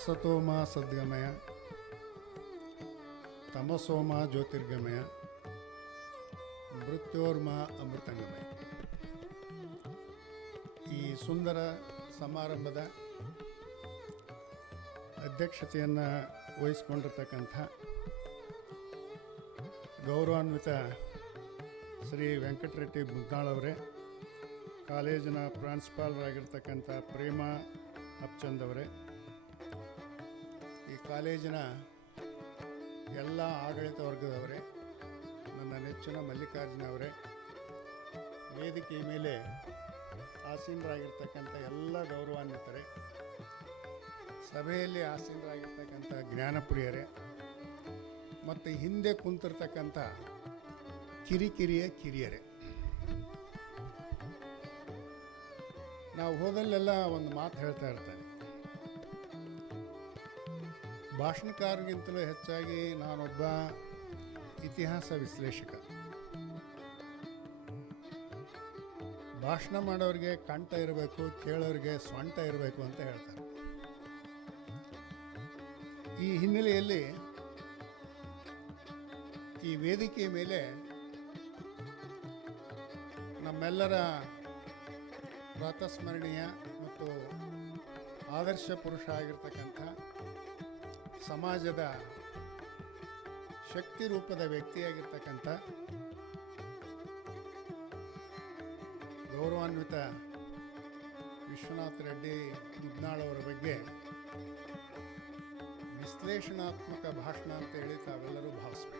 ಅಸತೋಮ ಸದ್ಗಮಯ ತಮಸೋಮ ಜ್ಯೋತಿರ್ಗಮಯ ಮೃತ್ಯೋರ್ಮ ಅಮೃತಂಗಮಯ. ಈ ಸುಂದರ ಸಮಾರಂಭದ ಅಧ್ಯಕ್ಷತೆಯನ್ನು ವಹಿಸಿಕೊಂಡಿರ್ತಕ್ಕಂಥ ಗೌರವಾನ್ವಿತ ಶ್ರೀ ವೆಂಕಟರೆಡ್ಡಿ ಮುದ್ನಾಳ್ ಅವರೇ, ಕಾಲೇಜಿನ ಪ್ರಾಂಶುಪಾಲರಾಗಿರ್ತಕ್ಕಂಥ ಪ್ರೇಮಾ ಅಪ್ಚಂದ್ ಅವರೇ, ಈ ಕಾಲೇಜಿನ ಎಲ್ಲ ಆಡಳಿತ ವರ್ಗದವರೇ, ನನ್ನ ನೆಚ್ಚಿನ ಮಲ್ಲಿಕಾರ್ಜುನ ಅವರೇ, ವೇದಿಕೆಯ ಮೇಲೆ ಆಸೀನರಾಗಿರ್ತಕ್ಕಂಥ ಎಲ್ಲ ಗೌರವಾನ್ವಿತರೇ, ಸಭೆಯಲ್ಲಿ ಆಸೀನರಾಗಿರ್ತಕ್ಕಂಥ ಜ್ಞಾನಪ್ರಿಯರೇ ಮತ್ತು ಹಿಂದೆ ಕುಂತಿರ್ತಕ್ಕಂಥ ಕಿರಿಕಿರಿಯ ಕಿರಿಯರೇ, ನಾವು ಹೋದಲ್ಲೆಲ್ಲ ಒಂದು ಮಾತು ಹೇಳ್ತಾ ಇರ್ತಾನೆ, ಭಾಷಣಕಾರರಿಗಿಂತಲೂ ಹೆಚ್ಚಾಗಿ ನಾನೊಬ್ಬ ಇತಿಹಾಸ ವಿಶ್ಲೇಷಕ. ಭಾಷಣ ಮಾಡೋರಿಗೆ ಕಂಠ ಇರಬೇಕು, ಕೇಳೋರಿಗೆ ಸ್ವಂಟ ಇರಬೇಕು ಅಂತ ಹೇಳ್ತಾರೆ. ಈ ಹಿನ್ನೆಲೆಯಲ್ಲಿ ಈ ವೇದಿಕೆಯ ಮೇಲೆ ನಮ್ಮೆಲ್ಲರ ಪ್ರಾತಸ್ಮರಣೀಯ ಮತ್ತು ಆದರ್ಶ ಪುರುಷ ಆಗಿರ್ತಕ್ಕಂಥ ಸಮಾಜದ ಶಕ್ತಿ ರೂಪದ ವ್ಯಕ್ತಿಯಾಗಿರ್ತಕ್ಕಂಥ ಗೌರವಾನ್ವಿತ ವಿಶ್ವನಾಥ ರೆಡ್ಡಿ ಮುದ್ನಾಳ್ ಅವರ ಬಗ್ಗೆ ವಿಶ್ಲೇಷಣಾತ್ಮಕ ಭಾಷಣ ಅಂತ ಹೇಳಿ ತಾವೆಲ್ಲರೂ ಭಾವಿಸ್ಬೇಕು.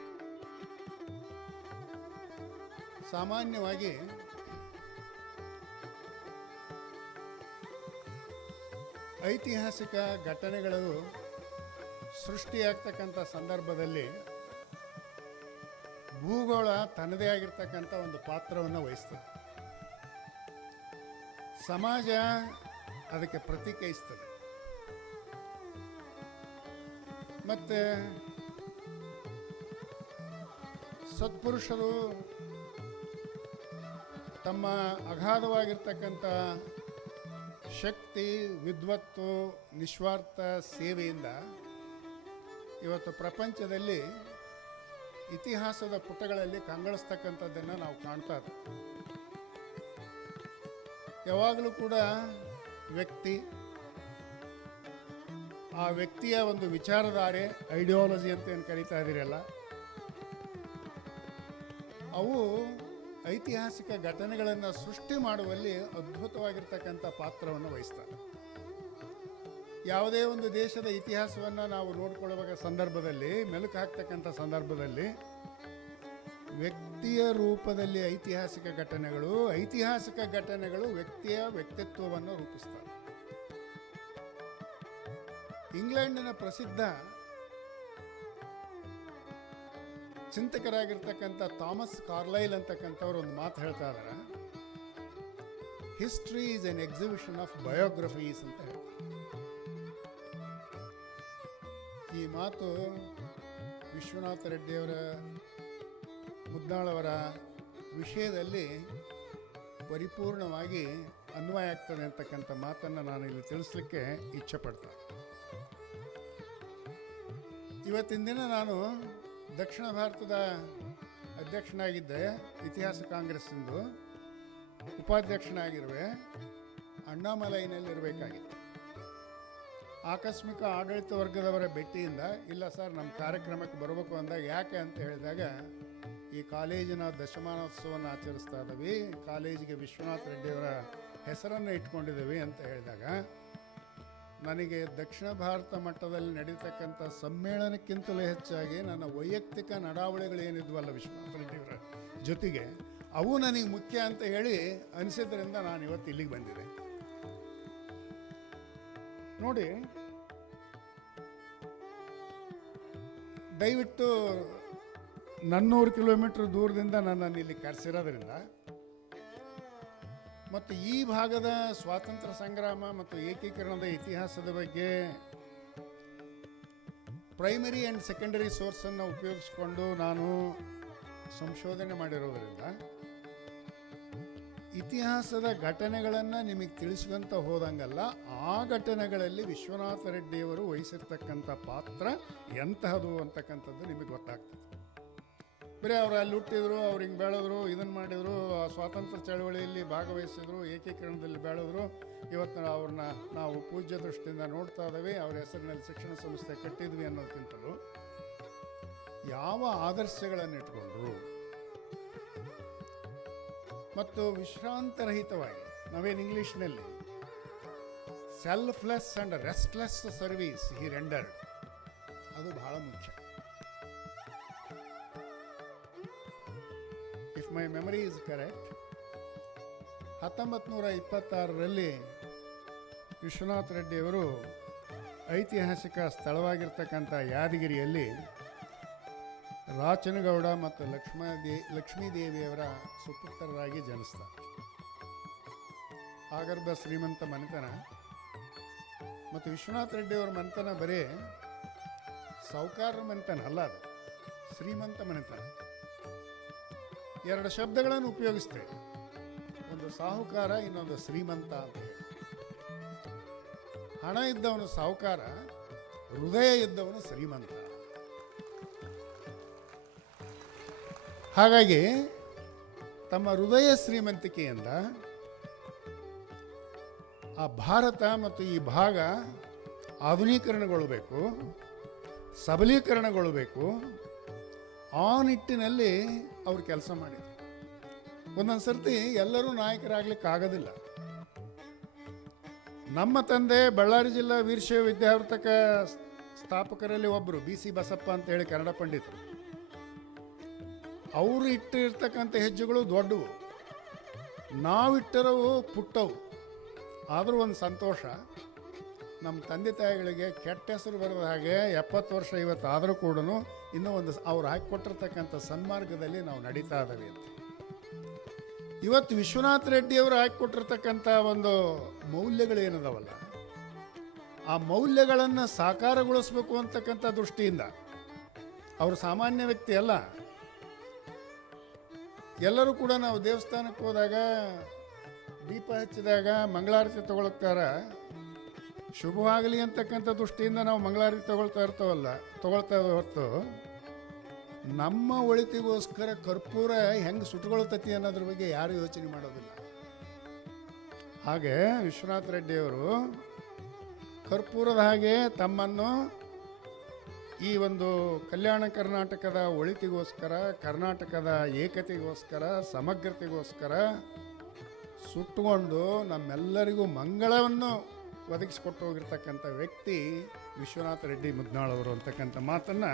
ಸಾಮಾನ್ಯವಾಗಿ ಐತಿಹಾಸಿಕ ಘಟನೆಗಳು ಸೃಷ್ಟಿಯಾಗ್ತಕ್ಕಂಥ ಸಂದರ್ಭದಲ್ಲಿ ಭೂಗೋಳ ತನ್ನದೇ ಆಗಿರ್ತಕ್ಕಂಥ ಒಂದು ಪಾತ್ರವನ್ನು ವಹಿಸ್ತದೆ, ಸಮಾಜ ಅದಕ್ಕೆ ಪ್ರತಿಕ್ರಿಯಿಸ್ತದೆ. ಮತ್ತು ಸತ್ಪುರುಷರು ತಮ್ಮ ಅಗಾಧವಾಗಿರ್ತಕ್ಕಂಥ ಶಕ್ತಿ, ವಿದ್ವತ್ತು, ನಿಸ್ವಾರ್ಥ ಸೇವೆಯಿಂದ ಇವತ್ತು ಪ್ರಪಂಚದಲ್ಲಿ ಇತಿಹಾಸದ ಪುಟಗಳಲ್ಲಿ ಕಂಗೊಳಿಸ್ತಕ್ಕಂಥದ್ದನ್ನು ನಾವು ಕಾಣ್ತಾ ಇದ್ದೀವಿ. ಯಾವಾಗಲೂ ಕೂಡ ವ್ಯಕ್ತಿ, ಆ ವ್ಯಕ್ತಿಯ ಒಂದು ವಿಚಾರಧಾರೆ, ಐಡಿಯಾಲಜಿ ಅಂತ ಏನು ಕರೀತಾ ಇದ್ದೀರಲ್ಲ, ಅವು ಐತಿಹಾಸಿಕ ಘಟನೆಗಳನ್ನು ಸೃಷ್ಟಿ ಮಾಡುವಲ್ಲಿ ಅದ್ಭುತವಾಗಿರ್ತಕ್ಕಂಥ ಪಾತ್ರವನ್ನು ವಹಿಸ್ತಾರೆ. ಯಾವುದೇ ಒಂದು ದೇಶದ ಇತಿಹಾಸವನ್ನು ನಾವು ನೋಡಿಕೊಳ್ಳುವ ಸಂದರ್ಭದಲ್ಲಿ, ಮೆಲುಕು ಹಾಕ್ತಕ್ಕಂಥ ಸಂದರ್ಭದಲ್ಲಿ ವ್ಯಕ್ತಿಯ ರೂಪದಲ್ಲಿ ಐತಿಹಾಸಿಕ ಘಟನೆಗಳು ವ್ಯಕ್ತಿಯ ವ್ಯಕ್ತಿತ್ವವನ್ನು ರೂಪಿಸ್ತವೆ. ಇಂಗ್ಲೆಂಡಿನ ಪ್ರಸಿದ್ಧ ಚಿಂತಕರಾಗಿರ್ತಕ್ಕಂಥ ಥಾಮಸ್ ಕಾರ್ಲೈಲ್ ಅಂತಕ್ಕಂಥವ್ರು ಒಂದು ಮಾತು ಹೇಳ್ತಾ ಇದ್ದಾರೆ, history is N exhibition of biographies ಅಂತ ಹೇಳ್ತಾರೆ. ಈ ಮಾತು ವಿಶ್ವನಾಥ ರೆಡ್ಡಿಯವರ ಮುದ್ನಾಳವರ ವಿಷಯದಲ್ಲಿ ಪರಿಪೂರ್ಣವಾಗಿ ಅನ್ವಯ ಆಗ್ತದೆ ಅಂತಕ್ಕಂಥ ಮಾತನ್ನು ನಾನು ಇಲ್ಲಿ ತಿಳಿಸ್ಲಿಕ್ಕೆ ಇಚ್ಛೆಪಡ್ತೇನೆ. ಇವತ್ತಿನ ದಿನ ನಾನು ದಕ್ಷಿಣ ಭಾರತದ ಅಧ್ಯಕ್ಷನಾಗಿದ್ದೆ, ಇತಿಹಾಸ ಕಾಂಗ್ರೆಸ್ಸಿಂದು ಉಪಾಧ್ಯಕ್ಷನಾಗಿರುವೆ, ಅಣ್ಣಾಮಲೈನಲ್ಲಿರಬೇಕಾಗಿತ್ತು. ಆಕಸ್ಮಿಕ ಆಡಳಿತ ವರ್ಗದವರ ಭೇಟಿಯಿಂದ ಇಲ್ಲ ಸರ್ ನಮ್ಮ ಕಾರ್ಯಕ್ರಮಕ್ಕೆ ಬರಬೇಕು ಅಂದಾಗ, ಯಾಕೆ ಅಂತ ಹೇಳಿದಾಗ, ಈ ಕಾಲೇಜಿನ ದಶಮಾನೋತ್ಸವವನ್ನು ಆಚರಿಸ್ತಾ ಇದ್ದೀವಿ, ಕಾಲೇಜಿಗೆ ವಿಶ್ವನಾಥ ರೆಡ್ಡಿಯವರ ಹೆಸರನ್ನು ಇಟ್ಕೊಂಡಿದ್ದೀವಿ ಅಂತ ಹೇಳಿದಾಗ, ನನಗೆ ದಕ್ಷಿಣ ಭಾರತ ಮಟ್ಟದಲ್ಲಿ ನಡೀತಕ್ಕಂಥ ಸಮ್ಮೇಳನಕ್ಕಿಂತಲೂ ಹೆಚ್ಚಾಗಿ ನನ್ನ ವೈಯಕ್ತಿಕ ನಡಾವಳಿಗಳು ಏನಿದ್ವಲ್ಲ ವಿಶ್ವನಾಥ ರೆಡ್ಡಿಯವರ ಜೊತೆಗೆ, ಅವು ನನಗೆ ಮುಖ್ಯ ಅಂತ ಹೇಳಿ ಅನಿಸಿದ್ರಿಂದ ನಾನು ಇವತ್ತು ಇಲ್ಲಿಗೆ ಬಂದಿದೆ. ನೋಡಿ, ದಯವಿಟ್ಟು 400 ಕಿಲೋಮೀಟರ್ ದೂರದಿಂದ ನನ್ನನ್ನು ಇಲ್ಲಿ ಕರೆಸಿರೋದ್ರಿಂದ ಮತ್ತು ಈ ಭಾಗದ ಸ್ವಾತಂತ್ರ್ಯ ಸಂಗ್ರಾಮ ಮತ್ತು ಏಕೀಕರಣದ ಇತಿಹಾಸದ ಬಗ್ಗೆ ಪ್ರೈಮರಿ ಆ್ಯಂಡ್ ಸೆಕೆಂಡರಿ ಸೋರ್ಸನ್ನು ಉಪಯೋಗಿಸ್ಕೊಂಡು ನಾನು ಸಂಶೋಧನೆ ಮಾಡಿರೋದರಿಂದ ಇತಿಹಾಸದ ಘಟನೆಗಳನ್ನು ನಿಮಗೆ ತಿಳಿಸ್ಕೊಂತ ಹೋದಂಗಲ್ಲ, ಆ ಘಟನೆಗಳಲ್ಲಿ ವಿಶ್ವನಾಥ ರೆಡ್ಡಿಯವರು ವಹಿಸಿರ್ತಕ್ಕಂಥ ಪಾತ್ರ ಎಂತಹದು ಅಂತಕ್ಕಂಥದ್ದು ನಿಮಗೆ ಗೊತ್ತಾಗ್ತದೆ. ಬರೀ ಅವ್ರು ಅಲ್ಲಿ ಹುಟ್ಟಿದ್ರು, ಅವ್ರು ಹಿಂಗೆ ಬೆಳೆದ್ರು, ಇದನ್ನು ಮಾಡಿದರು, ಸ್ವಾತಂತ್ರ್ಯ ಚಳವಳಿಯಲ್ಲಿ ಭಾಗವಹಿಸಿದ್ರು, ಏಕೀಕರಣದಲ್ಲಿ ಬೆಳೆದ್ರು, ಇವತ್ತು ಅವ್ರನ್ನ ನಾವು ಪೂಜ್ಯ ದೃಷ್ಟಿಯಿಂದ ನೋಡ್ತಾ ಇದ್ದೇವೆ, ಅವ್ರ ಹೆಸರಿನಲ್ಲಿ ಶಿಕ್ಷಣ ಸಂಸ್ಥೆ ಕಟ್ಟಿದ್ವಿ ಅನ್ನೋದಕ್ಕಿಂತಲೂ ಯಾವ ಆದರ್ಶಗಳನ್ನು ಇಟ್ಕೊಂಡ್ರು ಮತ್ತು ವಿಶ್ರಾಂತರಹಿತವಾಗಿ, ನಾವೇನು ಇಂಗ್ಲೀಷ್ನಲ್ಲಿ selfless and restless service he rendered, ಅದು ಬಹಳ ಮುಖ್ಯ. If my memory is correct, 1926ರಲ್ಲಿ ವಿಶ್ವನಾಥ ರೆಡ್ಡಿಯವರು ಐತಿಹಾಸಿಕ ಸ್ಥಳವಾಗಿರ್ತಕ್ಕಂಥ ಯಾದಗಿರಿಯಲ್ಲಿ ರಾಚನಗೌಡ ಮತ್ತು ಲಕ್ಷ್ಮೀದೇವಿಯವರ ಸುಪುತ್ರರಾಗಿ ಜನಿಸ್ತಾರೆ. ಆಗರ್ಭ ಶ್ರೀಮಂತ ಮನೆತನ. ಮತ್ತು ವಿಶ್ವನಾಥ ರೆಡ್ಡಿಯವರ ಮನೆತನ ಬರೀ ಸಾಹುಕಾರರ ಮನೆತನ ಅಲ್ಲ, ಅದು ಶ್ರೀಮಂತ ಮನೆತನ. ಎರಡು ಶಬ್ದಗಳನ್ನು ಉಪಯೋಗಿಸ್ತೇವೆ, ಒಂದು ಸಾಹುಕಾರ, ಇನ್ನೊಂದು ಶ್ರೀಮಂತ ಅಂತ ಹೇಳಿ. ಹಣ ಇದ್ದವನು ಸಾಹುಕಾರ, ಹೃದಯ ಇದ್ದವನು ಶ್ರೀಮಂತ. ಹಾಗಾಗಿ ತಮ್ಮ ಹೃದಯ ಶ್ರೀಮಂತಿಕೆಯಿಂದ ಆ ಭಾರತ ಮತ್ತು ಈ ಭಾಗ ಆಧುನೀಕರಣಗೊಳ್ಳಬೇಕು, ಸಬಲೀಕರಣಗೊಳ್ಳಬೇಕು, ಆ ನಿಟ್ಟಿನಲ್ಲಿ ಅವರು ಕೆಲಸ ಮಾಡಿದರು. ಒಂದೊಂದು ಸರ್ತಿ ಎಲ್ಲರೂ ನಾಯಕರಾಗ್ಲಿಕ್ಕೆ ಆಗೋದಿಲ್ಲ. ನಮ್ಮ ತಂದೆ ಬಳ್ಳಾರಿ ಜಿಲ್ಲಾ ವೀರಶೈವ ವಿದ್ಯಾವರ್ತಕ ಸ್ಥಾಪಕರಲ್ಲಿ ಒಬ್ಬರು BC ಬಸಪ್ಪ ಅಂತ ಹೇಳಿ ಕನ್ನಡ ಪಂಡಿತರು. ಅವರು ಇಟ್ಟಿರ್ತಕ್ಕಂಥ ಹೆಜ್ಜೆಗಳು ದೊಡ್ಡವು, ನಾವಿಟ್ಟರವು ಪುಟ್ಟವು. ಆದರೂ ಒಂದು ಸಂತೋಷ, ನಮ್ಮ ತಂದೆ ತಾಯಿಗಳಿಗೆ ಕೆಟ್ಟ ಹೆಸರು ಬರದ ಹಾಗೆ 70 ವರ್ಷ ಇವತ್ತು ಆದರೂ ಕೂಡ ಇನ್ನೂ ಒಂದು ಅವ್ರು ಹಾಕಿಕೊಟ್ಟಿರ್ತಕ್ಕಂಥ ಸನ್ಮಾರ್ಗದಲ್ಲಿ ನಾವು ನಡೀತಾ ಇದ್ದೇವೆ ಅಂತ. ಇವತ್ತು ವಿಶ್ವನಾಥ ರೆಡ್ಡಿಯವರು ಹಾಕಿಕೊಟ್ಟಿರ್ತಕ್ಕಂಥ ಒಂದು ಮೌಲ್ಯಗಳೇನದವಲ್ಲ, ಆ ಮೌಲ್ಯಗಳನ್ನು ಸಾಕಾರಗೊಳಿಸ್ಬೇಕು ಅಂತಕ್ಕಂಥ ದೃಷ್ಟಿಯಿಂದ, ಅವರು ಸಾಮಾನ್ಯ ವ್ಯಕ್ತಿ ಅಲ್ಲ. ಎಲ್ಲರೂ ಕೂಡ ನಾವು ದೇವಸ್ಥಾನಕ್ಕೆ ಹೋದಾಗ ದೀಪ ಹಚ್ಚಿದಾಗ ಮಂಗಳಾರತಿ ತಗೊಳ್ತಾರ, ಶುಭವಾಗಲಿ ಅಂತಕ್ಕಂಥ ದೃಷ್ಟಿಯಿಂದ ನಾವು ಮಂಗಳಾರತಿ ತಗೊಳ್ತಾ ಹೊರತು ನಮ್ಮ ಒಳಿತಿಗೋಸ್ಕರ ಕರ್ಪೂರ ಹೆಂಗೆ ಸುಟ್ಕೊಳ್ತತಿ ಅನ್ನೋದ್ರ ಬಗ್ಗೆ ಯಾರು ಯೋಚನೆ ಮಾಡೋದಿಲ್ಲ. ಹಾಗೆ ವಿಶ್ವನಾಥ ರೆಡ್ಡಿಯವರು ಕರ್ಪೂರದ ಹಾಗೆ ತಮ್ಮನ್ನು ಈ ಒಂದು ಕಲ್ಯಾಣ ಕರ್ನಾಟಕದ ಒಳಿತಿಗೋಸ್ಕರ, ಕರ್ನಾಟಕದ ಏಕತೆಗೋಸ್ಕರ, ಸಮಗ್ರತೆಗೋಸ್ಕರ ಸುಟ್ಟುಕೊಂಡು ನಮ್ಮೆಲ್ಲರಿಗೂ ಮಂಗಳವನ್ನು ಒದಗಿಸಿಕೊಟ್ಟು ಹೋಗಿರ್ತಕ್ಕಂಥ ವ್ಯಕ್ತಿ ವಿಶ್ವನಾಥ ರೆಡ್ಡಿ ಮುದ್ನಾಳವರು ಅಂತಕ್ಕಂಥ ಮಾತನ್ನು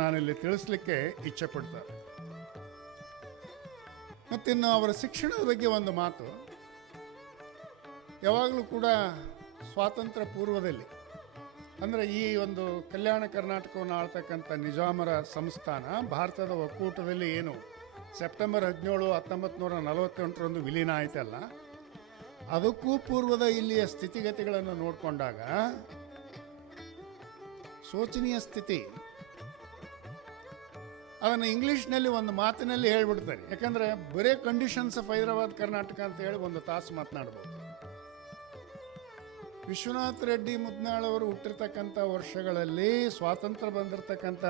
ನಾನಿಲ್ಲಿ ತಿಳಿಸ್ಲಿಕ್ಕೆ ಇಚ್ಛೆ ಪಡ್ತಾರೆ. ಮತ್ತಿನ್ನು ಅವರ ಶಿಕ್ಷಣದ ಬಗ್ಗೆ ಒಂದು ಮಾತು. ಯಾವಾಗಲೂ ಕೂಡ ಸ್ವಾತಂತ್ರ್ಯ ಪೂರ್ವದಲ್ಲಿ, ಅಂದರೆ ಈ ಒಂದು ಕಲ್ಯಾಣ ಕರ್ನಾಟಕವನ್ನು ಆಳ್ತಕ್ಕಂಥ ನಿಜಾಮರ ಸಂಸ್ಥಾನ ಭಾರತದ ಒಕ್ಕೂಟದಲ್ಲಿ ಏನು ಸೆಪ್ಟೆಂಬರ್ 17, 1948 ವಿಲೀನ ಆಯ್ತಲ್ಲ, ಅದಕ್ಕೂ ಪೂರ್ವದ ಇಲ್ಲಿಯ ಸ್ಥಿತಿಗತಿಗಳನ್ನು ನೋಡಿಕೊಂಡಾಗ ಶೋಚನೀಯ ಸ್ಥಿತಿ. ಅದನ್ನು ಇಂಗ್ಲೀಷ್ನಲ್ಲಿ ಒಂದು ಮಾತಿನಲ್ಲಿ ಹೇಳ್ಬಿಡ್ತಾರೆ. ಯಾಕಂದರೆ ಬರೇ ಕಂಡೀಷನ್ಸ್ ಆಫ್ ಹೈದರಾಬಾದ್ ಕರ್ನಾಟಕ ಅಂತ ಹೇಳಿ ಒಂದು ತಾಸು ಮಾತನಾಡ್ಬೋದು. ವಿಶ್ವನಾಥ ರೆಡ್ಡಿ ಮುದ್ನಾಳವರು ಹುಟ್ಟಿರ್ತಕ್ಕಂಥ ವರ್ಷಗಳಲ್ಲಿ ಸ್ವಾತಂತ್ರ್ಯ ಬಂದಿರತಕ್ಕಂಥ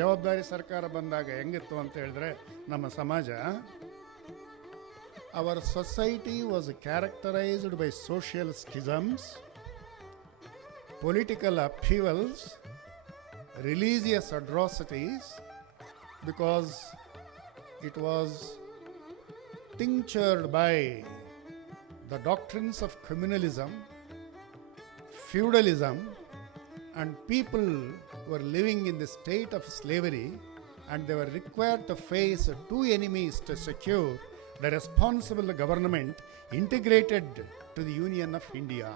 ಜವಾಬ್ದಾರಿ ಸರ್ಕಾರ ಬಂದಾಗ ಹೆಂಗಿತ್ತು ಅಂತ ಹೇಳಿದ್ರೆ ನಮ್ಮ ಸಮಾಜ, our society was characterised by social schisms, political upheavals, religious atrocities, because it was tinctured by the doctrines of communalism, feudalism, and people were living in the state of slavery, and they were required to face two enemies to secure the responsible government integrated to the Union of India.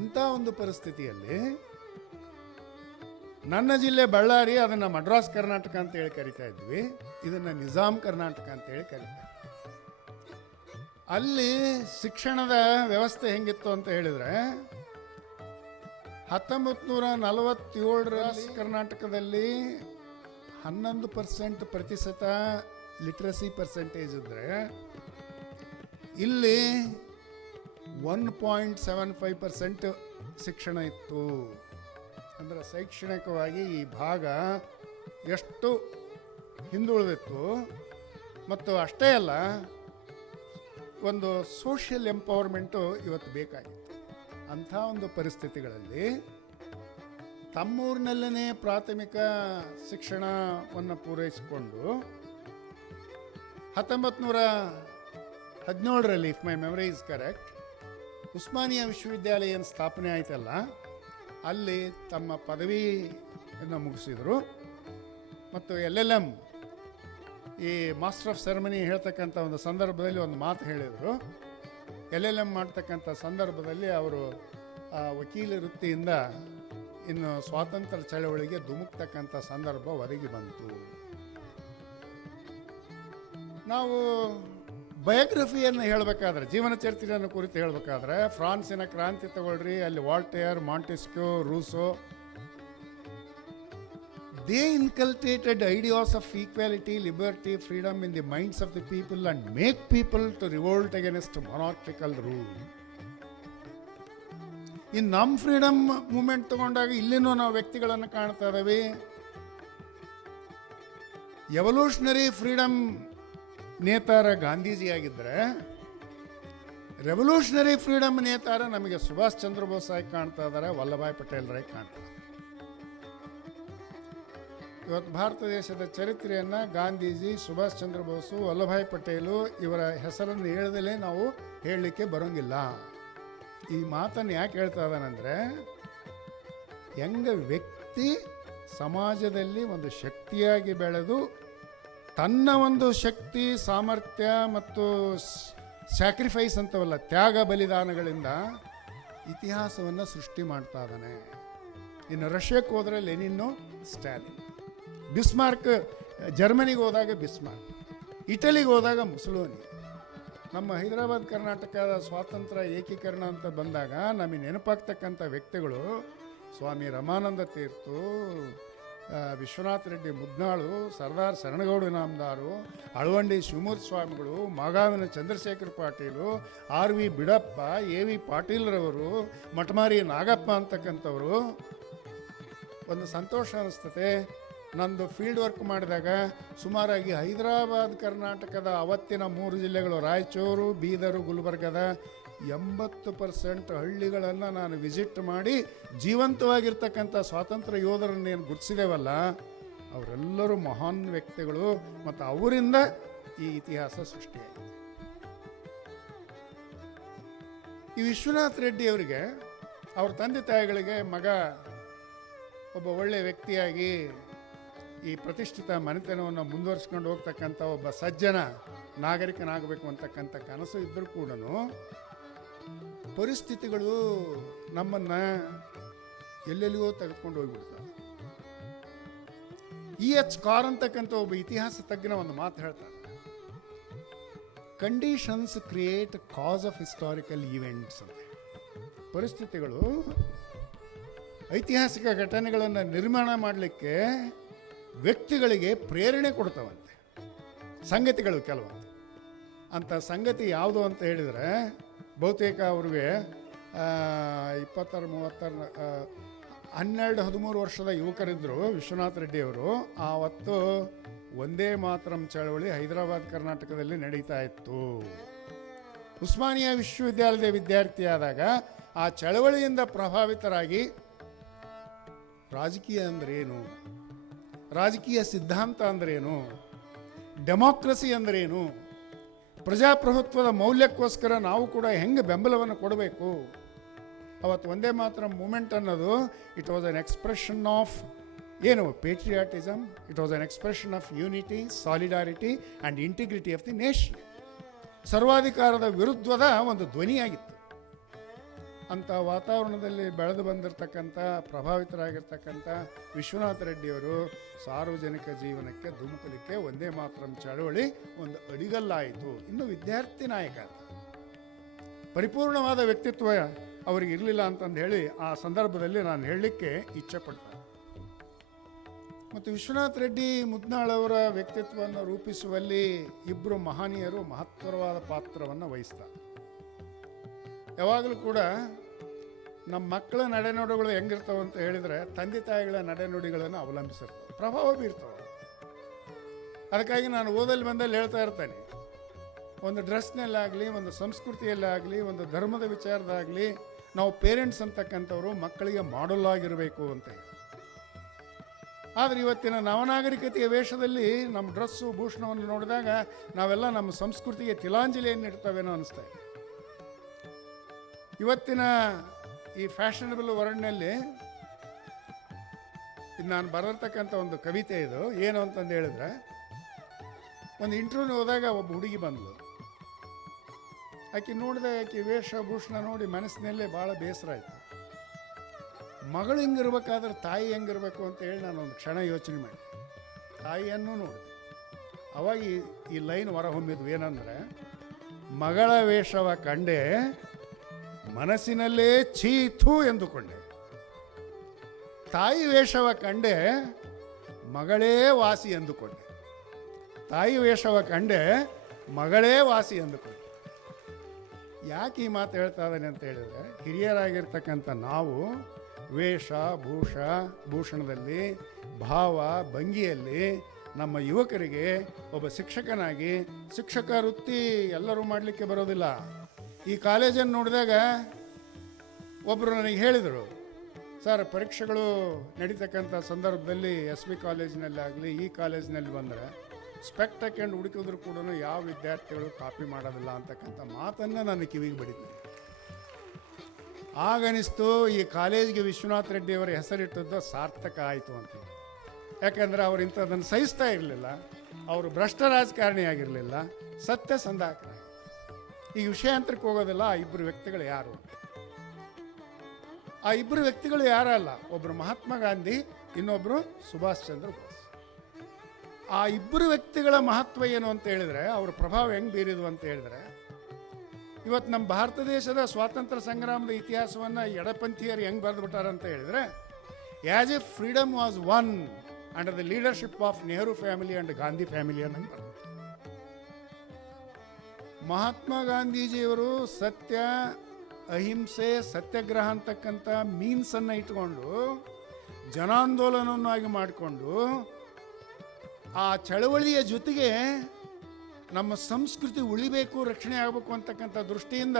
ಇಂಥ ಒಂದು ಪರಿಸ್ಥಿತಿಯಲ್ಲಿ ನನ್ನ ಜಿಲ್ಲೆ ಬಳ್ಳಾರಿ, ಅದನ್ನು ಮಡ್ರಾಸ್ ಕರ್ನಾಟಕ ಅಂತ ಹೇಳಿ ಕರಿತಾ ಇದ್ವಿ, ಇದನ್ನು ನಿಜಾಮ್ ಕರ್ನಾಟಕ ಅಂತ ಹೇಳಿ ಕರಿತಾ. ಅಲ್ಲಿ ಶಿಕ್ಷಣದ ವ್ಯವಸ್ಥೆ ಹೆಂಗಿತ್ತು ಅಂತ ಹೇಳಿದ್ರೆ 1947 ಕರ್ನಾಟಕದಲ್ಲಿ 11% ಪ್ರತಿಶತ ಲಿಟ್ರಸಿ ಪರ್ಸೆಂಟೇಜ್ ಇದ್ದರೆ ಇಲ್ಲಿ 1.75% ಶಿಕ್ಷಣ ಇತ್ತು. ಅಂದರೆ ಶೈಕ್ಷಣಿಕವಾಗಿ ಈ ಭಾಗ ಎಷ್ಟು ಹಿಂದುಳಿದಿತ್ತು. ಮತ್ತು ಅಷ್ಟೇ ಅಲ್ಲ, ಒಂದು ಸೋಷಿಯಲ್ ಎಂಪವರ್ಮೆಂಟು ಇವತ್ತು ಬೇಕಾಗಿತ್ತು. ಅಂಥ ಒಂದು ಪರಿಸ್ಥಿತಿಗಳಲ್ಲಿ ತಮ್ಮೂರಿನಲ್ಲೇ ಪ್ರಾಥಮಿಕ ಶಿಕ್ಷಣವನ್ನು ಪೂರೈಸಿಕೊಂಡು 1917ರಲ್ಲಿ, if my memory is correct, Osmania ವಿಶ್ವವಿದ್ಯಾಲಯ ಏನು ಸ್ಥಾಪನೆ ಆಯ್ತಲ್ಲ, ಅಲ್ಲಿ ತಮ್ಮ ಪದವಿಯನ್ನು ಮುಗಿಸಿದರು. ಮತ್ತು LLM, ಈ ಮಾಸ್ಟರ್ ಆಫ್ ಸೆರೆಮನಿ ಹೇಳ್ತಕ್ಕಂಥ ಒಂದು ಸಂದರ್ಭದಲ್ಲಿ ಒಂದು ಮಾತು ಹೇಳಿದರು. LLM ಮಾಡ್ತಕ್ಕಂಥ ಸಂದರ್ಭದಲ್ಲಿ ಅವರು ವಕೀಲ ವೃತ್ತಿಯಿಂದ ಇನ್ನು ಸ್ವಾತಂತ್ರ್ಯ ಚಳವಳಿಗೆ ಧುಮುಕ್ತಕ್ಕಂಥ ಸಂದರ್ಭ ಒದಗಿ ಬಂತು. ನಾವು ಬಯೋಗ್ರಫಿಯನ್ನು ಹೇಳಬೇಕಾದ್ರೆ, ಜೀವನ ಚರಿತ್ರೆಯನ್ನು ಕುರಿತು ಹೇಳಬೇಕಾದ್ರೆ, ಫ್ರಾನ್ಸಿನ ಕ್ರಾಂತಿ ತಗೊಳ್ರಿ, ಅಲ್ಲಿ Voltaire, Montesquieu, Rousseau, they inculcated ideas of equality, liberty, freedom in the minds of the people and make people to revolt against monarchical rule. ಇನ್ನು ನಮ್ಮ ಫ್ರೀಡಮ್ ಮೂಮೆಂಟ್ ತಗೊಂಡಾಗ ಇಲ್ಲಿನೂ ನಾವು ವ್ಯಕ್ತಿಗಳನ್ನು ಕಾಣ್ತಾ ಇದ್ದೀವಿ. ಎವಲ್ಯೂಷನರಿ ಫ್ರೀಡಮ್ ನೇತಾರ ಗಾಂಧೀಜಿ ಆಗಿದ್ದರೆ, ರೆವಲ್ಯೂಷನರಿ ಫ್ರೀಡಮ್ ನೇತಾರ ನಮಗೆ ಸುಭಾಷ್ ಚಂದ್ರ ಬೋಸ್ ಆಗಿ ಕಾಣ್ತಾ ಇದ್ದಾರೆ, ವಲ್ಲಭಾಯ್ ಪಟೇಲ್ರಾಗಿ ಕಾಣ್ತಾರೆ. ಇವತ್ತು ಭಾರತ ದೇಶದ ಚರಿತ್ರೆಯನ್ನು ಗಾಂಧೀಜಿ, ಸುಭಾಷ್ ಚಂದ್ರ ಬೋಸು, ವಲ್ಲಭಾಯ್ ಪಟೇಲು ಇವರ ಹೆಸರನ್ನು ಹೇಳದಲೇ ನಾವು ಹೇಳಲಿಕ್ಕೆ ಬರೋಂಗಿಲ್ಲ. ಈ ಮಾತನ್ನು ಯಾಕೆ ಹೇಳ್ತಾ ಇದ್ದಾನಂದರೆ, ಹೆಂಗ ವ್ಯಕ್ತಿ ಸಮಾಜದಲ್ಲಿ ಒಂದು ಶಕ್ತಿಯಾಗಿ ಬೆಳೆದು ತನ್ನ ಒಂದು ಶಕ್ತಿ, ಸಾಮರ್ಥ್ಯ ಮತ್ತು ಸ್ಯಾಕ್ರಿಫೈಸ್ ಅಂತವಲ್ಲ, ತ್ಯಾಗ ಬಲಿದಾನಗಳಿಂದ ಇತಿಹಾಸವನ್ನು ಸೃಷ್ಟಿ ಮಾಡ್ತಾ ಇದ್ದಾನೆ. ಇನ್ನು ರಷ್ಯಾಕ್ಕೆ ಹೋದರೆ ಲೆನಿನ್ನು, ಸ್ಟಾಲಿನ್, ಬಿಸ್ಮಾರ್ಕ್ ಜರ್ಮನಿಗೆ ಹೋದಾಗ ಬಿಸ್ಮಾರ್ಕ್, ಇಟಲಿಗೆ ಹೋದಾಗ ಮುಸೋಲಿನಿ. ನಮ್ಮ ಹೈದರಾಬಾದ್ ಕರ್ನಾಟಕದ ಸ್ವಾತಂತ್ರ್ಯ ಏಕೀಕರಣ ಅಂತ ಬಂದಾಗ ನಮಗೆ ನೆನಪಾಗ್ತಕ್ಕಂಥ ವ್ಯಕ್ತಿಗಳು ಸ್ವಾಮಿ ರಮಾನಂದ ತೀರ್ಥು, ವಿಶ್ವನಾಥ ರೆಡ್ಡಿ ಮುದ್ನಾಳು, ಸರ್ದಾರ್ ಶರಣಗೌಡ ಇನಾಮದಾರು, ಅಳವಂಡಿ ಶಿವಮೂರ್ತಿ ಸ್ವಾಮಿಗಳು, ಮಾಗಾವಿನ ಚಂದ್ರಶೇಖರ್ ಪಾಟೀಲು, RV ಬಿಡಪ್ಪ, AV ಪಾಟೀಲ್ರವರು, ಮಠಮಾರಿ ನಾಗಪ್ಪ ಅಂತಕ್ಕಂಥವರು. ಒಂದು ಸಂತೋಷ ಅನಿಸ್ತದೆ. ನಂದು ಫೀಲ್ಡ್ ವರ್ಕ್ ಮಾಡಿದಾಗ ಸುಮಾರಾಗಿ ಹೈದರಾಬಾದ್ ಕರ್ನಾಟಕದ ಅವತ್ತಿನ 3 ಜಿಲ್ಲೆಗಳು, ರಾಯಚೂರು, ಬೀದರು, ಗುಲ್ಬರ್ಗದ 80% ಹಳ್ಳಿಗಳನ್ನು ನಾನು ವಿಸಿಟ್ ಮಾಡಿ ಜೀವಂತವಾಗಿರ್ತಕ್ಕಂಥ ಸ್ವಾತಂತ್ರ್ಯ ಯೋಧರನ್ನು ಏನು ಗುರುತಿಸಿದೇವಲ್ಲ, ಅವರೆಲ್ಲರೂ ಮಹಾನ್ ವ್ಯಕ್ತಿಗಳು. ಮತ್ತು ಅವರಿಂದ ಈ ಇತಿಹಾಸ ಸೃಷ್ಟಿಯಾಗಿದೆ. ಈ ವಿಶ್ವನಾಥ್ ರೆಡ್ಡಿ ಅವರಿಗೆ, ಅವ್ರ ತಂದೆ ತಾಯಿಗಳಿಗೆ ಮಗ ಒಬ್ಬ ಒಳ್ಳೆಯ ವ್ಯಕ್ತಿಯಾಗಿ ಈ ಪ್ರತಿಷ್ಠಿತ ಮನೆತನವನ್ನು ಮುಂದುವರಿಸ್ಕೊಂಡು ಹೋಗ್ತಕ್ಕಂಥ ಒಬ್ಬ ಸಜ್ಜನ ನಾಗರಿಕನಾಗಬೇಕು ಅಂತಕ್ಕಂಥ ಕನಸು ಇದ್ದರೂ ಕೂಡ ಪರಿಸ್ಥಿತಿಗಳು ನಮ್ಮನ್ನು ಎಲ್ಲೆಲ್ಲಿಗೋ ತೆಗೆದುಕೊಂಡು ಹೋಗ್ಬಿಡ್ತಾರೆ. EH ಕಾರ್ ಅಂತಕ್ಕಂಥ ಒಬ್ಬ ಇತಿಹಾಸ ತಜ್ಞ ಒಂದು ಮಾತು ಹೇಳ್ತಾರೆ, conditions create cause of historical events ಅಂತ. ಪರಿಸ್ಥಿತಿಗಳು ಐತಿಹಾಸಿಕ ಘಟನೆಗಳನ್ನು ನಿರ್ಮಾಣ ಮಾಡಲಿಕ್ಕೆ ವ್ಯಕ್ತಿಗಳಿಗೆ ಪ್ರೇರಣೆ ಕೊಡ್ತಾವಂತೆ. ಸಂಗತಿಗಳು ಕೆಲವು ಅಂಥ ಸಂಗತಿ ಯಾವುದು ಅಂತ ಹೇಳಿದರೆ, ಬಹುತೇಕ ಅವ್ರಿಗೆ 12-13 ವರ್ಷದ ಯುವಕರಿದ್ದರು ವಿಶ್ವನಾಥ್ ರೆಡ್ಡಿಯವರು. ಆವತ್ತು ಒಂದೇ ಮಾತರಂ ಚಳವಳಿ ಹೈದರಾಬಾದ್ ಕರ್ನಾಟಕದಲ್ಲಿ ನಡೀತಾ ಇತ್ತು. ಉಸ್ಮಾನಿಯಾ ವಿಶ್ವವಿದ್ಯಾಲಯದ ವಿದ್ಯಾರ್ಥಿಯಾದಾಗ ಆ ಚಳವಳಿಯಿಂದ ಪ್ರಭಾವಿತರಾಗಿ ರಾಜಕೀಯ ಅಂದ್ರೇನು, ರಾಜಕೀಯ ಸಿದ್ಧಾಂತ ಅಂದ್ರೇನು, ಡೆಮಾಕ್ರಸಿ ಅಂದ್ರೇನು, ಪ್ರಜಾಪ್ರಭುತ್ವದ ಮೌಲ್ಯಕ್ಕೋಸ್ಕರ ನಾವು ಕೂಡ ಹೆಂಗೆ ಬೆಂಬಲವನ್ನು ಕೊಡಬೇಕು. ಅವತ್ತು ಒಂದೇ ಮಾತ್ರ ಮೂಮೆಂಟ್ ಅನ್ನೋದು it was an expression of ಏನು patriotism, it was an expression of unity, solidarity and integrity of the nation. ಸರ್ವಾಧಿಕಾರದ ವಿರುದ್ಧದ ಒಂದು ಧ್ವನಿಯಾಗಿತ್ತು. ಅಂಥ ವಾತಾವರಣದಲ್ಲಿ ಬೆಳೆದು ಬಂದಿರತಕ್ಕಂಥ ಪ್ರಭಾವಿತರಾಗಿರ್ತಕ್ಕಂಥ ವಿಶ್ವನಾಥ ರೆಡ್ಡಿಯವರು ಸಾರ್ವಜನಿಕ ಜೀವನಕ್ಕೆ ಧುಮುಕಲಿಕ್ಕೆ ಒಂದೇ ಮಾತರಂ ಚಳವಳಿ ಒಂದು ಅಡಿಗಲ್ಲಾಯಿತು. ಇನ್ನು ವಿದ್ಯಾರ್ಥಿ ನಾಯಕ, ಪರಿಪೂರ್ಣವಾದ ವ್ಯಕ್ತಿತ್ವ ಅವರಿಗೆ ಇರಲಿಲ್ಲ ಅಂತಂದು ಹೇಳಿ ಆ ಸಂದರ್ಭದಲ್ಲಿ ನಾನು ಹೇಳಲಿಕ್ಕೆ ಇಚ್ಛೆ ಪಡ್ತೇನೆ. ಮತ್ತು ವಿಶ್ವನಾಥ್ ರೆಡ್ಡಿ ಮುದ್ನಾಳ್ ಅವರ ವ್ಯಕ್ತಿತ್ವವನ್ನು ರೂಪಿಸುವಲ್ಲಿ ಇಬ್ಬರು ಮಹನೀಯರು ಮಹತ್ತರವಾದ ಪಾತ್ರವನ್ನು ವಹಿಸ್ತಾರೆ. ಯಾವಾಗಲೂ ಕೂಡ ನಮ್ಮ ಮಕ್ಕಳ ನಡೆನುಡಿಗಳು ಹೆಂಗಿರ್ತಾವೆ ಅಂತ ಹೇಳಿದರೆ ತಂದೆ ತಾಯಿಗಳ ನಡೆನುಡಿಗಳನ್ನು ಅವಲಂಬಿಸಿರ್ತವೆ, ಪ್ರಭಾವ ಬೀರ್ತವೆ. ಅದಕ್ಕಾಗಿ ನಾನು ಓದಲ್ಲಿ ಬಂದಲ್ಲಿ ಹೇಳ್ತಾ ಇರ್ತೇನೆ, ಒಂದು ಡ್ರೆಸ್ನಲ್ಲಾಗಲಿ, ಒಂದು ಸಂಸ್ಕೃತಿಯಲ್ಲಾಗಲಿ, ಒಂದು ಧರ್ಮದ ವಿಚಾರದಾಗಲಿ ನಾವು ಪೇರೆಂಟ್ಸ್ ಅಂತಕ್ಕಂಥವ್ರು ಮಕ್ಕಳಿಗೆ ಮಾಡಲ್ ಆಗಿರಬೇಕು ಅಂತ. ಆದರೆ ಇವತ್ತಿನ ನವನಾಗರಿಕತೆಯ ವೇಷದಲ್ಲಿ ನಮ್ಮ ಡ್ರೆಸ್ಸು ಭೂಷಣವನ್ನು ನೋಡಿದಾಗ ನಾವೆಲ್ಲ ನಮ್ಮ ಸಂಸ್ಕೃತಿಗೆ ತಿಲಾಂಜಲಿಯನ್ನು ಇಡ್ತವೇನೋ ಅನಿಸ್ತಾ ಇದೆ. ಇವತ್ತಿನ ಈ ಫ್ಯಾಷನಬಲ್ ವರ್ಡ್ನಲ್ಲಿ ಇದು ನಾನು ಬರೆದಿರ್ತಕ್ಕಂಥ ಒಂದು ಕವಿತೆ ಇದು. ಏನು ಅಂತಂದು ಹೇಳಿದ್ರೆ, ಒಂದು ಇಂಟರ್ವ್ಯೂನ ಹೋದಾಗ ಒಬ್ಬ ಹುಡುಗಿ ಬಂದಳು. ಆಕೆ ನೋಡಿದೆ, ಆಕೆ ವೇಷಭೂಷಣ ನೋಡಿ ಮನಸ್ಸಿನಲ್ಲೇ ಭಾಳ ಬೇಸರ ಆಯಿತು. ಮಗಳು ಹೆಂಗಿರ್ಬೇಕಾದ್ರೆ ತಾಯಿ ಹೆಂಗಿರ್ಬೇಕು ಅಂತ ಹೇಳಿ ನಾನು ಒಂದು ಕ್ಷಣ ಯೋಚನೆ ಮಾಡಿ ತಾಯಿಯನ್ನು ನೋಡಿದೆ. ಅವಾಗ ಈ ಲೈನ್ ಹೊರಹೊಮ್ಮಿದ್ವು, ಏನಂದರೆ, ಮಗಳ ವೇಷವ ಕಂಡೆ ಮನಸ್ಸಿನಲ್ಲೇ ಚೀತು ಎಂದುಕೊಂಡೆ, ತಾಯಿ ವೇಷವ ಕಂಡೆ ಮಗಳೇ ವಾಸಿ ಎಂದುಕೊಂಡೆ, ತಾಯಿ ವೇಷವ ಕಂಡೆ ಮಗಳೇ ವಾಸಿ ಎಂದುಕೊಂಡೆ. ಯಾಕೆ ಈ ಮಾತು ಹೇಳ್ತಾ ಇದ್ದಾನೆ ಅಂತ ಹೇಳಿದ್ರೆ, ಹಿರಿಯರಾಗಿರ್ತಕ್ಕಂಥ ನಾವು ವೇಷ ಭೂಷಣದಲ್ಲಿ, ಭಾವ ಭಂಗಿಯಲ್ಲಿ ನಮ್ಮ ಯುವಕರಿಗೆ ಒಬ್ಬ ಶಿಕ್ಷಕನಾಗಿ, ಶಿಕ್ಷಕ ವೃತ್ತಿ ಎಲ್ಲರೂ ಮಾಡಲಿಕ್ಕೆ ಬರೋದಿಲ್ಲ. ಈ ಕಾಲೇಜನ್ನು ನೋಡಿದಾಗ ಒಬ್ಬರು ನನಗೆ ಹೇಳಿದರು, ಸರ್ ಪರೀಕ್ಷೆಗಳು ನಡೀತಕ್ಕಂಥ ಸಂದರ್ಭದಲ್ಲಿ ಎಸ್ ಬಿ ಕಾಲೇಜಿನಲ್ಲಾಗಲಿ ಈ ಕಾಲೇಜಿನಲ್ಲಿ ಬಂದರೆ ಸ್ಪೆಕ್ಟ್ ಹಾಕೊಂಡು ಹುಡುಕಿದ್ರು ಕೂಡ ಯಾವ ವಿದ್ಯಾರ್ಥಿಗಳು ಕಾಪಿ ಮಾಡೋದಿಲ್ಲ ಅಂತಕ್ಕಂಥ ಮಾತನ್ನು ನಾನು ಕಿವಿಗೆ ಬಡಿದ್ದೆ. ಆಗನಿಸ್ತು ಈ ಕಾಲೇಜಿಗೆ ವಿಶ್ವನಾಥ್ ರೆಡ್ಡಿ ಅವರ ಹೆಸರಿಟ್ಟದ್ದು ಸಾರ್ಥಕ ಆಯಿತು ಅಂತ. ಯಾಕೆಂದರೆ ಅವರು ಇಂಥದ್ದನ್ನು ಸಹಿಸ್ತಾ ಇರಲಿಲ್ಲ, ಅವರು ಭ್ರಷ್ಟ ರಾಜಕಾರಣಿ ಆಗಿರಲಿಲ್ಲ, ಸತ್ಯಸಂಧಾಕರ. ಈಗ ವಿಷಯಾಂತರಕ್ಕೆ ಹೋಗೋದಿಲ್ಲ, ಆ ಇಬ್ಬರು ವ್ಯಕ್ತಿಗಳು ಯಾರು? ಆ ಇಬ್ಬರು ವ್ಯಕ್ತಿಗಳು ಯಾರಲ್ಲ, ಒಬ್ಬರು ಮಹಾತ್ಮ ಗಾಂಧಿ, ಇನ್ನೊಬ್ಬರು ಸುಭಾಷ್ ಚಂದ್ರ ಬೋಸ್. ಆ ಇಬ್ಬರು ವ್ಯಕ್ತಿಗಳ ಮಹತ್ವ ಏನು ಅಂತ ಹೇಳಿದ್ರೆ, ಅವ್ರ ಪ್ರಭಾವ ಹೆಂಗೆ ಬೀರಿದ್ವು ಅಂತ ಹೇಳಿದ್ರೆ, ಇವತ್ತು ನಮ್ಮ ಭಾರತ ದೇಶದ ಸ್ವಾತಂತ್ರ್ಯ ಸಂಗ್ರಾಮದ ಇತಿಹಾಸವನ್ನು ಎಡಪಂಥೀಯರು ಹೆಂಗೆ ಬರೆದುಬಿಟ್ಟಾರ ಅಂತ ಹೇಳಿದ್ರೆ, as A freedom was one under the leadership of Nehru family and Gandhi family ಅನ್ನಂಗೆ ಬರೆದು. ಮಹಾತ್ಮ ಗಾಂಧೀಜಿಯವರು ಸತ್ಯ, ಅಹಿಂಸೆ, ಸತ್ಯಾಗ್ರಹ ಅಂತಕ್ಕಂಥ ಮೀನ್ಸನ್ನು ಇಟ್ಕೊಂಡು ಜನಾಂದೋಲನವನ್ನಾಗಿ ಮಾಡಿಕೊಂಡು ಆ ಚಳವಳಿಯ ಜೊತೆಗೆ ನಮ್ಮ ಸಂಸ್ಕೃತಿ ಉಳಿಬೇಕು, ರಕ್ಷಣೆ ಆಗಬೇಕು ಅಂತಕ್ಕಂಥ ದೃಷ್ಟಿಯಿಂದ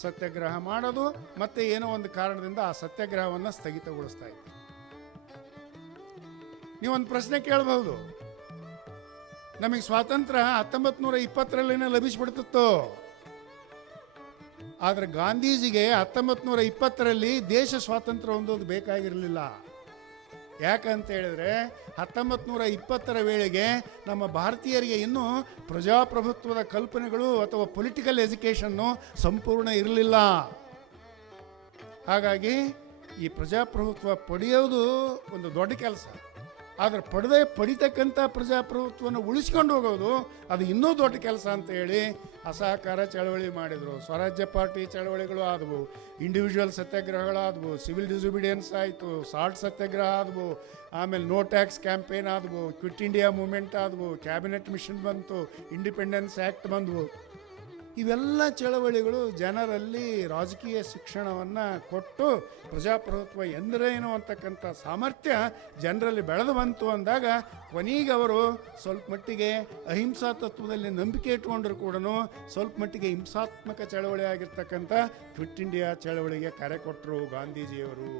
ಸತ್ಯಾಗ್ರಹ ಮಾಡೋದು, ಮತ್ತು ಏನೋ ಒಂದು ಕಾರಣದಿಂದ ಆ ಸತ್ಯಾಗ್ರಹವನ್ನು ಸ್ಥಗಿತಗೊಳಿಸ್ತಾ ಇತ್ತು. ನೀವೊಂದು ಪ್ರಶ್ನೆ ಕೇಳಬಹುದು, ನಮಗೆ ಸ್ವಾತಂತ್ರ್ಯ 1920ರಲ್ಲಿನೇ ಲಭಿಸಿಬಿಡ್ತಿತ್ತು. ಆದರೆ ಗಾಂಧೀಜಿಗೆ 1920ರಲ್ಲಿ ದೇಶ ಸ್ವಾತಂತ್ರ್ಯ ಹೊಂದೋದು ಬೇಕಾಗಿರಲಿಲ್ಲ. ಯಾಕಂತ ಹೇಳಿದ್ರೆ 1920ರ ವೇಳೆಗೆ ನಮ್ಮ ಭಾರತೀಯರಿಗೆ ಇನ್ನೂ ಪ್ರಜಾಪ್ರಭುತ್ವದ ಕಲ್ಪನೆಗಳು ಅಥವಾ ಪೊಲಿಟಿಕಲ್ ಎಜುಕೇಷನ್ನು ಸಂಪೂರ್ಣ ಇರಲಿಲ್ಲ. ಹಾಗಾಗಿ ಈ ಪ್ರಜಾಪ್ರಭುತ್ವ ಪಡೆಯೋದು ಒಂದು ದೊಡ್ಡ ಕೆಲಸ. ಆದರೆ ಪಡಿತಕ್ಕಂಥ ಪ್ರಜಾಪ್ರಭುತ್ವವನ್ನು ಉಳಿಸ್ಕೊಂಡು ಹೋಗೋದು ಅದು ಇನ್ನೂ ದೊಡ್ಡ ಕೆಲಸ ಅಂತ ಹೇಳಿ ಅಸಹಕಾರ ಚಳವಳಿ ಮಾಡಿದರು. ಸ್ವರಾಜ್ಯ ಪಾರ್ಟಿ ಚಳವಳಿಗಳು ಆದವು, ಇಂಡಿವಿಜುವಲ್ ಸತ್ಯಾಗ್ರಹಗಳಾದವು, ಸಿವಿಲ್ ಡಿಸೊಬಿಡಿಯನ್ಸ್ ಆಯಿತು, ಸಾಲ್ಟ್ ಸತ್ಯಾಗ್ರಹ ಆದವು, ಆಮೇಲೆ ನೋ ಟ್ಯಾಕ್ಸ್ ಕ್ಯಾಂಪೇನ್ ಆದವು, ಕ್ವಿಟ್ ಇಂಡಿಯಾ ಮೂವ್ಮೆಂಟ್ ಆದವು, ಕ್ಯಾಬಿನೆಟ್ ಮಿಷನ್ ಬಂತು, ಇಂಡಿಪೆಂಡೆನ್ಸ್ ಆ್ಯಕ್ಟ್ ಬಂದವು. ಇವೆಲ್ಲ ಚಳವಳಿಗಳು ಜನರಲ್ಲಿ ರಾಜಕೀಯ ಶಿಕ್ಷಣವನ್ನು ಕೊಟ್ಟು ಪ್ರಜಾಪ್ರಭುತ್ವ ಎಂದರೇನು ಅಂತಕ್ಕಂಥ ಸಾಮರ್ಥ್ಯ ಜನರಲ್ಲಿ ಬೆಳೆದು ಬಂತು ಅಂದಾಗ ಕೊನೆಗೆ ಅವರು ಸ್ವಲ್ಪ ಮಟ್ಟಿಗೆ ಅಹಿಂಸಾ ತತ್ವದಲ್ಲಿ ನಂಬಿಕೆ ಇಟ್ಕೊಂಡ್ರು ಕೂಡ ಸ್ವಲ್ಪ ಮಟ್ಟಿಗೆ ಹಿಂಸಾತ್ಮಕ ಚಳವಳಿ ಆಗಿರ್ತಕ್ಕಂಥ ಕ್ವಿಟ್ ಇಂಡಿಯಾ ಚಳವಳಿಗೆ ಕರೆ ಕೊಟ್ಟರು ಗಾಂಧೀಜಿಯವರು.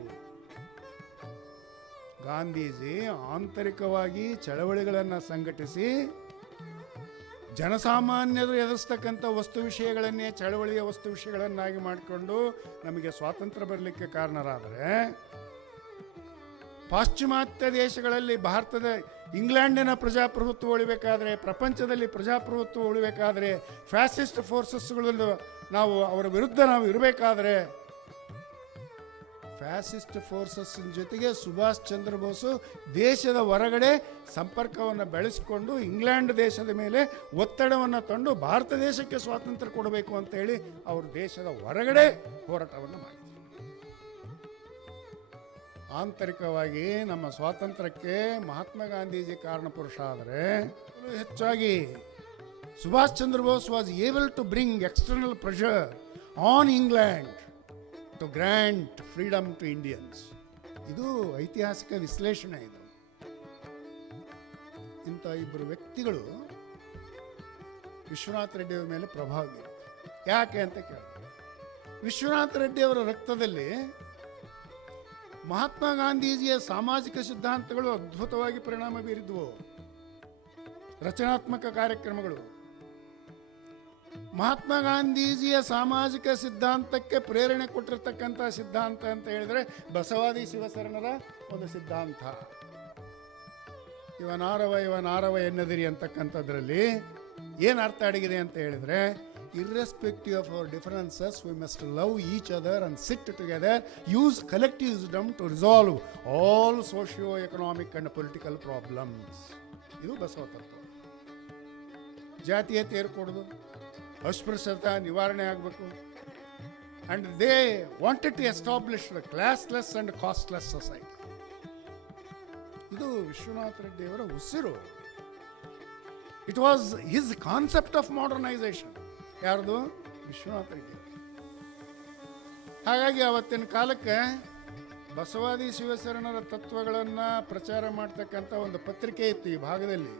ಗಾಂಧೀಜಿ ಆಂತರಿಕವಾಗಿ ಚಳವಳಿಗಳನ್ನು ಸಂಘಟಿಸಿ ಜನಸಾಮಾನ್ಯರು ಎದುರಿಸ್ತಕ್ಕಂಥ ವಸ್ತು ವಿಷಯಗಳನ್ನೇ ಚಳವಳಿಯ ವಸ್ತು ವಿಷಯಗಳನ್ನಾಗಿ ಮಾಡಿಕೊಂಡು ನಮಗೆ ಸ್ವಾತಂತ್ರ್ಯ ಬರಲಿಕ್ಕೆ ಕಾರಣರಾದರೆ, ಪಾಶ್ಚಿಮಾತ್ಯ ದೇಶಗಳಲ್ಲಿ ಭಾರತದ ಇಂಗ್ಲೆಂಡಿನ ಪ್ರಜಾಪ್ರಭುತ್ವ ಉಳಿಬೇಕಾದ್ರೆ, ಪ್ರಪಂಚದಲ್ಲಿ ಪ್ರಜಾಪ್ರಭುತ್ವ ಉಳಿಬೇಕಾದ್ರೆ, ಫ್ಯಾಸಿಸ್ಟ್ ಫೋರ್ಸಸ್ಗಳು ನಾವು ಅವರ ವಿರುದ್ಧ ನಾವು ಇರಬೇಕಾದ್ರೆ, ಫ್ಯಾಸಿಸ್ಟ್ ಫೋರ್ಸಸ್ ಜೊತೆಗೆ ಸುಭಾಷ್ ಚಂದ್ರ ಬೋಸು ದೇಶದ ಹೊರಗಡೆ ಸಂಪರ್ಕವನ್ನು ಬೆಳೆಸಿಕೊಂಡು ಇಂಗ್ಲೆಂಡ್ ದೇಶದ ಮೇಲೆ ಒತ್ತಡವನ್ನು ತಂದು ಭಾರತ ದೇಶಕ್ಕೆ ಸ್ವಾತಂತ್ರ್ಯ ಕೊಡಬೇಕು ಅಂತ ಹೇಳಿ ಅವರು ದೇಶದ ಹೊರಗಡೆ ಹೋರಾಟವನ್ನು ಮಾಡಿದರು. ಆಂತರಿಕವಾಗಿ ನಮ್ಮ ಸ್ವಾತಂತ್ರ್ಯಕ್ಕೆ ಮಹಾತ್ಮ ಗಾಂಧೀಜಿ ಕಾರಣ ಪುರುಷ ಆದರೆ ಹೆಚ್ಚಾಗಿ Subhash Chandra Bose was able to bring external pressure on England to grant freedom to Indians. ಇದು ಐತಿಹಾಸಿಕ ವಿಶ್ಲೇಷಣೆ. ಇದು ಇಂಥ ಇಬ್ಬರು ವ್ಯಕ್ತಿಗಳು ವಿಶ್ವನಾಥ ರೆಡ್ಡಿಯವರ ಮೇಲೆ ಪ್ರಭಾವ ಬೀರುತ್ತೆ. ಯಾಕೆ ಅಂತ ಕೇಳಿದ್ರೆ, ವಿಶ್ವನಾಥ ರೆಡ್ಡಿಯವರ ರಕ್ತದಲ್ಲಿ ಮಹಾತ್ಮ ಗಾಂಧೀಜಿಯ ಸಾಮಾಜಿಕ ಸಿದ್ಧಾಂತಗಳು ಅದ್ಭುತವಾಗಿ ಪರಿಣಾಮ ಬೀರಿದ್ವು. ರಚನಾತ್ಮಕ ಕಾರ್ಯಕ್ರಮಗಳು ಮಹಾತ್ಮ ಗಾಂಧೀಜಿಯ ಸಾಮಾಜಿಕ ಸಿದ್ಧಾಂತಕ್ಕೆ ಪ್ರೇರಣೆ ಕೊಟ್ಟಿರ್ತಕ್ಕಂಥ ಸಿದ್ಧಾಂತ ಅಂತ ಹೇಳಿದ್ರೆ ಬಸವಾದಿ ಶಿವಶರಣರ ಒಂದು ಸಿದ್ಧಾಂತ. ಇವನಾರವ ಎನ್ನದಿರಿ ಅಂತಕ್ಕಂಥದ್ರಲ್ಲಿ ಏನು ಅರ್ಥ ಅಡಗಿದೆ ಅಂತ ಹೇಳಿದ್ರೆ, irrespective of our differences, we must love each other and sit together, use collective wisdom to resolve all socio-economic and political problems. ಇದು ಬಸವ ತತ್ವ. ಜಾತೀಯತೆ ಏರ್ಕೊಡೋದು, ಅಸ್ಪೃಶ್ಯತೆ ನಿವಾರಣೆ ಆಗಬೇಕು. And they wanted to establish the classless and castless society. ಇದು ವಿಶ್ವನಾಥ ರೆಡ್ಡಿಯವರ ಉಸಿರು. It was his concept of modernisation. ಯಾರ್ದು? ವಿಶ್ವನಾಥ ರೆಡ್ಡಿ. ಹಾಗಾಗಿ ಅವತ್ತಿನ ಕಾಲಕ್ಕೆ ಬಸವಾದಿ ಶಿವಶರಣರ ತತ್ವಗಳನ್ನು ಪ್ರಚಾರ ಮಾಡ್ತಕ್ಕಂಥ ಒಂದು ಪತ್ರಿಕೆ ಇತ್ತು ಈ ಭಾಗದಲ್ಲಿ.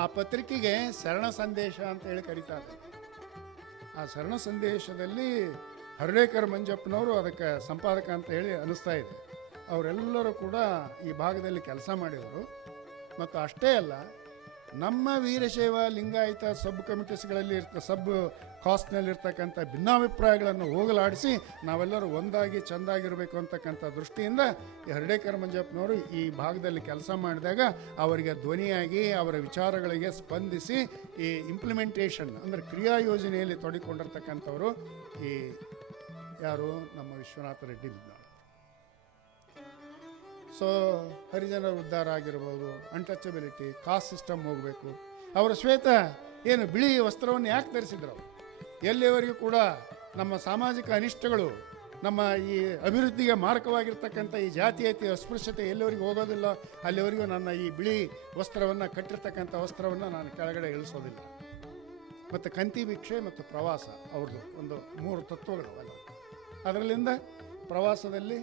ಆ ಪತ್ರಿಕೆಗೆ ಶರಣ ಸಂದೇಶ ಅಂತ ಹೇಳಿ ಕರೀತಾರೆ. ಆ ಶರಣ ಸಂದೇಶದಲ್ಲಿ ಹರ್ಡೇಕರ್ ಮಂಜಪ್ಪನವರು ಅದಕ್ಕೆ ಸಂಪಾದಕ ಅಂತ ಹೇಳಿ ಅನಿಸ್ತಾ ಇದೆ. ಅವರೆಲ್ಲರೂ ಕೂಡ ಈ ಭಾಗದಲ್ಲಿ ಕೆಲಸ ಮಾಡಿದರು. ಮತ್ತು ಅಷ್ಟೇ ಅಲ್ಲ, ನಮ್ಮ ವೀರಶೈವ ಲಿಂಗಾಯತ ಸಬ್ ಕಮಿಟೀಸ್ಗಳಲ್ಲಿ ಸಬ್ ಕಾಸ್ಟ್ನಲ್ಲಿರ್ತಕ್ಕಂಥ ಭಿನ್ನಾಭಿಪ್ರಾಯಗಳನ್ನು ಹೋಗಲಾಡಿಸಿ ನಾವೆಲ್ಲರೂ ಒಂದಾಗಿ ಚೆಂದಾಗಿರಬೇಕು ಅಂತಕ್ಕಂಥ ದೃಷ್ಟಿಯಿಂದ ಈ ಹರ್ಡೇಕರ್ ಮಂಜಪ್ಪನವರು ಈ ಭಾಗದಲ್ಲಿ ಕೆಲಸ ಮಾಡಿದಾಗ ಅವರಿಗೆ ಧ್ವನಿಯಾಗಿ ಅವರ ವಿಚಾರಗಳಿಗೆ ಸ್ಪಂದಿಸಿ ಈ ಇಂಪ್ಲಿಮೆಂಟೇಷನ್ ಅಂದರೆ ಕ್ರಿಯಾ ಯೋಜನೆಯಲ್ಲಿ ತೊಡಗಿಕೊಂಡಿರ್ತಕ್ಕಂಥವರು ಈ ಯಾರು? ನಮ್ಮ ವಿಶ್ವನಾಥ ರೆಡ್ಡಿ ಬಿದ್ದಾಳೆ. ಸೊ ಹರಿಜನರ ಉದ್ಧಾರ ಆಗಿರ್ಬೋದು, ಅನ್ಟಚಬಿಲಿಟಿ, ಕಾಸ್ಟ್ ಸಿಸ್ಟಮ್ ಹೋಗಬೇಕು. ಅವರ ಶ್ವೇತ ಏನು ಬಿಳಿ ವಸ್ತ್ರವನ್ನು ಯಾಕೆ ಧರಿಸಿದ್ರು? ಅವರು ಎಲ್ಲಿಯವರೆಗೂ ಕೂಡ ನಮ್ಮ ಸಾಮಾಜಿಕ ಅನಿಷ್ಟಗಳು, ನಮ್ಮ ಈ ಅಭಿವೃದ್ಧಿಗೆ ಮಾರಕವಾಗಿರ್ತಕ್ಕಂಥ ಈ ಜಾತೀಯತೆ ಅಸ್ಪೃಶ್ಯತೆ ಎಲ್ಲಿವರೆಗೂ ಹೋಗೋದಿಲ್ಲ ಅಲ್ಲಿವರೆಗೂ ನನ್ನ ಈ ಬಿಳಿ ವಸ್ತ್ರವನ್ನು ಕಟ್ಟಿರ್ತಕ್ಕಂಥ ವಸ್ತ್ರವನ್ನು ನಾನು ಕೆಳಗಡೆ ಇಳಿಸೋದಿಲ್ಲ. ಮತ್ತು ಕಂತಿ ಭಿಕ್ಷೆ ಮತ್ತು ಪ್ರವಾಸ ಅವ್ರದ್ದು ಒಂದು 3 ತತ್ವಗಳು ಅಲ್ಲ. ಅದರಲ್ಲಿಂದ ಪ್ರವಾಸದಲ್ಲಿ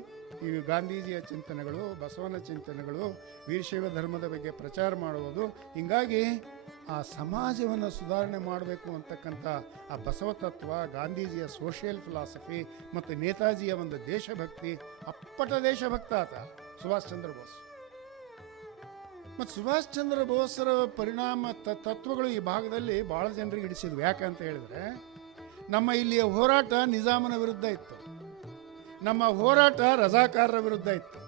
ಈ ಗಾಂಧೀಜಿಯ ಚಿಂತನೆಗಳು, ಬಸವನ ಚಿಂತನೆಗಳು, ವೀರಶೈವ ಧರ್ಮದ ಬಗ್ಗೆ ಪ್ರಚಾರ ಮಾಡುವುದು, ಹೀಗಾಗಿ ಆ ಸಮಾಜವನ್ನು ಸುಧಾರಣೆ ಮಾಡಬೇಕು ಅಂತಕ್ಕಂಥ ಆ ಬಸವ ತತ್ವ, ಗಾಂಧೀಜಿಯ ಸೋಷಿಯಲ್ ಫಿಲಾಸಫಿ ಮತ್ತು ನೇತಾಜಿಯ ಒಂದು ದೇಶಭಕ್ತಿ, ಅಪ್ಪಟ ದೇಶಭಕ್ತ ಆತ ಸುಭಾಷ್ ಚಂದ್ರ ಬೋಸ್. ಮತ್ತು ಸುಭಾಷ್ ಚಂದ್ರ ಬೋಸರ ಪರಿಣಾಮ ತತ್ವಗಳು ಈ ಭಾಗದಲ್ಲಿ ಭಾಳ ಜನರಿಗೆ ಹಿಡಿಸಿದ್ವು. ಯಾಕೆ ಅಂತ ಹೇಳಿದ್ರೆ, ನಮ್ಮ ಇಲ್ಲಿಯ ಹೋರಾಟ ನಿಜಾಮನ ವಿರುದ್ಧ ಇತ್ತು, ನಮ್ಮ ಹೋರಾಟ ರಜಾಕಾರರ ವಿರುದ್ಧ ಇತ್ತು.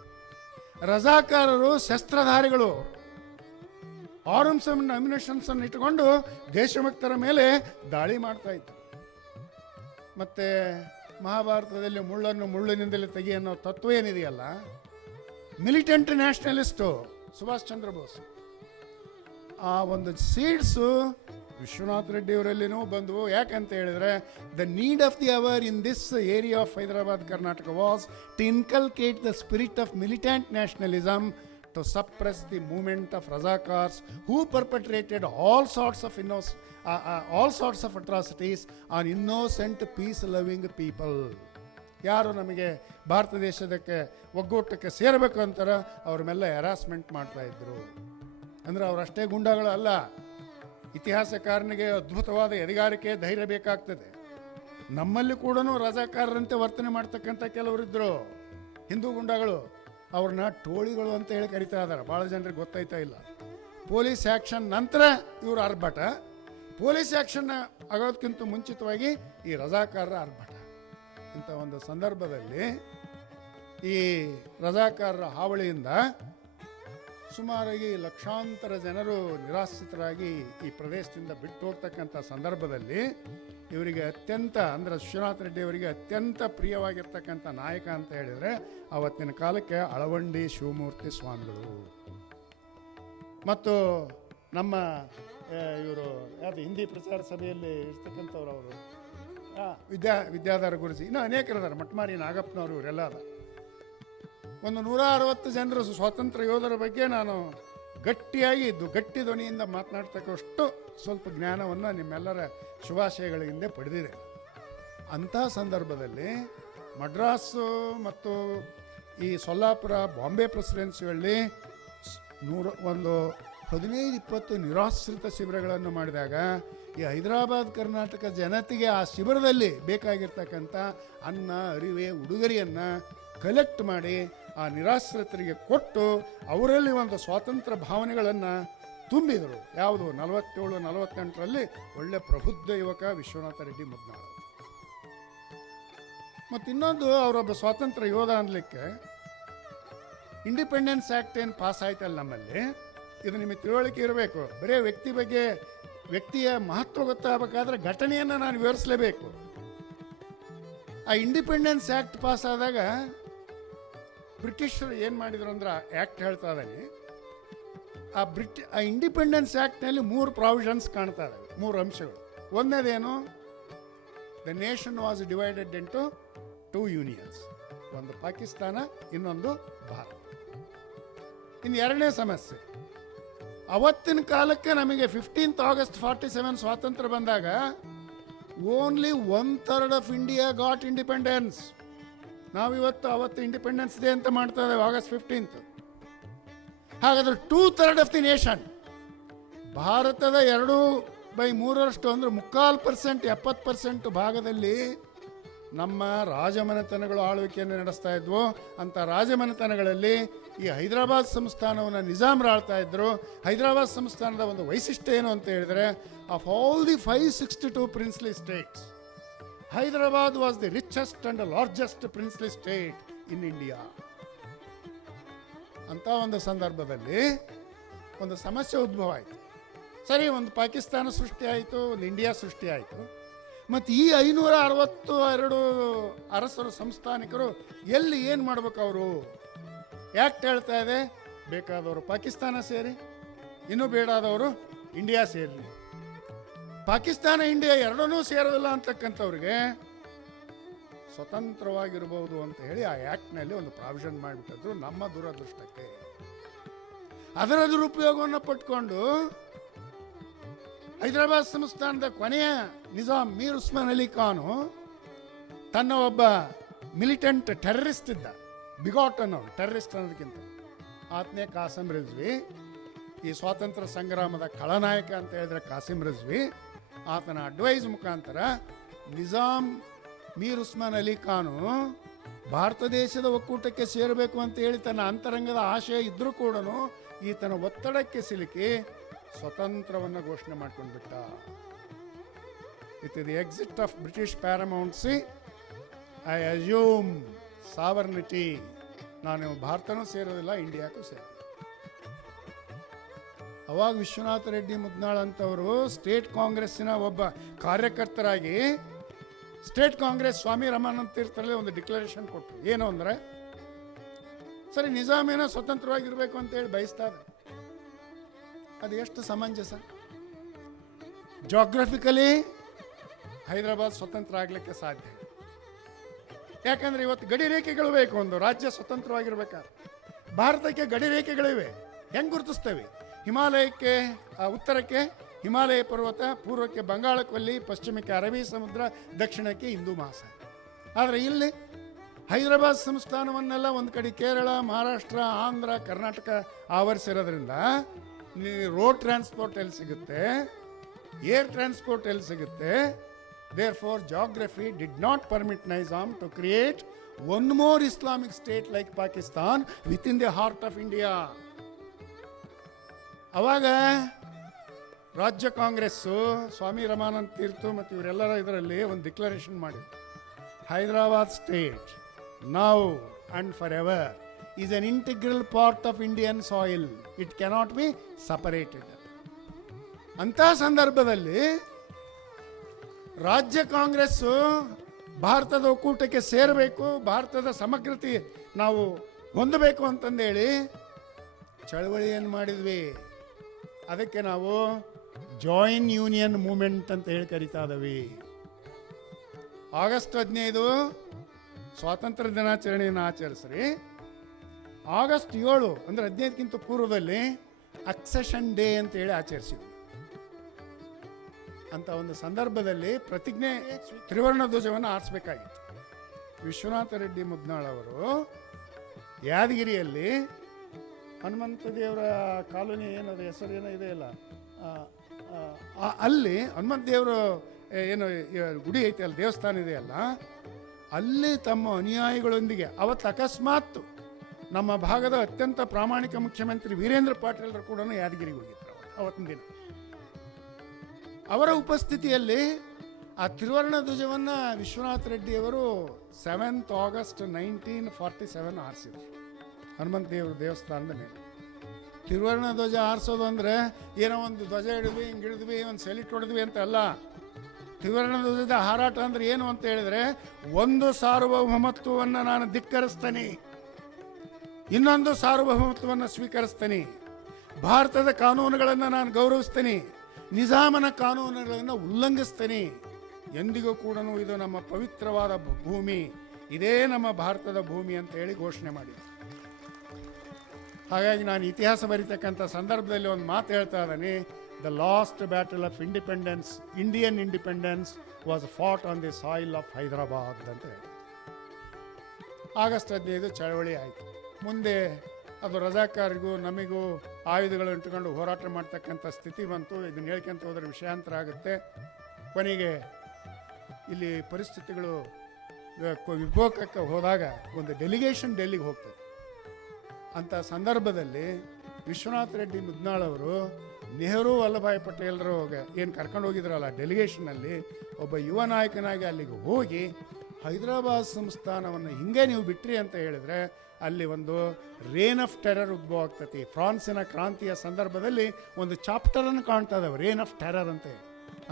ರಜಾಕಾರರು ಶಸ್ತ್ರಧಾರಿಗಳು, ಆರ್ಮ್ಸ್ ಅಂಡ್ ಅಮ್ಯುನಿಷನ್ಸ್ ಅನ್ನು ಇಟ್ಟುಕೊಂಡು ದೇಶಭಕ್ತರ ಮೇಲೆ ದಾಳಿ ಮಾಡ್ತಾ ಇದ್ರು. ಮತ್ತು ಮಹಾಭಾರತದಲ್ಲಿ ಮುಳ್ಳನ್ನು ಮುಳ್ಳಿನಿಂದಲೇ ತೆಗಿ ಅನ್ನೋ ತತ್ವ ಏನಿದೆಯಲ್ಲ, ಮಿಲಿಟೆಂಟ್ ನ್ಯಾಷನಲಿಸ್ಟು ಸುಭಾಷ್ ಚಂದ್ರ ಬೋಸ್. ಆ ಒಂದು ಸೀಡ್ಸು ವಿಶ್ವನಾಥ ರೆಡ್ಡಿಯವರಲ್ಲಿನೂ ಬಂದವು. ಯಾಕಂತ ಹೇಳಿದ್ರೆ, the need of the hour in this area of Hyderabad Karnataka was to inculcate the spirit of militant nationalism to suppress the movement of Razakars who perpetrated all sorts of atrocities on innocent peace loving people. ಯಾರು ನಮಗೆ ಭಾರತ ದೇಶದಕ್ಕೆ ಒಗ್ಗೂಟಕ್ಕೆ ಸೇರಬೇಕು ಅಂತಾರ ಅವ್ರ ಮೇಲೆ harassment ಮಾಡ್ತಾಯಿದ್ರು. ಅಂದರೆ ಅವರಷ್ಟೇ ಗುಂಡಾಗಳು ಅಲ್ಲ, ಇತಿಹಾಸಕಾರನಿಗೆ ಅದ್ಭುತವಾದ ಎದೆಗಾರಿಕೆ, ಧೈರ್ಯ ಬೇಕಾಗ್ತದೆ. ನಮ್ಮಲ್ಲಿ ಕೂಡ ರಜಾಕಾರರಂತೆ ವರ್ತನೆ ಮಾಡ್ತಕ್ಕಂಥ ಕೆಲವರಿದ್ದರು ಹಿಂದೂ ಗುಂಡಾಗಳು. ಅವ್ರನ್ನ ಟೋಳಿಗಳು ಅಂತ ಹೇಳಿ ಕರಿತಾ ಇದ್ದಾರೆ. ಭಾಳ ಜನರಿಗೆ ಗೊತ್ತಾಯ್ತಾ ಇಲ್ಲ. ಪೊಲೀಸ್ ಆ್ಯಕ್ಷನ್ ನಂತರ ಇವರು ಆರ್ಭಟ, ಪೊಲೀಸ್ ಆ್ಯಕ್ಷನ್ ಆಗೋದಕ್ಕಿಂತ ಮುಂಚಿತವಾಗಿ ಈ ರಜಾಕಾರರ ಆರ್ಭಟ. ಇಂಥ ಒಂದು ಸಂದರ್ಭದಲ್ಲಿ ಈ ರಜಾಕಾರರ ಹಾವಳಿಯಿಂದ ಸುಮಾರಾಗಿ ಲಕ್ಷಾಂತರ ಜನರು ನಿರಾಶ್ರಿತರಾಗಿ ಈ ಪ್ರದೇಶದಿಂದ ಬಿಟ್ಟು ಹೋಗ್ತಕ್ಕಂಥ ಸಂದರ್ಭದಲ್ಲಿ ಇವರಿಗೆ ಅತ್ಯಂತ ಅಂದರೆ ವಿಶ್ವನಾಥ ರೆಡ್ಡಿ ಅವರಿಗೆ ಅತ್ಯಂತ ಪ್ರಿಯವಾಗಿರ್ತಕ್ಕಂಥ ನಾಯಕ ಅಂತ ಹೇಳಿದರೆ ಆವತ್ತಿನ ಕಾಲಕ್ಕೆ ಅಳವಂಡಿ ಶಿವಮೂರ್ತಿ ಸ್ವಾಮಿಗಳು. ಮತ್ತು ನಮ್ಮ ಇವರು ಯಾವುದು ಹಿಂದಿ ಪ್ರಚಾರ ಸಭೆಯಲ್ಲಿ ಇರ್ತಕ್ಕಂಥವ್ರು ಅವರು ವಿದ್ಯಾಧರ ಗುರುಜಿ, ಇನ್ನೂ ಅನೇಕರಿದ್ದಾರೆ, ಮಟ್ಮಾರಿ ನಾಗಪ್ಪನವರು, ಇವರೆಲ್ಲ ಅದ. ಒಂದು 160 ಜನರು ಸ್ವಾತಂತ್ರ್ಯ ಯೋಧರ ಬಗ್ಗೆ ನಾನು ಗಟ್ಟಿ ಧ್ವನಿಯಿಂದ ಮಾತನಾಡ್ತಕ್ಕಷ್ಟು ಸ್ವಲ್ಪ ಜ್ಞಾನವನ್ನು ನಿಮ್ಮೆಲ್ಲರ ಶುಭಾಶಯಗಳ ಹಿಂದೆ ಪಡೆದಿದೆ. ಅಂಥ ಸಂದರ್ಭದಲ್ಲಿ ಮಡ್ರಾಸು ಮತ್ತು ಈ ಸೊಲ್ಲಾಪುರ, ಬಾಂಬೆ ಪ್ರೆಸಿಡೆನ್ಸಿಗಳಲ್ಲಿ 15-20 ನಿರಾಶ್ರಿತ ಶಿಬಿರಗಳನ್ನು ಮಾಡಿದಾಗ ಈ ಹೈದರಾಬಾದ್ ಕರ್ನಾಟಕ ಜನತೆಗೆ ಆ ಶಿಬಿರದಲ್ಲಿ ಬೇಕಾಗಿರ್ತಕ್ಕಂಥ ಅನ್ನ, ಅರಿವೆ, ಉಡುಗೊರೆಯನ್ನು ಕಲೆಕ್ಟ್ ಮಾಡಿ ಆ ನಿರಾಶ್ರಿತರಿಗೆ ಕೊಟ್ಟು ಅವರಲ್ಲಿ ಒಂದು ಸ್ವಾತಂತ್ರ್ಯ ಭಾವನೆಗಳನ್ನು ತುಂಬಿದರು. ಯಾವುದು 47-48ರಲ್ಲಿ ಒಳ್ಳೆ ಪ್ರಬುದ್ಧ ಯುವಕ ವಿಶ್ವನಾಥ ರೆಡ್ಡಿ ಮುದ್ನಾಳ. ಮತ್ತು ಇನ್ನೊಂದು, ಅವರೊಬ್ಬ ಸ್ವಾತಂತ್ರ್ಯ ಯೋಧ ಅನ್ನಲಿಕ್ಕೆ ಇಂಡಿಪೆಂಡೆನ್ಸ್ ಆ್ಯಕ್ಟ್ ಏನು ಪಾಸ್ ಆಯ್ತಲ್ಲ ನಮ್ಮಲ್ಲಿ, ಇದು ನಿಮಗೆ ತಿಳುವಳಿಕೆ ಇರಬೇಕು. ಬರೀ ವ್ಯಕ್ತಿಯ ಮಹತ್ವ ಗೊತ್ತಾಗಬೇಕಾದ್ರೆ ಘಟನೆಯನ್ನು ನಾನು ವಿವರಿಸಲೇಬೇಕು. ಆ ಇಂಡಿಪೆಂಡೆನ್ಸ್ ಆ್ಯಕ್ಟ್ ಪಾಸ್ ಆದಾಗ ಬ್ರಿಟಿಷರು ಏನು ಮಾಡಿದ್ರು ಅಂದ್ರೆ, ಆ್ಯಕ್ಟ್ ಹೇಳ್ತಾ ಇದ್ದಾನೆ, ಆ ಇಂಡಿಪೆಂಡೆನ್ಸ್ ಆ್ಯಕ್ಟ್ನಲ್ಲಿ 3 ಪ್ರಾವಿಷನ್ಸ್ ಕಾಣ್ತಾ ಇದ್ದಾವೆ, 3 ಅಂಶಗಳು. ಒಂದನೇದೇನು, the nation was divided into 2 unions, ಒಂದು ಪಾಕಿಸ್ತಾನ, ಇನ್ನೊಂದು ಭಾರತ. ಇನ್ನು ಎರಡನೇ ಸಮಸ್ಯೆ, ಅವತ್ತಿನ ಕಾಲಕ್ಕೆ ನಮಗೆ 15th August 47 ಸ್ವಾತಂತ್ರ್ಯ ಬಂದಾಗ only 1/3 of India got independence. ಅವತ್ತು ಇಂಡಿಪೆಂಡೆನ್ಸ್ ಡೇ ಅಂತ ಮಾಡ್ತಾ ಇದ್ದೇವೆ August 15th. ಹಾಗಾದ್ರೆ 2/3 ಆಫ್ ದಿ ನೇಷನ್, ಭಾರತದ 2/3 ಅಂದರೆ 3/4%, 70% ಭಾಗದಲ್ಲಿ ನಮ್ಮ ರಾಜಮನೆತನಗಳು ಆಳ್ವಿಕೆಯನ್ನು ನಡೆಸ್ತಾ ಇದ್ವು. ಅಂಥ ರಾಜಮನೆತನಗಳಲ್ಲಿ ಈ ಹೈದರಾಬಾದ್ ಸಂಸ್ಥಾನವನ್ನು ನಿಜಾಮರು ಆಳ್ತಾ ಇದ್ದರು. ಹೈದರಾಬಾದ್ ಸಂಸ್ಥಾನದ ಒಂದು ವೈಶಿಷ್ಟ್ಯ ಏನು ಅಂತ ಹೇಳಿದರೆ, of all the 562 princely states, Hyderabad was the richest and largest princely state in India. ಅಂತ ಒಂದು ಸಂದರ್ಭದಲ್ಲಿ ಒಂದು ಸಮಸ್ಯೆ ಉದ್ಭವ ಆಯಿತು. ಸರಿ, ಒಂದು ಪಾಕಿಸ್ತಾನ ಸೃಷ್ಟಿ ಆಯಿತು, ಒಂದು ಇಂಡಿಯಾ ಸೃಷ್ಟಿ ಆಯಿತು. ಮತ್ತು ಈ 562 ಅರಸರು, ಸಂಸ್ಥಾನಿಕರು ಎಲ್ಲಿ ಏನು ಮಾಡ್ಬೇಕು? ಅವರು ಆ್ಯಕ್ಟ್ ಹೇಳ್ತಾ ಇದೆ, ಬೇಕಾದವರು ಪಾಕಿಸ್ತಾನ ಸೇರಿ, ಇನ್ನೂ ಬೇಡಾದವರು ಇಂಡಿಯಾ ಸೇರಿ. ಪಾಕಿಸ್ತಾನ, ಇಂಡಿಯಾ ಎರಡನ್ನೂ ಸೇರೋದಿಲ್ಲ ಅಂತಕ್ಕಂಥವ್ರಿಗೆ ಸ್ವತಂತ್ರವಾಗಿರ್ಬೋದು ಅಂತ ಹೇಳಿ ಆ ಆ್ಯಕ್ಟ್ನಲ್ಲಿ ಒಂದು ಪ್ರಾವಿಷನ್ ಮಾಡಿಬಿಟ್ಟಿದ್ರು. ನಮ್ಮ ದುರದೃಷ್ಟಕ್ಕೆ ಅದರ ದುರುಪಯೋಗವನ್ನು ಪಟ್ಕೊಂಡು ಹೈದರಾಬಾದ್ ಸಂಸ್ಥಾನದ ಕೊನೆಯ ನಿಜಾಮ್ ಮೀರ್ ಉಸ್ಮಾನ್ ಅಲಿ ಖಾನು ತನ್ನ ಒಬ್ಬ ಮಿಲಿಟೆಂಟ್ ಟೆರರಿಸ್ಟ್ ಇದ್ದ, ಬಿಗಾಟನ್, ಟೆರರಿಸ್ಟ್ ಅನ್ನೋದಕ್ಕಿಂತ ಆತನೇ ಕಾಸಿಂ ರಿಜ್ವಿ. ಈ ಸ್ವಾತಂತ್ರ್ಯ ಸಂಗ್ರಾಮದ ಖಳನಾಯಕ ಅಂತ ಹೇಳಿದ್ರೆ ಕಾಸಿಂ ರಿಜ್ವಿ. ಆತನ ಅಡ್ವೈಸ್ ಮುಖಾಂತರ ನಿಜಾಮ್ ಮೀರ್ ಉಸ್ಮಾನ್ ಅಲಿ ಖಾನು ಭಾರತ ದೇಶದ ಒಕ್ಕೂಟಕ್ಕೆ ಸೇರಬೇಕು ಅಂತ ಹೇಳಿ ತನ್ನ ಅಂತರಂಗದ ಆಶಯ ಇದ್ರೂ ಕೂಡ ಈತನ ಒತ್ತಡಕ್ಕೆ ಸಿಲುಕಿ ಸ್ವತಂತ್ರವನ್ನು ಘೋಷಣೆ ಮಾಡ್ಕೊಂಡು ಬಿಟ್ಟ. With the exit of British paramountcy I assume sovereignty, ನಾನು ಭಾರತನೂ ಸೇರೋದಿಲ್ಲ, ಇಂಡಿಯಾಕ್ಕೂ ಸೇರೋದಿಲ್ಲ. ಅವಾಗ ವಿಶ್ವನಾಥ ರೆಡ್ಡಿ ಮುದ್ನಾಳ್ ಅಂತವರು ಸ್ಟೇಟ್ ಕಾಂಗ್ರೆಸ್ಸಿನ ಒಬ್ಬ ಕಾರ್ಯಕರ್ತರಾಗಿ ಸ್ಟೇಟ್ ಕಾಂಗ್ರೆಸ್ ಸ್ವಾಮಿ ರಮಾನಂದ ತೀರ್ಥರಲ್ಲಿ ಒಂದು ಡಿಕ್ಲರೇಷನ್ ಕೊಟ್ಟರು. ಏನು ಅಂದರೆ, ಸರಿ ನಿಜಾಮೇನೋ ಸ್ವತಂತ್ರವಾಗಿರಬೇಕು ಅಂತೇಳಿ ಬಯಸ್ತಾ ಇದೆ, ಅದು ಎಷ್ಟು ಸಮಂಜಸ? ಜಾಗ್ರಫಿಕಲಿ ಹೈದರಾಬಾದ್ ಸ್ವತಂತ್ರ ಆಗಲಿಕ್ಕೆ ಸಾಧ್ಯ. ಯಾಕಂದರೆ ಇವತ್ತು ಗಡಿ ರೇಖೆಗಳು ಬೇಕು. ಒಂದು ರಾಜ್ಯ ಸ್ವತಂತ್ರವಾಗಿರ್ಬೇಕಾದ್ರೆ ಭಾರತಕ್ಕೆ ಗಡಿ ರೇಖೆಗಳಿವೆ. ಹೆಂಗೆ ಗುರುತಿಸ್ತೇವೆ? ಹಿಮಾಲಯಕ್ಕೆ ಉತ್ತರಕ್ಕೆ ಹಿಮಾಲಯ ಪರ್ವತ, ಪೂರ್ವಕ್ಕೆ ಬಂಗಾಳ ಕೊಲ್ಲಿ, ಪಶ್ಚಿಮಕ್ಕೆ ಅರಬ್ಬಿ ಸಮುದ್ರ, ದಕ್ಷಿಣಕ್ಕೆ ಹಿಂದೂ ಮಹಾಸಾಗರ. ಆದರೆ ಇಲ್ಲಿ ಹೈದರಾಬಾದ್ ಸಂಸ್ಥಾನವನ್ನೆಲ್ಲ ಒಂದು ಕಡೆ ಕೇರಳ, ಮಹಾರಾಷ್ಟ್ರ, ಆಂಧ್ರ, ಕರ್ನಾಟಕ ಆವರಿಸಿರೋದ್ರಿಂದ ರೋಡ್ ಟ್ರಾನ್ಸ್ಪೋರ್ಟ್ ಎಲ್ಲಿ ಸಿಗುತ್ತೆ, ಏರ್ ಟ್ರಾನ್ಸ್ಪೋರ್ಟ್ ಎಲ್ಲಿ ಸಿಗುತ್ತೆ? Therefore, geography did not permit Nizam to create one more Islamic state like Pakistan within the heart of India. ಅವಾಗ ರಾಜ್ಯ ಕಾಂಗ್ರೆಸ್ಸು ಸ್ವಾಮಿ ರಮಾನಂದ ತೀರ್ಥ ಮತ್ತು ಇವರೆಲ್ಲರ ಇದರಲ್ಲಿ ಒಂದು ಡಿಕ್ಲರೇಷನ್ ಮಾಡಿದ್ರು. Hyderabad state now and for ever is an integral part of Indian soil, it cannot be separated. ಅಂಥ ಸಂದರ್ಭದಲ್ಲಿ ರಾಜ್ಯ ಕಾಂಗ್ರೆಸ್ಸು ಭಾರತದ ಒಕ್ಕೂಟಕ್ಕೆ ಸೇರಬೇಕು, ಭಾರತದ ಸಮಗ್ರತೆ ನಾವು ಹೊಂದಬೇಕು ಅಂತಂದೇಳಿ ಚಳವಳಿಯನ್ನು ಮಾಡಿದ್ವಿ. ಅದಕ್ಕೆ ನಾವು ಜಾಯಿನ್ ಯೂನಿಯನ್ ಮೂವ್ಮೆಂಟ್ ಅಂತ ಹೇಳಿ ಕರಿತಾ ಇದ್ದೀವಿ. August 15 ಸ್ವಾತಂತ್ರ್ಯ ದಿನಾಚರಣೆಯನ್ನು ಆಚರಿಸ್ರಿ. ಆಗಸ್ಟ್ 7 ಅಂದರೆ 15ಕ್ಕಿಂತ ಪೂರ್ವದಲ್ಲಿ ಅಕ್ಸೆಷನ್ ಡೇ ಅಂತೇಳಿ ಆಚರಿಸಿದ್ವಿ. ಅಂತ ಒಂದು ಸಂದರ್ಭದಲ್ಲಿ ಪ್ರತಿಜ್ಞೆ ತ್ರಿವರ್ಣ ಧ್ವಜವನ್ನು ಆರಿಸಬೇಕಾಗಿತ್ತು. ವಿಶ್ವನಾಥ ರೆಡ್ಡಿ ಮುದ್ನಾಳ್ ಅವರು ಯಾದಗಿರಿಯಲ್ಲಿ ಹನುಮಂತ ದೇವರ ಕಾಲೋನಿ ಏನದು ಹೆಸರು ಏನೋ ಇದೆಯಲ್ಲ, ಅಲ್ಲಿ ಹನುಮಂತ ದೇವರು ಏನು ಗುಡಿ ಐತೆ ಅಲ್ಲ, ದೇವಸ್ಥಾನ ಇದೆಯಲ್ಲ, ಅಲ್ಲಿ ತಮ್ಮ ಅನುಯಾಯಿಗಳೊಂದಿಗೆ ಅವತ್ತು ಅಕಸ್ಮಾತ್ ನಮ್ಮ ಭಾಗದ ಅತ್ಯಂತ ಪ್ರಾಮಾಣಿಕ ಮುಖ್ಯಮಂತ್ರಿ ವೀರೇಂದ್ರ ಪಾಟೀಲ್ರು ಕೂಡ ಯಾದಗಿರಿಗೆ ಹೋಗಿದ್ರು ಅವತ್ತಿನ ದಿನ. ಅವರ ಉಪಸ್ಥಿತಿಯಲ್ಲಿ ಆ ತ್ರಿವರ್ಣ ಧ್ವಜವನ್ನು ವಿಶ್ವನಾಥ ರೆಡ್ಡಿಯವರು 7th August 1947 ಆರಿಸಿದ್ರು ಹನುಮಂತ ದೇವರ ದೇವಸ್ಥಾನದ ಮೇಲೆ. ತ್ರಿವರ್ಣ ಧ್ವಜ ಆರಿಸೋದು ಅಂದರೆ ಏನೋ ಒಂದು ಧ್ವಜ ಹಿಡಿದ್ವಿ, ಹಿಂಗೆ ಹಿಡಿದ್ವಿ, ಒಂದು ಸೆಲಿಟ್ ಹೊಡೆದ್ವಿ ಅಂತ ಅಲ್ಲ. ತ್ರಿವರ್ಣ ಧ್ವಜದ ಹಾರಾಟ ಅಂದ್ರೆ ಏನು ಅಂತ ಹೇಳಿದ್ರೆ, ಒಂದು ಸಾರ್ವಭೌಮತ್ವವನ್ನು ನಾನು ಧಿಕ್ಕರಿಸ್ತೇನೆ, ಇನ್ನೊಂದು ಸಾರ್ವಭೌಮತ್ವವನ್ನು ಸ್ವೀಕರಿಸ್ತೇನೆ, ಭಾರತದ ಕಾನೂನುಗಳನ್ನು ನಾನು ಗೌರವಿಸ್ತೇನೆ, ನಿಜಾಮನ ಕಾನೂನುಗಳನ್ನು ಉಲ್ಲಂಘಿಸ್ತೇನೆ, ಎಂದಿಗೂ ಕೂಡ ಇದು ನಮ್ಮ ಪವಿತ್ರವಾದ ಭೂಮಿ, ಇದೇ ನಮ್ಮ ಭಾರತದ ಭೂಮಿ ಅಂತ ಹೇಳಿ ಘೋಷಣೆ ಮಾಡಿದೆ. ಹಾಗಾಗಿ ನಾನು ಇತಿಹಾಸ ಬರೀತಕ್ಕಂಥ ಸಂದರ್ಭದಲ್ಲಿ ಒಂದು ಮಾತು ಹೇಳ್ತಾ ಇದ್ದಾನೆ, the last battle of independence, Indian independence was Ghat on the soil of Hyderabad ಅಂತ ಹೇಳಿ. August 15 ಚಳವಳಿ ಆಯಿತು. ಮುಂದೆ ಅದು ರಜಾಕಾರಿಗೂ ನಮಗೂ ಆಯುಧಗಳನ್ನು ಇಟ್ಟುಕೊಂಡು ಹೋರಾಟ ಮಾಡ್ತಕ್ಕಂಥ ಸ್ಥಿತಿ ಬಂತು. ಇದನ್ನು ಹೇಳ್ಕೊಂತ ಹೋದರೆ ವಿಷಯಾಂತರ ಆಗುತ್ತೆ. ಕೊನೆಗೆ ಇಲ್ಲಿ ಪರಿಸ್ಥಿತಿಗಳು ವಿಭೋಗಕ್ಕೆ ಹೋದಾಗ ಒಂದು ಡೆಲಿಗೇಷನ್ ಡೆಲ್ಲಿಗೆ ಹೋಗ್ತದೆ. ಅಂಥ ಸಂದರ್ಭದಲ್ಲಿ ವಿಶ್ವನಾಥ ರೆಡ್ಡಿ ಮುದ್ನಾಳ್ ಅವರು ನೆಹರು ವಲ್ಲಭಾಯ್ ಪಟೇಲ್ರು ಏನು ಕರ್ಕೊಂಡು ಹೋಗಿದ್ರಲ್ಲ ಡೆಲಿಗೇಷನಲ್ಲಿ, ಒಬ್ಬ ಯುವ ನಾಯಕನಾಗಿ ಅಲ್ಲಿಗೆ ಹೋಗಿ ಹೈದರಾಬಾದ್ ಸಂಸ್ಥಾನವನ್ನು ಹಿಂಗೆ ನೀವು ಬಿಟ್ರಿ ಅಂತ ಹೇಳಿದ್ರೆ ಅಲ್ಲಿ ಒಂದು ರೇನ್ ಆಫ್ ಟೆರರ್ ಉದ್ಭವ ಆಗ್ತತಿ. ಫ್ರಾನ್ಸಿನ ಕ್ರಾಂತಿಯ ಸಂದರ್ಭದಲ್ಲಿ ಒಂದು ಚಾಪ್ಟರನ್ನು ಕಾಣ್ತಾ ಇದ್ದಾವೆ, ರೇನ್ ಆಫ್ ಟೆರರ್ ಅಂತ ಹೇಳಿ.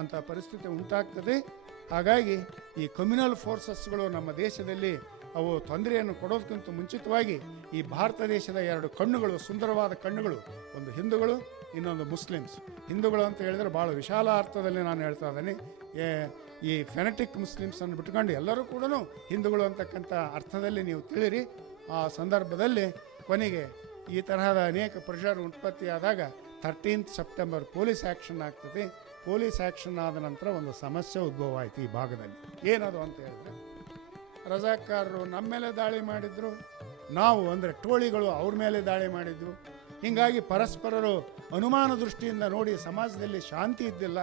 ಅಂಥ ಪರಿಸ್ಥಿತಿ ಉಂಟಾಗ್ತದೆ. ಹಾಗಾಗಿ ಈ ಕಮ್ಯುನಲ್ ಫೋರ್ಸಸ್ಗಳು ನಮ್ಮ ದೇಶದಲ್ಲಿ ಅವು ತೊಂದರೆಯನ್ನು ಕೊಡೋದಕ್ಕಿಂತ ಮುಂಚಿತವಾಗಿ ಈ ಭಾರತ ದೇಶದ 2 ಕಣ್ಣುಗಳು, ಸುಂದರವಾದ ಕಣ್ಣುಗಳು, ಒಂದು ಹಿಂದೂಗಳು, ಇನ್ನೊಂದು ಮುಸ್ಲಿಮ್ಸ್. ಹಿಂದೂಗಳು ಅಂತ ಹೇಳಿದರೆ ಭಾಳ ವಿಶಾಲ ಅರ್ಥದಲ್ಲಿ ನಾನು ಹೇಳ್ತಾ ಇದ್ದೇನೆ. ಈ ಫೆನೆಟಿಕ್ ಮುಸ್ಲಿಮ್ಸನ್ನು ಬಿಟ್ಕೊಂಡು ಎಲ್ಲರೂ ಕೂಡ ಹಿಂದೂಗಳು ಅಂತಕ್ಕಂಥ ಅರ್ಥದಲ್ಲಿ ನೀವು ತಿಳಿರಿ. ಆ ಸಂದರ್ಭದಲ್ಲಿ ಕೊನೆಗೆ ಈ ತರಹದ ಅನೇಕ ಪ್ರೆಷರ್ ಉತ್ಪತ್ತಿಯಾದಾಗ 13th September ಪೊಲೀಸ್ ಆ್ಯಕ್ಷನ್ ಆಗ್ತದೆ. ಪೊಲೀಸ್ ಆ್ಯಕ್ಷನ್ ಆದ ನಂತರ ಒಂದು ಸಮಸ್ಯೆ ಉದ್ಭವ ಆಯಿತು ಈ ಭಾಗದಲ್ಲಿ. ಏನದು ಅಂತ ಹೇಳಿದ್ರೆ, ರಜಾಕಾರರು ನಮ್ಮ ಮೇಲೆ ದಾಳಿ ಮಾಡಿದ್ರು, ನಾವು ಅಂದರೆ ಟೋಳಿಗಳು ಅವ್ರ ಮೇಲೆ ದಾಳಿ ಮಾಡಿದ್ರು. ಹೀಗಾಗಿ ಪರಸ್ಪರರು ಅನುಮಾನ ದೃಷ್ಟಿಯಿಂದ ನೋಡಿ ಸಮಾಜದಲ್ಲಿ ಶಾಂತಿ ಇದ್ದಿಲ್ಲ.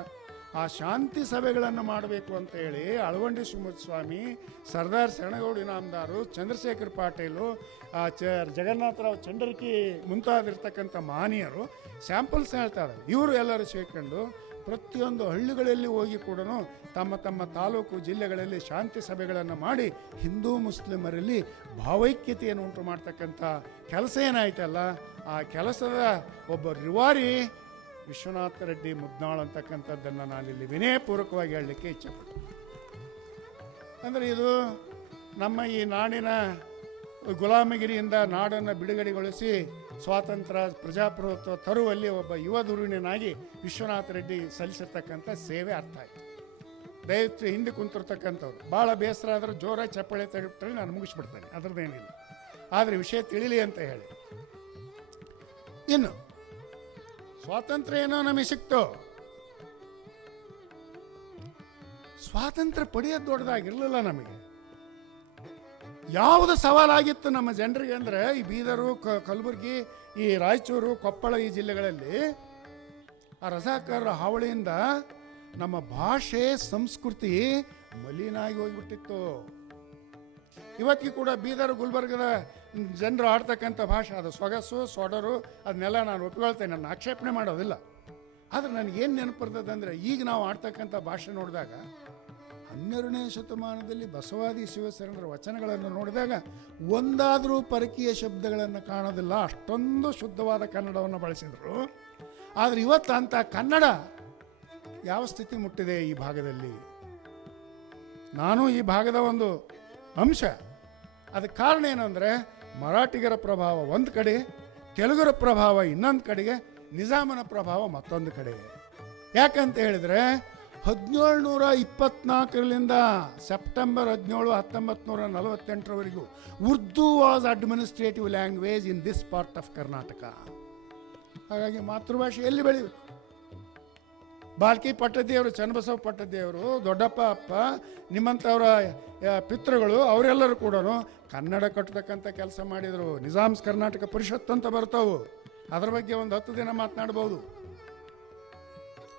ಆ ಶಾಂತಿ ಸಭೆಗಳನ್ನು ಮಾಡಬೇಕು ಅಂತ ಹೇಳಿ ಅಳವಂಡಿ ಶಿವಮೂರ್ತಿ, ಸರ್ದಾರ್ ಶರಣಗೌಡ ಇನಾಮದಾರು, ಚಂದ್ರಶೇಖರ್ ಪಾಟೀಲು, ಜಗನ್ನಾಥರಾವ್ ಚಂಡರಕಿ ಮುಂತಾದಿರ್ತಕ್ಕಂಥ ಮಹನೀಯರು ಸ್ಯಾಂಪಲ್ಸ್ ಹೇಳ್ತಾರೆ. ಇವರು ಎಲ್ಲರೂ ಸೇರ್ಕೊಂಡು ಪ್ರತಿಯೊಂದು ಹಳ್ಳಿಗಳಲ್ಲಿ ಹೋಗಿ ಕೂಡ ತಮ್ಮ ತಮ್ಮ ತಾಲೂಕು ಜಿಲ್ಲೆಗಳಲ್ಲಿ ಶಾಂತಿ ಸಭೆಗಳನ್ನು ಮಾಡಿ ಹಿಂದೂ ಮುಸ್ಲಿಮರಲ್ಲಿ ಭಾವೈಕ್ಯತೆಯನ್ನು ಉಂಟು ಮಾಡ್ತಕ್ಕಂಥ ಕೆಲಸ ಏನಾಯ್ತಲ್ಲ, ಆ ಕೆಲಸದ ಒಬ್ಬ ರಿವಾರಿ ವಿಶ್ವನಾಥ ರೆಡ್ಡಿ ಮುದ್ನಾಳ್ ಅಂತಕ್ಕಂಥದ್ದನ್ನು ನಾನಿಲ್ಲಿ ವಿನಯಪೂರ್ವಕವಾಗಿ ಹೇಳಲಿಕ್ಕೆ ಇಚ್ಛೆಪಡ್ತೀನಿ. ಅಂದರೆ ಇದು ನಮ್ಮ ಈ ನಾಡಿನ ಗುಲಾಮಗಿರಿಯಿಂದ ನಾಡನ್ನು ಬಿಡುಗಡೆಗೊಳಿಸಿ ಸ್ವಾತಂತ್ರ್ಯ ಪ್ರಜಾಪ್ರಭುತ್ವ ತರುವಲ್ಲಿ ಒಬ್ಬ ಯುವ ಧುರೀಣನಾಗಿ ವಿಶ್ವನಾಥ ರೆಡ್ಡಿ ಸಲ್ಲಿಸಿರ್ತಕ್ಕಂಥ ಸೇವೆ ಅರ್ಥ ಆಯಿತು. ದಯವಿಟ್ಟು ಹಿಂದೆ ಕುಂತಿರ್ತಕ್ಕಂಥವ್ರು ಭಾಳ ಬೇಸರ ಆದರೂ ಜೋರಾಗಿ ಚಪ್ಪಾಳೆ ತಡಿಬಿಟ್ರೆ ನಾನು ಮುಗಿಸ್ಬಿಡ್ತೇನೆ, ಅದರದ್ದೇನಿಲ್ಲ. ಆದರೆ ವಿಷಯ ತಿಳಿಲಿ ಅಂತ ಹೇಳಿ, ಇನ್ನು ಸ್ವಾತಂತ್ರ್ಯ ಏನೋ ನಮಗೆ ಸಿಕ್ತು, ಸ್ವಾತಂತ್ರ್ಯ ಪಡೆಯೋದು ದೊಡ್ಡದಾಗಿರಲಿಲ್ಲ. ನಮಗೆ ಯಾವುದು ಸವಾಲಾಗಿತ್ತು ನಮ್ಮ ಜನರಿಗೆ ಅಂದರೆ, ಈ ಬೀದರು, ಕಲಬುರಗಿ, ಈ ರಾಯಚೂರು, ಕೊಪ್ಪಳ ಈ ಜಿಲ್ಲೆಗಳಲ್ಲಿ ಆ ರಜಾಕಾರರ ಹಾವಳಿಯಿಂದ ನಮ್ಮ ಭಾಷೆ ಸಂಸ್ಕೃತಿ ಮಲಿನಾಗಿ ಹೋಗಿಬಿಟ್ಟಿತ್ತು. ಇವತ್ತಿಗೂ ಕೂಡ ಬೀದರ್, ಗುಲ್ಬರ್ಗದ ಜನರು ಆಡ್ತಕ್ಕಂಥ ಭಾಷೆ ಅದು ಸೊಗಸು, ಸೊಡರು, ಅದನ್ನೆಲ್ಲ ನಾನು ಒಪ್ಕೊಳ್ತೇನೆ, ನಾನು ಆಕ್ಷೇಪಣೆ ಮಾಡೋದಿಲ್ಲ. ಆದರೆ ನನಗೇನು ನೆನಪಿರ್ತದೆ ಅಂದರೆ, ಈಗ ನಾವು ಆಡ್ತಕ್ಕಂಥ ಭಾಷೆ ನೋಡಿದಾಗ 12ನೇ ಶತಮಾನದಲ್ಲಿ ಬಸವಾದಿ ಶಿವಶರಣರ ವಚನಗಳನ್ನು ನೋಡಿದಾಗ ಒಂದಾದರೂ ಪರಕೀಯ ಶಬ್ದಗಳನ್ನು ಕಾಣೋದಿಲ್ಲ, ಅಷ್ಟೊಂದು ಶುದ್ಧವಾದ ಕನ್ನಡವನ್ನು ಬಳಸಿದರು. ಆದರೆ ಇವತ್ತು ಅಂಥ ಕನ್ನಡ ಯಾವ ಸ್ಥಿತಿ ಮುಟ್ಟಿದೆ ಈ ಭಾಗದಲ್ಲಿ? ನಾನು ಈ ಭಾಗದ ಒಂದು ಅಂಶ. ಅದಕ್ಕೆ ಕಾರಣ ಏನಂದರೆ, ಮರಾಠಿಗರ ಪ್ರಭಾವ ಒಂದು ಕಡೆ, ತೆಲುಗರ ಪ್ರಭಾವ ಇನ್ನೊಂದು ಕಡೆಗೆ, ನಿಜಾಮನ ಪ್ರಭಾವ ಮತ್ತೊಂದು ಕಡೆ. ಯಾಕಂತ ಹೇಳಿದರೆ 1724 September 17, 1948 Urdu was administrative language in this part of Karnataka. ಹಾಗಾಗಿ ಮಾತೃಭಾಷೆ ಎಲ್ಲಿ ಬೆಳಿಬೇಕು? ಬಾಲ್ಕಿ ಪಟ್ಟದೇವರು, ಚನ್ನಬಸವ ಪಟ್ಟದೇವರು, ದೊಡ್ಡಪ್ಪ ಅಪ್ಪ, ನಿಮ್ಮಂಥವರ ಪಿತೃಗಳು ಅವರೆಲ್ಲರೂ ಕೂಡ ಕನ್ನಡ ಕಟ್ಟತಕ್ಕಂಥ ಕೆಲಸ ಮಾಡಿದರು. ನಿಜಾಮ್ಸ್ ಕರ್ನಾಟಕ ಪರಿಷತ್ ಅಂತ ಬರ್ತಾವು, ಅದರ ಬಗ್ಗೆ ಒಂದು 10 ದಿನ ಮಾತನಾಡ್ಬೋದು.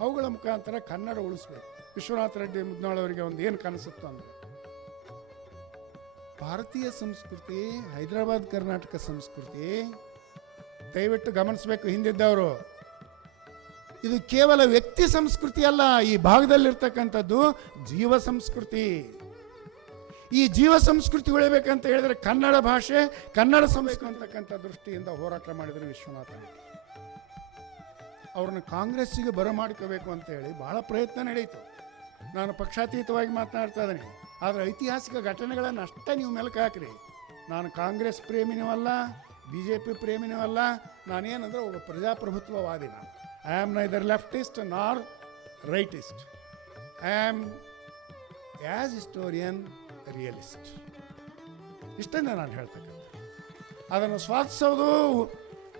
ಅವುಗಳ ಮುಖಾಂತರ ಕನ್ನಡ ಉಳಿಸ್ಬೇಕು. ವಿಶ್ವನಾಥ ರೆಡ್ಡಿ ಮುದ್ನಾಳ್ ಅವರಿಗೆ ಒಂದು ಏನು ಕನಸುತ್ತು ಅಂದರೆ, ಭಾರತೀಯ ಸಂಸ್ಕೃತಿ, ಹೈದರಾಬಾದ್ ಕರ್ನಾಟಕ ಸಂಸ್ಕೃತಿ ದಯವಿಟ್ಟು ಗಮನಿಸಬೇಕು ಹಿಂದಿದ್ದವರು, ಇದು ಕೇವಲ ವ್ಯಕ್ತಿ ಸಂಸ್ಕೃತಿ ಅಲ್ಲ, ಈ ಭಾಗದಲ್ಲಿರ್ತಕ್ಕಂಥದ್ದು ಜೀವ ಸಂಸ್ಕೃತಿ. ಈ ಜೀವ ಸಂಸ್ಕೃತಿ ಉಳಿಬೇಕಂತ ಹೇಳಿದ್ರೆ ಕನ್ನಡ ಭಾಷೆ, ಕನ್ನಡ ಸಂಸ್ಕೃತಿ ಅಂತಕ್ಕಂಥ ದೃಷ್ಟಿಯಿಂದ ಹೋರಾಟ ಮಾಡಿದರು ವಿಶ್ವನಾಥ ರೆಡ್ಡಿ. ಅವ್ರನ್ನ ಕಾಂಗ್ರೆಸ್ಸಿಗೆ ಬರಮಾಡ್ಕೋಬೇಕು ಅಂತೇಳಿ ಭಾಳ ಪ್ರಯತ್ನ ನಡೆಯಿತು. ನಾನು ಪಕ್ಷಾತೀತವಾಗಿ ಮಾತನಾಡ್ತಾ ಇದ್ದೀನಿ, ಆದರೆ ಐತಿಹಾಸಿಕ ಘಟನೆಗಳನ್ನು ಅಷ್ಟೇ ನೀವು ಮೆಲುಕು ಹಾಕ್ರಿ. ನಾನು ಕಾಂಗ್ರೆಸ್ ಪ್ರೇಮಿನೂ ಅಲ್ಲ, BJP ಪ್ರೇಮಿನೂ ಅಲ್ಲ, ನಾನೇನಂದ್ರೆ ಒಬ್ಬ ಪ್ರಜಾಪ್ರಭುತ್ವವಾದಿ. ನಾನು I am neither leftist nor rightist, I am as historian realist. ಇಷ್ಟನ್ನೇ ನಾನು ಹೇಳ್ತಕ್ಕಂಥ. ಅದನ್ನು ಸ್ವಾಗತಿಸೋದು,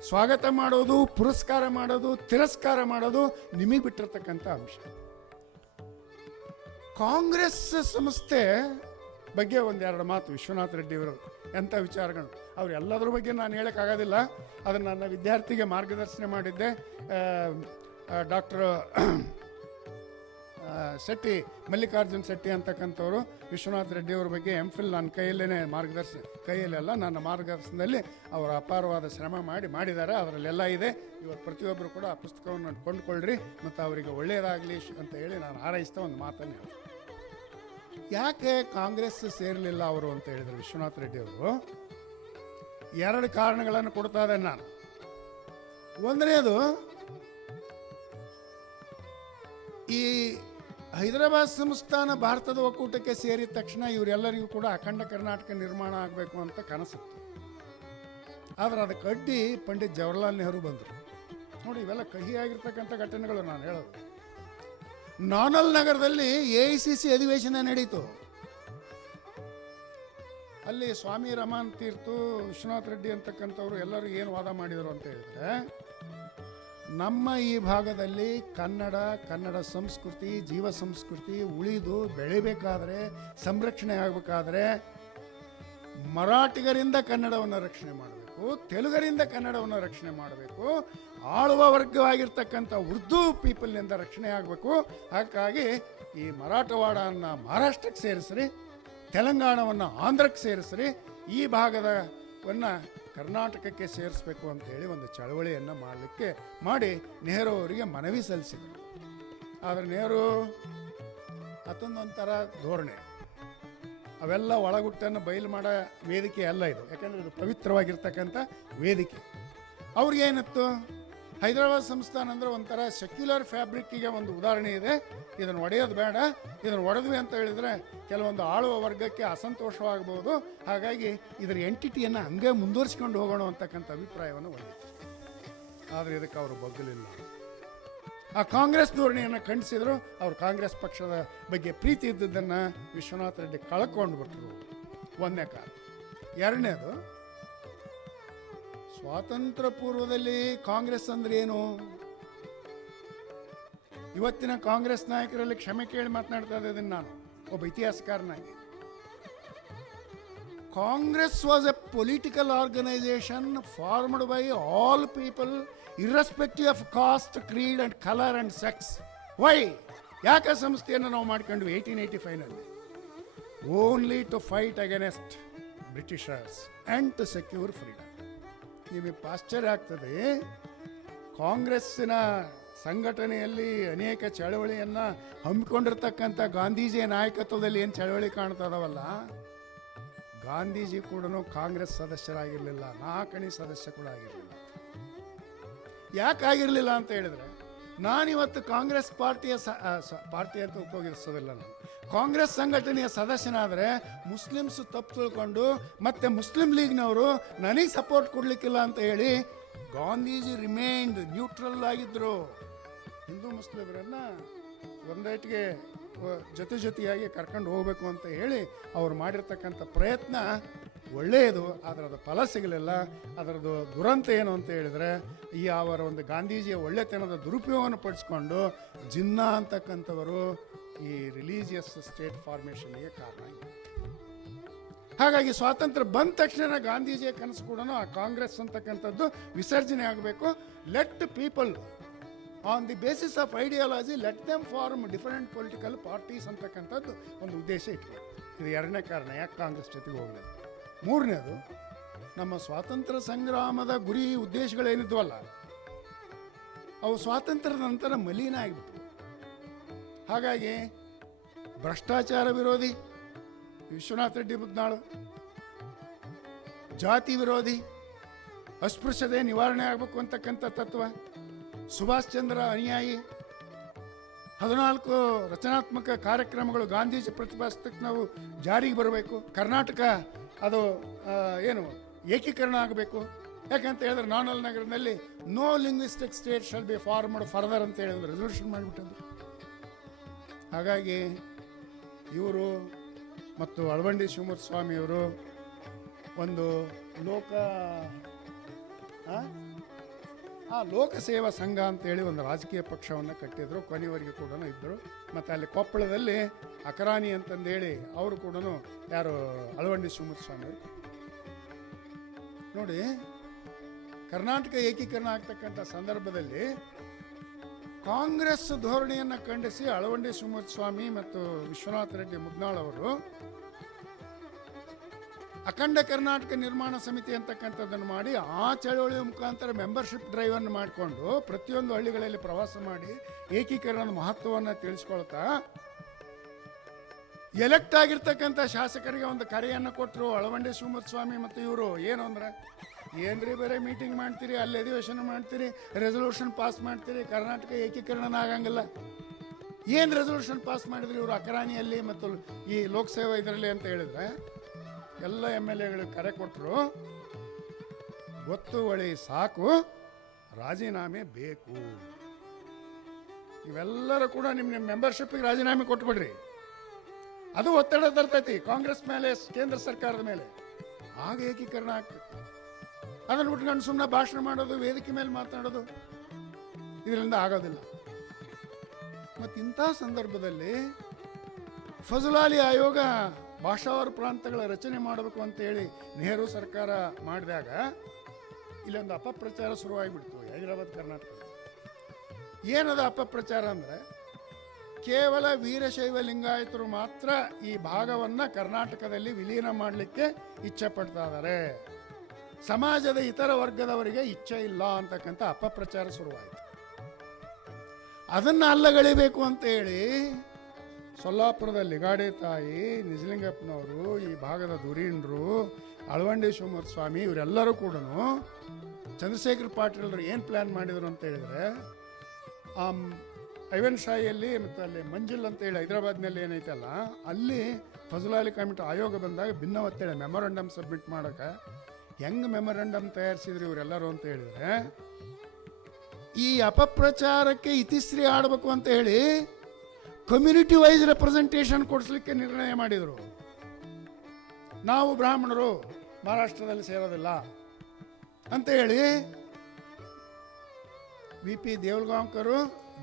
ಸ್ವಾಗತ ಮಾಡೋದು, ಪುರಸ್ಕಾರ ಮಾಡೋದು, ತಿರಸ್ಕಾರ ಮಾಡೋದು ನಿಮಗೆ ಬಿಟ್ಟಿರ್ತಕ್ಕಂಥ ಅಂಶ. ಕಾಂಗ್ರೆಸ್ ಸಂಸ್ಥೆ ಬಗ್ಗೆ ಒಂದೆರಡು ಮಾತು. ವಿಶ್ವನಾಥ ರೆಡ್ಡಿಯವರು ಎಂಥ ವಿಚಾರಗಳು, ಅವ್ರು ಎಲ್ಲದರ ಬಗ್ಗೆ ನಾನು ಹೇಳೋಕ್ಕಾಗೋದಿಲ್ಲ. ಅದನ್ನು ನನ್ನ ವಿದ್ಯಾರ್ಥಿಗೆ ಮಾರ್ಗದರ್ಶನ ಮಾಡಿದ್ದೆ. ಡಾಕ್ಟರ್ ಶೆಟ್ಟಿ, ಮಲ್ಲಿಕಾರ್ಜುನ್ ಶೆಟ್ಟಿ ಅಂತಕ್ಕಂಥವ್ರು ವಿಶ್ವನಾಥ ರೆಡ್ಡಿಯವ್ರ ಬಗ್ಗೆ MPhil ನನ್ನ ಕೈಯಲ್ಲೇ ಕೈಯಲ್ಲೆಲ್ಲ ನನ್ನ ಮಾರ್ಗದರ್ಶನದಲ್ಲಿ ಅವರು ಅಪಾರವಾದ ಶ್ರಮ ಮಾಡಿದ್ದಾರೆ. ಅದರಲ್ಲೆಲ್ಲ ಇದೆ. ಇವತ್ತು ಪ್ರತಿಯೊಬ್ಬರು ಕೂಡ ಆ ಪುಸ್ತಕವನ್ನು ಕೊಂಡುಕೊಳ್ಳ್ರಿ ಮತ್ತು ಅವರಿಗೆ ಒಳ್ಳೆಯದಾಗಲಿ ಅಂತ ಹೇಳಿ ನಾನು ಹಾರೈಸ್ತಾ ಒಂದು ಮಾತನ್ನು ಹೇಳಿ. ಯಾಕೆ ಕಾಂಗ್ರೆಸ್ ಸೇರಲಿಲ್ಲ ಅವರು ಅಂತ ಹೇಳಿದರು ವಿಶ್ವನಾಥ ರೆಡ್ಡಿಯವರು? 2 ಕಾರಣಗಳನ್ನು ಕೊಡ್ತಾ ಇದ್ದೇನೆ ನಾನು. ಒಂದನೇದು, ಈ ಹೈದರಾಬಾದ್ ಸಂಸ್ಥಾನ ಭಾರತದ ಒಕ್ಕೂಟಕ್ಕೆ ಸೇರಿದ ತಕ್ಷಣ ಇವರೆಲ್ಲರಿಗೂ ಕೂಡ ಅಖಂಡ ಕರ್ನಾಟಕ ನಿರ್ಮಾಣ ಆಗಬೇಕು ಅಂತ ಕನಸಿತ್ತು. ಆದರೆ ಅದಕ್ಕೆ ಅಡ್ಡಿ ಪಂಡಿತ್ ಜವಾಹರ್ಲಾಲ್ ನೆಹರು ಬಂದರು. ನೋಡಿ, ಇವೆಲ್ಲ ಕಹಿಯಾಗಿರ್ತಕ್ಕಂಥ ಘಟನೆಗಳು ನಾನು ಹೇಳೋದು. ನಾನಲ್ ನಗರದಲ್ಲಿ AICC ಅಧಿವೇಶನ ನಡೀತು. ಅಲ್ಲಿ ಸ್ವಾಮಿ ರಮಾನ್ ತೀರ್ಥ, ವಿಶ್ವನಾಥ ರೆಡ್ಡಿ ಅಂತಕ್ಕಂಥವ್ರು ಎಲ್ಲರೂ ಏನು ವಾದ ಮಾಡಿದರು ಅಂತ ಹೇಳಿದ್ರೆ, ನಮ್ಮ ಈ ಭಾಗದಲ್ಲಿ ಕನ್ನಡ ಸಂಸ್ಕೃತಿ, ಜೀವ ಸಂಸ್ಕೃತಿ ಉಳಿದು ಬೆಳಿಬೇಕಾದ್ರೆ, ಸಂರಕ್ಷಣೆ ಆಗಬೇಕಾದ್ರೆ ಮರಾಠಿಗರಿಂದ ಕನ್ನಡವನ್ನು ರಕ್ಷಣೆ ಮಾಡಬೇಕು, ತೆಲುಗರಿಂದ ಕನ್ನಡವನ್ನು ರಕ್ಷಣೆ ಮಾಡಬೇಕು, ಆಳುವ ವರ್ಗವಾಗಿರ್ತಕ್ಕಂಥ ಉರ್ದು ಪೀಪಲ್ನಿಂದ ರಕ್ಷಣೆ ಆಗಬೇಕು. ಹಾಗಾಗಿ ಈ ಮರಾಠವಾಡವನ್ನು ಮಹಾರಾಷ್ಟ್ರಕ್ಕೆ ಸೇರಿಸ್ರಿ, ತೆಲಂಗಾಣವನ್ನು ಆಂಧ್ರಕ್ಕೆ ಸೇರಿಸ್ರಿ, ಈ ಭಾಗದವನ್ನು ಕರ್ನಾಟಕಕ್ಕೆ ಸೇರಿಸಬೇಕು ಅಂತೇಳಿ ಒಂದು ಚಳವಳಿಯನ್ನು ಮಾಡಿ ನೆಹರು ಅವರಿಗೆ ಮನವಿ ಸಲ್ಲಿಸಿದರು. ಆದರೆ ನೆಹರು ಅದೊಂದೊಂಥರ ಧೋರಣೆ, ಅವೆಲ್ಲ ಒಳಗುಟ್ಟನ್ನು ಬಯಲು ಮಾಡೋ ವೇದಿಕೆ ಅಲ್ಲ ಇದು. ಯಾಕಂದರೆ ಇದು ಪವಿತ್ರವಾಗಿರ್ತಕ್ಕಂಥ ವೇದಿಕೆ. ಅವ್ರಿಗೇನಿತ್ತು, ಹೈದರಾಬಾದ್ ಸಂಸ್ಥಾನ ಅಂದರೆ ಒಂಥರ ಸೆಕ್ಯುಲರ್ ಫ್ಯಾಬ್ರಿಕ್ಕಿಗೆ ಒಂದು ಉದಾಹರಣೆ ಇದೆ. ಇದನ್ನು ಒಡೆಯೋದು ಬೇಡ, ಇದನ್ನು ಒಡೆದ್ವಿ ಅಂತ ಹೇಳಿದರೆ ಕೆಲವೊಂದು ಆಳುವ ವರ್ಗಕ್ಕೆ ಅಸಂತೋಷವಾಗಬಹುದು. ಹಾಗಾಗಿ ಇದರ ಎಂಟಿಟಿಯನ್ನು ಹಂಗೆ ಮುಂದುವರಿಸ್ಕೊಂಡು ಹೋಗೋಣ ಅಂತಕ್ಕಂಥ ಅಭಿಪ್ರಾಯವನ್ನು ಹೊಂದಿತ್ತು. ಆದರೆ ಇದಕ್ಕೆ ಅವರು ಬಗ್ಗಲಿಲ್ಲ. ಆ ಕಾಂಗ್ರೆಸ್ ಧೋರಣೆಯನ್ನು ಖಂಡಿಸಿದ್ರು. ಅವರು ಕಾಂಗ್ರೆಸ್ ಪಕ್ಷದ ಬಗ್ಗೆ ಪ್ರೀತಿ ಇದ್ದದ್ದನ್ನು ವಿಶ್ವನಾಥ ರೆಡ್ಡಿ ಕಳ್ಕೊಂಡ್ಬಿಟ್ರು. ಒಂದನೇ ಕಾರಣ. ಎರಡನೇದು, ಸ್ವಾತಂತ್ರ್ಯ ಪೂರ್ವದಲ್ಲಿ ಕಾಂಗ್ರೆಸ್ ಅಂದ್ರೆ ಏನು? ಇವತ್ತಿನ ಕಾಂಗ್ರೆಸ್ ನಾಯಕರಲ್ಲಿ ಕ್ಷಮೆ ಕೇಳಿ ಮಾತನಾಡ್ತಾ ಇದ್ದೀನಿ ನಾನು ಒಬ್ಬ ಇತಿಹಾಸಕಾರನಾಗಿ. Congress was a political organisation formed by all people irrespective of caste, creed and colour and sex. Why? ಯಾಕೆ ಸಂಸ್ಥೆಯನ್ನು ನಾವು ಮಾಡ್ಕೊಂಡ್ವಿ 1885ನಲ್ಲಿ? Only to fight against Britishers and to secure freedom. ನಿಮಗೆ ಆಶ್ಚರ್ಯ ಆಗ್ತದೆ, ಕಾಂಗ್ರೆಸ್ಸಿನ ಸಂಘಟನೆಯಲ್ಲಿ ಅನೇಕ ಚಳವಳಿಯನ್ನು ಹಮ್ಮಿಕೊಂಡಿರ್ತಕ್ಕಂಥ ಗಾಂಧೀಜಿಯ ನಾಯಕತ್ವದಲ್ಲಿ ಏನು ಚಳವಳಿ ಕಾಣ್ತಾ ಇದಾವಲ್ಲ, ಗಾಂಧೀಜಿ ಕೂಡ ಕಾಂಗ್ರೆಸ್ ಸದಸ್ಯರಾಗಿರಲಿಲ್ಲ, 4 ಸದಸ್ಯ ಕೂಡ ಆಗಿರಲಿಲ್ಲ. ಯಾಕಾಗಿರಲಿಲ್ಲ ಅಂತ ಹೇಳಿದ್ರೆ, ನಾನಿವತ್ತು ಕಾಂಗ್ರೆಸ್ ಪಾರ್ಟಿ ಅಂತ ಉಪಯೋಗಿಸೋದಿಲ್ಲ. ನಾನು ಕಾಂಗ್ರೆಸ್ ಸಂಘಟನೆಯ ಸದಸ್ಯನಾದರೆ ಮುಸ್ಲಿಮ್ಸ್ ತಪ್ಪು ತಿಳ್ಕೊಂಡು ಮತ್ತೆ ಮುಸ್ಲಿಂ ಲೀಗ್ನವರು ನನಗೆ ಸಪೋರ್ಟ್ ಕೊಡಲಿಕ್ಕಿಲ್ಲ ಅಂತ ಹೇಳಿ ಗಾಂಧೀಜಿ ರಿಮೈನ್ಡ್ ನ್ಯೂಟ್ರಲ್ ಆಗಿದ್ದರು. ಹಿಂದೂ ಮುಸ್ಲಿಮರನ್ನು ಒಂದೇಟಿಗೆ ಜೊತೆಯಾಗಿ ಕರ್ಕೊಂಡು ಹೋಗಬೇಕು ಅಂತ ಹೇಳಿ ಅವ್ರು ಮಾಡಿರ್ತಕ್ಕಂಥ ಪ್ರಯತ್ನ ಒಳ್ಳೆಯದು. ಆದರೆ ಅದು ಫಲ ಸಿಗಲಿಲ್ಲ. ಅದರದ್ದು ದುರಂತ ಏನು ಅಂತ ಹೇಳಿದರೆ, ಈ ಅವರ ಒಂದು ಗಾಂಧೀಜಿಯ ಒಳ್ಳೆತನದ ದುರುಪಯೋಗವನ್ನು ಪಡಿಸ್ಕೊಂಡು ಜಿನ್ನಾ ಅಂತಕ್ಕಂಥವರು ಈ ರಿಲೀಜಿಯಸ್ ಸ್ಟೇಟ್ ಫಾರ್ಮೇಷನ್ಗೆ ಕಾರಣ ಆಗಿದೆ. ಹಾಗಾಗಿ ಸ್ವಾತಂತ್ರ್ಯ ಬಂದ ತಕ್ಷಣ ಗಾಂಧೀಜಿಯ ಕನಸು ಕೂಡ ಆ ಕಾಂಗ್ರೆಸ್ ಅಂತಕ್ಕಂಥದ್ದು ವಿಸರ್ಜನೆ ಆಗಬೇಕು. Let people on the basis of ideology let them form different political parties ಅಂತಕ್ಕಂಥದ್ದು ಒಂದು ಉದ್ದೇಶ ಇಟ್ಕೊಂಡು, ಇದು ಎರಡನೇ ಕಾರಣ ಯಾಕೆ ಕಾಂಗ್ರೆಸ್ ಜೊತೆಗೆ ಹೋಗಲಿಲ್ಲ. ಮೂರನೇದು, ನಮ್ಮ ಸ್ವಾತಂತ್ರ್ಯ ಸಂಗ್ರಾಮದ ಗುರಿ ಉದ್ದೇಶಗಳೇನಿದ್ವಲ್ಲ ಅವು ಸ್ವಾತಂತ್ರ್ಯದ ನಂತರ ಮಲೀನ ಆಗಿಬಿಟ್ಟು. ಹಾಗಾಗಿ ಭ್ರಷ್ಟಾಚಾರ ವಿರೋಧಿ ವಿಶ್ವನಾಥ ರೆಡ್ಡಿ ಮುದ್ನಾಳು, ಜಾತಿ ವಿರೋಧಿ, ಅಸ್ಪೃಶ್ಯತೆ ನಿವಾರಣೆ ಆಗಬೇಕು ಅಂತಕ್ಕಂಥ ತತ್ವ, ಸುಭಾಷ್ ಚಂದ್ರ ಅನುಯಾಯಿ, 14 ರಚನಾತ್ಮಕ ಕಾರ್ಯಕ್ರಮಗಳು ಗಾಂಧೀಜಿ ಪ್ರತಿಪಾದಿಸಕ್ಕೆ ನಾವು ಜಾರಿಗೆ ಬರಬೇಕು. ಕರ್ನಾಟಕ ಅದು ಏನು ಏಕೀಕರಣ ಆಗಬೇಕು. ಯಾಕಂತ ಹೇಳಿದ್ರೆ ನಾನಲ್ ನಗರದಲ್ಲಿ no linguistic state shall be formed further ಅಂತ ಹೇಳಿದ್ರು, ರೆಸಲ್ಯೂಷನ್ ಮಾಡಿಬಿಟ್ಟದ್ದು. ಹಾಗಾಗಿ ಇವರು ಮತ್ತು ಅಳವಂಡಿ ಶಿವಮೂರ್ತಿ ಸ್ವಾಮಿಯವರು ಒಂದು ಲೋಕಸೇವಾ ಸಂಘ ಅಂತೇಳಿ ಒಂದು ರಾಜಕೀಯ ಪಕ್ಷವನ್ನು ಕಟ್ಟಿದ್ರು. ಕೊನೆಯವರೆಗೂ ಕೂಡ ಇದ್ದರು. ಮತ್ತು ಅಲ್ಲಿ ಕೊಪ್ಪಳದಲ್ಲಿ ಅಕರಾನಿ ಅಂತಂದೇಳಿ ಅವರು ಕೂಡ ಯಾರು ಅಳವಂಡಿ ಶಿವಮೂರ್ತಿ ಸ್ವಾಮಿ ನೋಡಿ, ಕರ್ನಾಟಕ ಏಕೀಕರಣ ಆಗ್ತಕ್ಕಂಥ ಸಂದರ್ಭದಲ್ಲಿ ಕಾಂಗ್ರೆಸ್ ಧೋರಣೆಯನ್ನು ಖಂಡಿಸಿ ಅಳವಂಡಿ ಶಿವಮೂರ್ತಿ ಸ್ವಾಮಿ ಮತ್ತು ವಿಶ್ವನಾಥ ರೆಡ್ಡಿ ಮುದ್ನಾಳ್ ಅವರು ಅಖಂಡ ಕರ್ನಾಟಕ ನಿರ್ಮಾಣ ಸಮಿತಿ ಅಂತಕ್ಕಂಥದ್ದನ್ನು ಮಾಡಿ ಆ ಚಳವಳಿಯ ಮುಖಾಂತರ ಮೆಂಬರ್ಶಿಪ್ ಡ್ರೈವನ್ನು ಮಾಡಿಕೊಂಡು ಪ್ರತಿಯೊಂದು ಹಳ್ಳಿಗಳಲ್ಲಿ ಪ್ರವಾಸ ಮಾಡಿ ಏಕೀಕರಣದ ಮಹತ್ವವನ್ನು ತಿಳಿಸ್ಕೊಳ್ತಾ ಎಲೆಕ್ಟ್ ಆಗಿರ್ತಕ್ಕಂಥ ಶಾಸಕರಿಗೆ ಒಂದು ಕರೆಯನ್ನು ಕೊಟ್ಟರು. ಅಳವಂಡಿ ಶಿವಮೂರ್ತಿ ಸ್ವಾಮಿ ಮತ್ತು ಇವರು ಏನು ಅಂದ್ರೆ, ಏನ್ರಿ ಬೇರೆ ಮೀಟಿಂಗ್ ಮಾಡ್ತೀರಿ, ಅಲ್ಲಿ ಅಧಿವೇಶನ ಮಾಡ್ತೀರಿ, ರೆಸಲ್ಯೂಷನ್ ಪಾಸ್ ಮಾಡ್ತೀರಿ, ಕರ್ನಾಟಕ ಏಕೀಕರಣ ಆಗಂಗಿಲ್ಲ. ಏನು ರೆಸಲ್ಯೂಷನ್ ಪಾಸ್ ಮಾಡಿದ್ರಿ ಇವರು ಅಕರಾನಿಯಲ್ಲಿ ಮತ್ತು ಈ ಲೋಕಸೇವಾ ಇದರಲ್ಲಿ ಅಂತ ಹೇಳಿದ್ರೆ, ಎಲ್ಲ MLAಗಳಿಗೆ ಕರೆ ಕೊಟ್ಟರು, ಗೊತ್ತುವಳಿ ಸಾಕು, ರಾಜೀನಾಮೆ ಬೇಕು. ಇವೆಲ್ಲರೂ ಕೂಡ ನಿಮ್ಮ ಮೆಂಬರ್ಶಿಪ್ಗೆ ರಾಜೀನಾಮೆ ಕೊಟ್ಬಿಡ್ರಿ. ಅದು ಒತ್ತಡ ತರ್ತೈತಿ ಕಾಂಗ್ರೆಸ್ ಮೇಲೆ, ಕೇಂದ್ರ ಸರ್ಕಾರದ ಮೇಲೆ. ಆಗ ಏಕೀಕರಣ ಆಗ್ತೈತಿ. ಅದನ್ನು ಬಿಟ್ಕೊಂಡು ಸುಮ್ಮನೆ ಭಾಷಣ ಮಾಡೋದು, ವೇದಿಕೆ ಮೇಲೆ ಮಾತನಾಡೋದು, ಇದರಿಂದ ಆಗೋದಿಲ್ಲ. ಮತ್ತು ಇಂಥ ಸಂದರ್ಭದಲ್ಲಿ ಫಜಲಾಲಿ ಆಯೋಗ ಭಾಷಾವಾರು ಪ್ರಾಂತಗಳ ರಚನೆ ಮಾಡಬೇಕು ಅಂತೇಳಿ ನೆಹರು ಸರ್ಕಾರ ಮಾಡಿದಾಗ ಇಲ್ಲೊಂದು ಅಪಪ್ರಚಾರ ಶುರುವಾಗಿಬಿಡ್ತು ಹೈದರಾಬಾದ್ ಕರ್ನಾಟಕ. ಏನದು ಅಪಪ್ರಚಾರ ಅಂದರೆ, ಕೇವಲ ವೀರಶೈವ ಲಿಂಗಾಯತರು ಮಾತ್ರ ಈ ಭಾಗವನ್ನು ಕರ್ನಾಟಕದಲ್ಲಿ ವಿಲೀನ ಮಾಡಲಿಕ್ಕೆ ಇಚ್ಛೆ ಪಡ್ತಾ ಇದ್ದಾರೆ, ಸಮಾಜದ ಇತರ ವರ್ಗದವರಿಗೆ ಇಚ್ಛೆ ಇಲ್ಲ ಅಂತಕ್ಕಂಥ ಅಪಪ್ರಚಾರ ಶುರುವಾಯಿತು. ಅದನ್ನು ಅಲ್ಲಗಳಿಬೇಕು ಅಂತೇಳಿ ಸೊಲ್ಲಾಪುರದ ಲಿಗಾಡೆ ತಾಯಿ, ನಿಜಲಿಂಗಪ್ಪನವರು, ಈ ಭಾಗದ ಧುರೀಣರು, ಅಳವಂಡಿ ಶಿವಮೂರ್ತಿ ಸ್ವಾಮಿ ಇವರೆಲ್ಲರೂ ಕೂಡ ಚಂದ್ರಶೇಖರ್ ಪಾಟೀಲ್ರು ಏನು ಪ್ಲ್ಯಾನ್ ಮಾಡಿದರು ಅಂತ ಹೇಳಿದರೆ, ಐವನ್ ಶಾಹಿಯಲ್ಲಿ ಮತ್ತು ಅಲ್ಲಿ ಮಂಜಿಲ್ ಅಂತೇಳಿ ಹೈದರಾಬಾದ್ನಲ್ಲಿ ಏನೈತಲ್ಲ, ಅಲ್ಲಿ ಫಜಲಾಲಿ ಕಮಿಟಿ ಆಯೋಗ ಬಂದಾಗ ಭಿನ್ನವತ್ತೇಳಿ ಮೆಮೊರಂಡಮ್ ಸಬ್ಮಿಟ್ ಮಾಡೋಕೆ ಹೆಂಗೆ ಮೆಮೊರಂಡಮ್ ತಯಾರಿಸಿದ್ರು ಇವರೆಲ್ಲರೂ ಅಂತ ಹೇಳಿದರೆ, ಈ ಅಪಪ್ರಚಾರಕ್ಕೆ ಇತಿಶ್ರೀ ಆಡಬೇಕು ಅಂತ ಹೇಳಿ ಕಮ್ಯುನಿಟಿ ವೈಸ್ ರೆಪ್ರೆಸೆಂಟೇಷನ್ ಕೊಡಿಸ್ಲಿಕ್ಕೆ ನಿರ್ಣಯ ಮಾಡಿದರು. ನಾವು ಬ್ರಾಹ್ಮಣರು ಮಹಾರಾಷ್ಟ್ರದಲ್ಲಿ ಸೇರೋದಿಲ್ಲ ಅಂತ ಹೇಳಿ VP ದೇವಲ್ಗಾಂವ್ಕರು,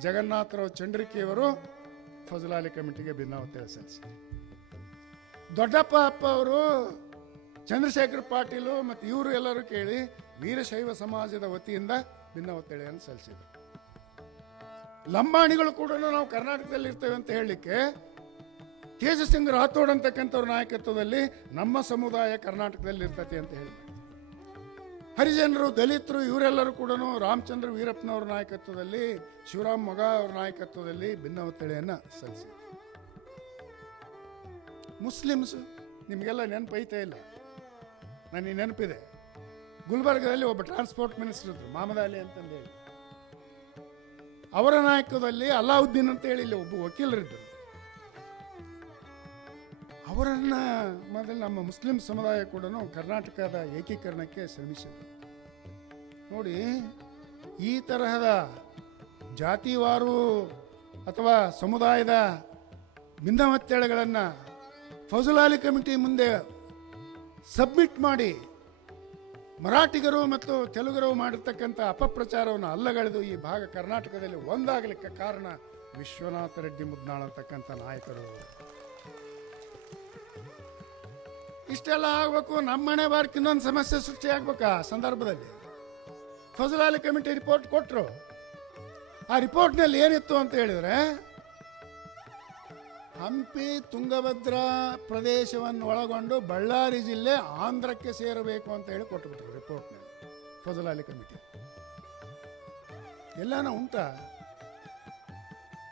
ಜಗನ್ನಾಥರಾವ್ ಚಂಡ್ರಿಕೆಯವರು ಫಜಲಾಲಿ ಕಮಿಟಿಗೆ ಭಿನ್ನಾವತ್ತೇಳಿ ಸಲ್ಲಿಸಿದರು. ದೊಡ್ಡಪ್ಪ ಅಪ್ಪ ಅವರು, ಚಂದ್ರಶೇಖರ್ ಪಾಟೀಲು ಮತ್ತು ಇವರು ಎಲ್ಲರೂ ಕೇಳಿ ವೀರಶೈವ ಸಮಾಜದ ವತಿಯಿಂದ ಭಿನ್ನಾವತ್ತೇಳಿಯನ್ನು ಸಲ್ಲಿಸಿದರು. ಲಂಬಾಣಿಗಳು ಕೂಡ ನಾವು ಕರ್ನಾಟಕದಲ್ಲಿ ಇರ್ತೇವೆ ಅಂತ ಹೇಳಲಿಕ್ಕೆ ತೇಜಸ್ ಸಿಂಗ್ ರಾಥೋಡ್ ಅಂತಕ್ಕಂಥವ್ರ ನಾಯಕತ್ವದಲ್ಲಿ ನಮ್ಮ ಸಮುದಾಯ ಕರ್ನಾಟಕದಲ್ಲಿ ಇರ್ತೈತಿ ಅಂತ ಹೇಳಿ, ಹರಿಜನರು, ದಲಿತರು ಇವರೆಲ್ಲರೂ ಕೂಡ ರಾಮಚಂದ್ರ ವೀರಪ್ಪನವ್ರ ನಾಯಕತ್ವದಲ್ಲಿ, ಶಿವರಾಮ್ ಮೊಗ ಅವ್ರ ನಾಯಕತ್ವದಲ್ಲಿ ಭಿನ್ನವತ್ತೇಳಿಯನ್ನು ಸಲ್ಲಿಸಿದರು. ಮುಸ್ಲಿಮ್ಸು ನಿಮಗೆಲ್ಲ ನೆನಪೈತೇ ಇಲ್ಲ, ನನಗೆ ನೆನಪಿದೆ. ಗುಲ್ಬರ್ಗದಲ್ಲಿ ಒಬ್ಬ ಟ್ರಾನ್ಸ್ಪೋರ್ಟ್ ಮಿನಿಸ್ಟರ್ ಇದ್ರು, ಮಹಮ್ಮದ್ ಅಲಿ ಅಂತಂದೇಳಿ. ಅವರ ನಾಯಕತ್ವದಲ್ಲಿ ಅಲಾವುದ್ದೀನ್ ಅಂತ ಹೇಳಿ ಇಲ್ಲಿ ಒಬ್ಬ ವಕೀಲರಿದ್ದರು. ಅವರನ್ನು ಮೊದಲು ನಮ್ಮ ಮುಸ್ಲಿಂ ಸಮುದಾಯ ಕೂಡ ಕರ್ನಾಟಕದ ಏಕೀಕರಣಕ್ಕೆ ಶ್ರಮಿಸಿದರು. ನೋಡಿ, ಈ ತರಹದ ಜಾತಿವಾರು ಅಥವಾ ಸಮುದಾಯದ ಭಿನ್ನಮತ್ತೆಗಳನ್ನು ಫೌಜುಲಾಲಿ ಕಮಿಟಿ ಮುಂದೆ ಸಬ್ಮಿಟ್ ಮಾಡಿ ಮರಾಠಿಗರು ಮತ್ತು ತೆಲುಗರು ಮಾಡಿರ್ತಕ್ಕಂಥ ಅಪಪ್ರಚಾರವನ್ನು ಅಲ್ಲಗಳೆದು ಈ ಭಾಗ ಕರ್ನಾಟಕದಲ್ಲಿ ಒಂದಾಗಲಿಕ್ಕೆ ಕಾರಣ ವಿಶ್ವನಾಥ ರೆಡ್ಡಿ ಮುದ್ನಾಳ್ ಅಂತಕ್ಕಂಥ ನಾಯಕರು. ಇಷ್ಟೆಲ್ಲ ಆಗಬೇಕು, ನಮ್ಮನೆ ಬಾರ್ಕ್ ಇನ್ನೊಂದು ಸಮಸ್ಯೆ ಸೃಷ್ಟಿ ಆಗ್ಬೇಕಾ ಸಂದರ್ಭದಲ್ಲಿ ಫೌಜುಲಾಲಿ ಕಮಿಟಿ ರಿಪೋರ್ಟ್ ಕೊಟ್ಟರು. ಆ ರಿಪೋರ್ಟ್ನಲ್ಲಿ ಏನಿತ್ತು ಅಂತ ಹೇಳಿದರೆ, ಹಂಪಿ ತುಂಗಭದ್ರಾ ಪ್ರದೇಶವನ್ನು ಒಳಗೊಂಡು ಬಳ್ಳಾರಿ ಜಿಲ್ಲೆ ಆಂಧ್ರಕ್ಕೆ ಸೇರಬೇಕು ಅಂತ ಹೇಳಿ ಕೊಟ್ಟುಬಿಟ್ರು ರಿಪೋರ್ಟ್ನಲ್ಲಿ ಫೌಜುಲಾಲಿ ಕಮಿಟಿ. ಎಲ್ಲಾನ ಉಂಟಾ?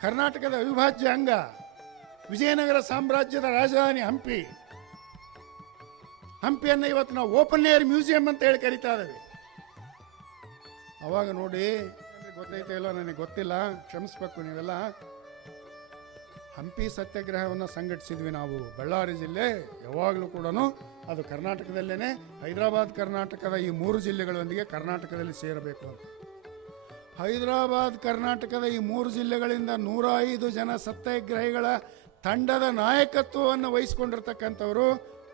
ಕರ್ನಾಟಕದ ಅವಿಭಾಜ್ಯ ಅಂಗ, ವಿಜಯನಗರ ಸಾಮ್ರಾಜ್ಯದ ರಾಜಧಾನಿ ಹಂಪಿ. ಹಂಪಿಯನ್ನು ಇವತ್ತು ನಾವು ಓಪನ್ ಏರ್ ಮ್ಯೂಸಿಯಂ ಅಂತ ಹೇಳಿ ಕರಿತಾ ಇದ್ದೇವೆ. ಅವಾಗ ನೋಡಿ, ಗೊತ್ತೈತೆ ಇಲ್ಲ ನನಗೆ ಗೊತ್ತಿಲ್ಲ, ಕ್ಷಮಿಸ್ಬೇಕು ನೀವೆಲ್ಲ. ಹಂಪಿ ಸತ್ಯಾಗ್ರಹವನ್ನು ಸಂಘಟಿಸಿದ್ವಿ ನಾವು. ಬಳ್ಳಾರಿ ಜಿಲ್ಲೆ ಯಾವಾಗಲೂ ಕೂಡ ಅದು ಕರ್ನಾಟಕದಲ್ಲೇ, ಹೈದರಾಬಾದ್ ಕರ್ನಾಟಕದ ಈ 3 ಜಿಲ್ಲೆಗಳೊಂದಿಗೆ ಕರ್ನಾಟಕದಲ್ಲಿ ಸೇರಬೇಕು ಅಂತ. ಹೈದರಾಬಾದ್ ಕರ್ನಾಟಕದ ಈ 3 ಜಿಲ್ಲೆಗಳಿಂದ 105 ಜನ ಸತ್ಯಾಗ್ರಹಿಗಳ ತಂಡದ ನಾಯಕತ್ವವನ್ನು ವಹಿಸಿಕೊಂಡಿರ್ತಕ್ಕಂಥವರು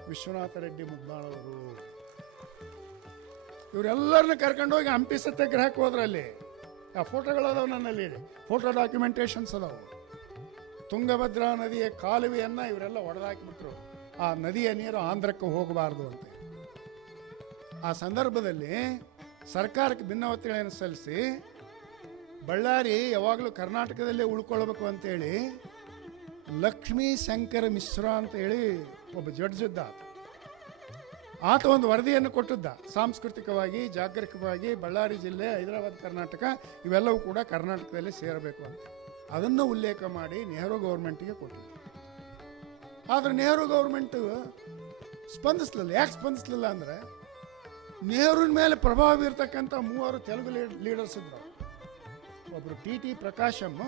ವಿಶ್ವನಾಥ ರೆಡ್ಡಿ ಮುದ್ನಾಳ್ ಅವರು. ಇವರೆಲ್ಲರನ್ನ ಕರ್ಕೊಂಡೋಗಿ ಹಂಪಿ ಸತ್ಯಾಗ್ರಹಕ್ಕೆ ಹೋದ್ರಲ್ಲಿ. ಆ ಫೋಟೋಗಳದಾವ ನನ್ನಲ್ಲಿ, ಫೋಟೋ ಡಾಕ್ಯುಮೆಂಟೇಶನ್ಸ್ ಅದಾವು. ತುಂಗಭದ್ರಾ ನದಿಯ ಕಾಲುವೆಯನ್ನು ಇವರೆಲ್ಲ ಒಡೆದಾಕಿಬಿಟ್ರು. ಆ ನದಿಯ ನೀರು ಆಂಧ್ರಕ್ಕೆ ಹೋಗಬಾರ್ದು ಅಂತ. ಆ ಸಂದರ್ಭದಲ್ಲಿ ಸರ್ಕಾರಕ್ಕೆ ಭಿನ್ನಮತಗಳನ್ನು ಸಲ್ಲಿಸಿ ಬಳ್ಳಾರಿ ಯಾವಾಗಲೂ ಕರ್ನಾಟಕದಲ್ಲೇ ಉಳ್ಕೊಳ್ಬೇಕು ಅಂತೇಳಿ ಲಕ್ಷ್ಮೀ ಶಂಕರ ಮಿಶ್ರಾ ಅಂತ ಹೇಳಿ ಒಬ್ಬ ಜಡ್ಜ್ ಇದ್ದ. ಆತ ಒಂದು ವರದಿಯನ್ನು ಕೊಟ್ಟಿದ್ದ. ಸಾಂಸ್ಕೃತಿಕವಾಗಿ, ಜಾಗತಿಕವಾಗಿ ಬಳ್ಳಾರಿ ಜಿಲ್ಲೆ, ಹೈದರಾಬಾದ್ ಕರ್ನಾಟಕ ಇವೆಲ್ಲವೂ ಕೂಡ ಕರ್ನಾಟಕದಲ್ಲಿ ಸೇರಬೇಕು ಅಂತ. ಅದನ್ನು ಉಲ್ಲೇಖ ಮಾಡಿ ನೆಹರು ಗೌರ್ಮೆಂಟಿಗೆ ಕೊಟ್ಟಿದ್ದರು. ಆದರೆ ನೆಹರು ಗೌರ್ಮೆಂಟು ಸ್ಪಂದಿಸಲಿಲ್ಲ. ಯಾಕೆ ಸ್ಪಂದಿಸಲಿಲ್ಲ ಅಂದರೆ, ನೆಹರುವಿನ ಮೇಲೆ ಪ್ರಭಾವ ಬೀರ್ತಕ್ಕಂಥ 3 ತೆಲುಗು ಲೀಡರ್ಸ್ ಇದ್ದರು. ಒಬ್ಬರು ಟಿ ಪ್ರಕಾಶಮ್,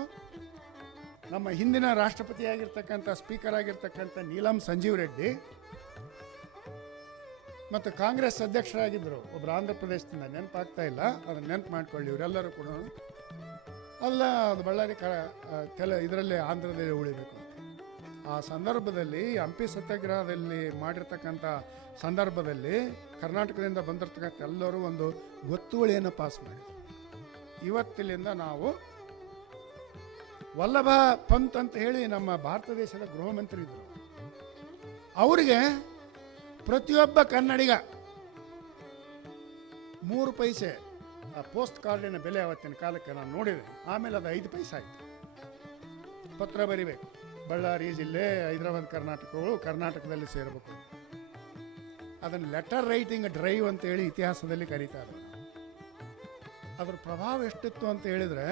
ನಮ್ಮ ಹಿಂದಿನ ರಾಷ್ಟ್ರಪತಿಯಾಗಿರ್ತಕ್ಕಂಥ ಸ್ಪೀಕರ್ ಆಗಿರ್ತಕ್ಕಂಥ ನೀಲಂ ಸಂಜೀವ್ ರೆಡ್ಡಿ, ಮತ್ತು ಕಾಂಗ್ರೆಸ್ ಅಧ್ಯಕ್ಷರಾಗಿದ್ದರು ಒಬ್ಬರು ಆಂಧ್ರ ಪ್ರದೇಶದಿಂದ, ನೆನಪಾಗ್ತಾ ಇಲ್ಲ, ಅದನ್ನು ನೆನಪು ಮಾಡ್ಕೊಳ್ಳಿ. ಇವರೆಲ್ಲರೂ ಕೂಡ ಅಲ್ಲ, ಅದು ಬಳ್ಳಾರಿ ಇದರಲ್ಲೇ ಆಂಧ್ರದಲ್ಲಿ ಉಳಿಬೇಕು. ಆ ಸಂದರ್ಭದಲ್ಲಿ ಹಂಪಿ ಸತ್ಯಾಗ್ರಹದಲ್ಲಿ ಮಾಡಿರ್ತಕ್ಕಂಥ ಸಂದರ್ಭದಲ್ಲಿ ಕರ್ನಾಟಕದಿಂದ ಬಂದಿರ್ತಕ್ಕಂಥ ಎಲ್ಲರೂ ಒಂದು ಗೊತ್ತುವಳಿಯನ್ನು ಪಾಸ್ ಮಾಡಿದರು. ಇವತ್ತಿನಿಂದ ನಾವು ವಲ್ಲಭ ಪಂತ್ ಅಂತ ಹೇಳಿ ನಮ್ಮ ಭಾರತ ದೇಶದ ಗೃಹ ಮಂತ್ರಿ ಇದ್ದರು. ಅವರಿಗೆ ಪ್ರತಿಯೊಬ್ಬ ಕನ್ನಡಿಗ 3 ಪೈಸೆ ಆ ಪೋಸ್ಟ್ ಕಾರ್ಡಿನ ಬೆಲೆ ಅವತ್ತಿನ ಕಾಲಕ್ಕೆ ನಾನು ನೋಡಿದೆ. ಆಮೇಲೆ ಅದು 5 ಪೈಸೆ ಆಯಿತು. ಪತ್ರ ಬರಿಬೇಕು, ಬಳ್ಳಾರಿ ಜಿಲ್ಲೆ, ಹೈದರಾಬಾದ್ ಕರ್ನಾಟಕಗಳು ಕರ್ನಾಟಕದಲ್ಲಿ ಸೇರಬೇಕು. ಅದನ್ನು ಲೆಟರ್ ರೈಟಿಂಗ್ ಡ್ರೈವ್ ಅಂತ ಹೇಳಿ ಇತಿಹಾಸದಲ್ಲಿ ಕರೀತಾರೆ. ಅದರ ಪ್ರಭಾವ ಎಷ್ಟಿತ್ತು ಅಂತ ಹೇಳಿದರೆ,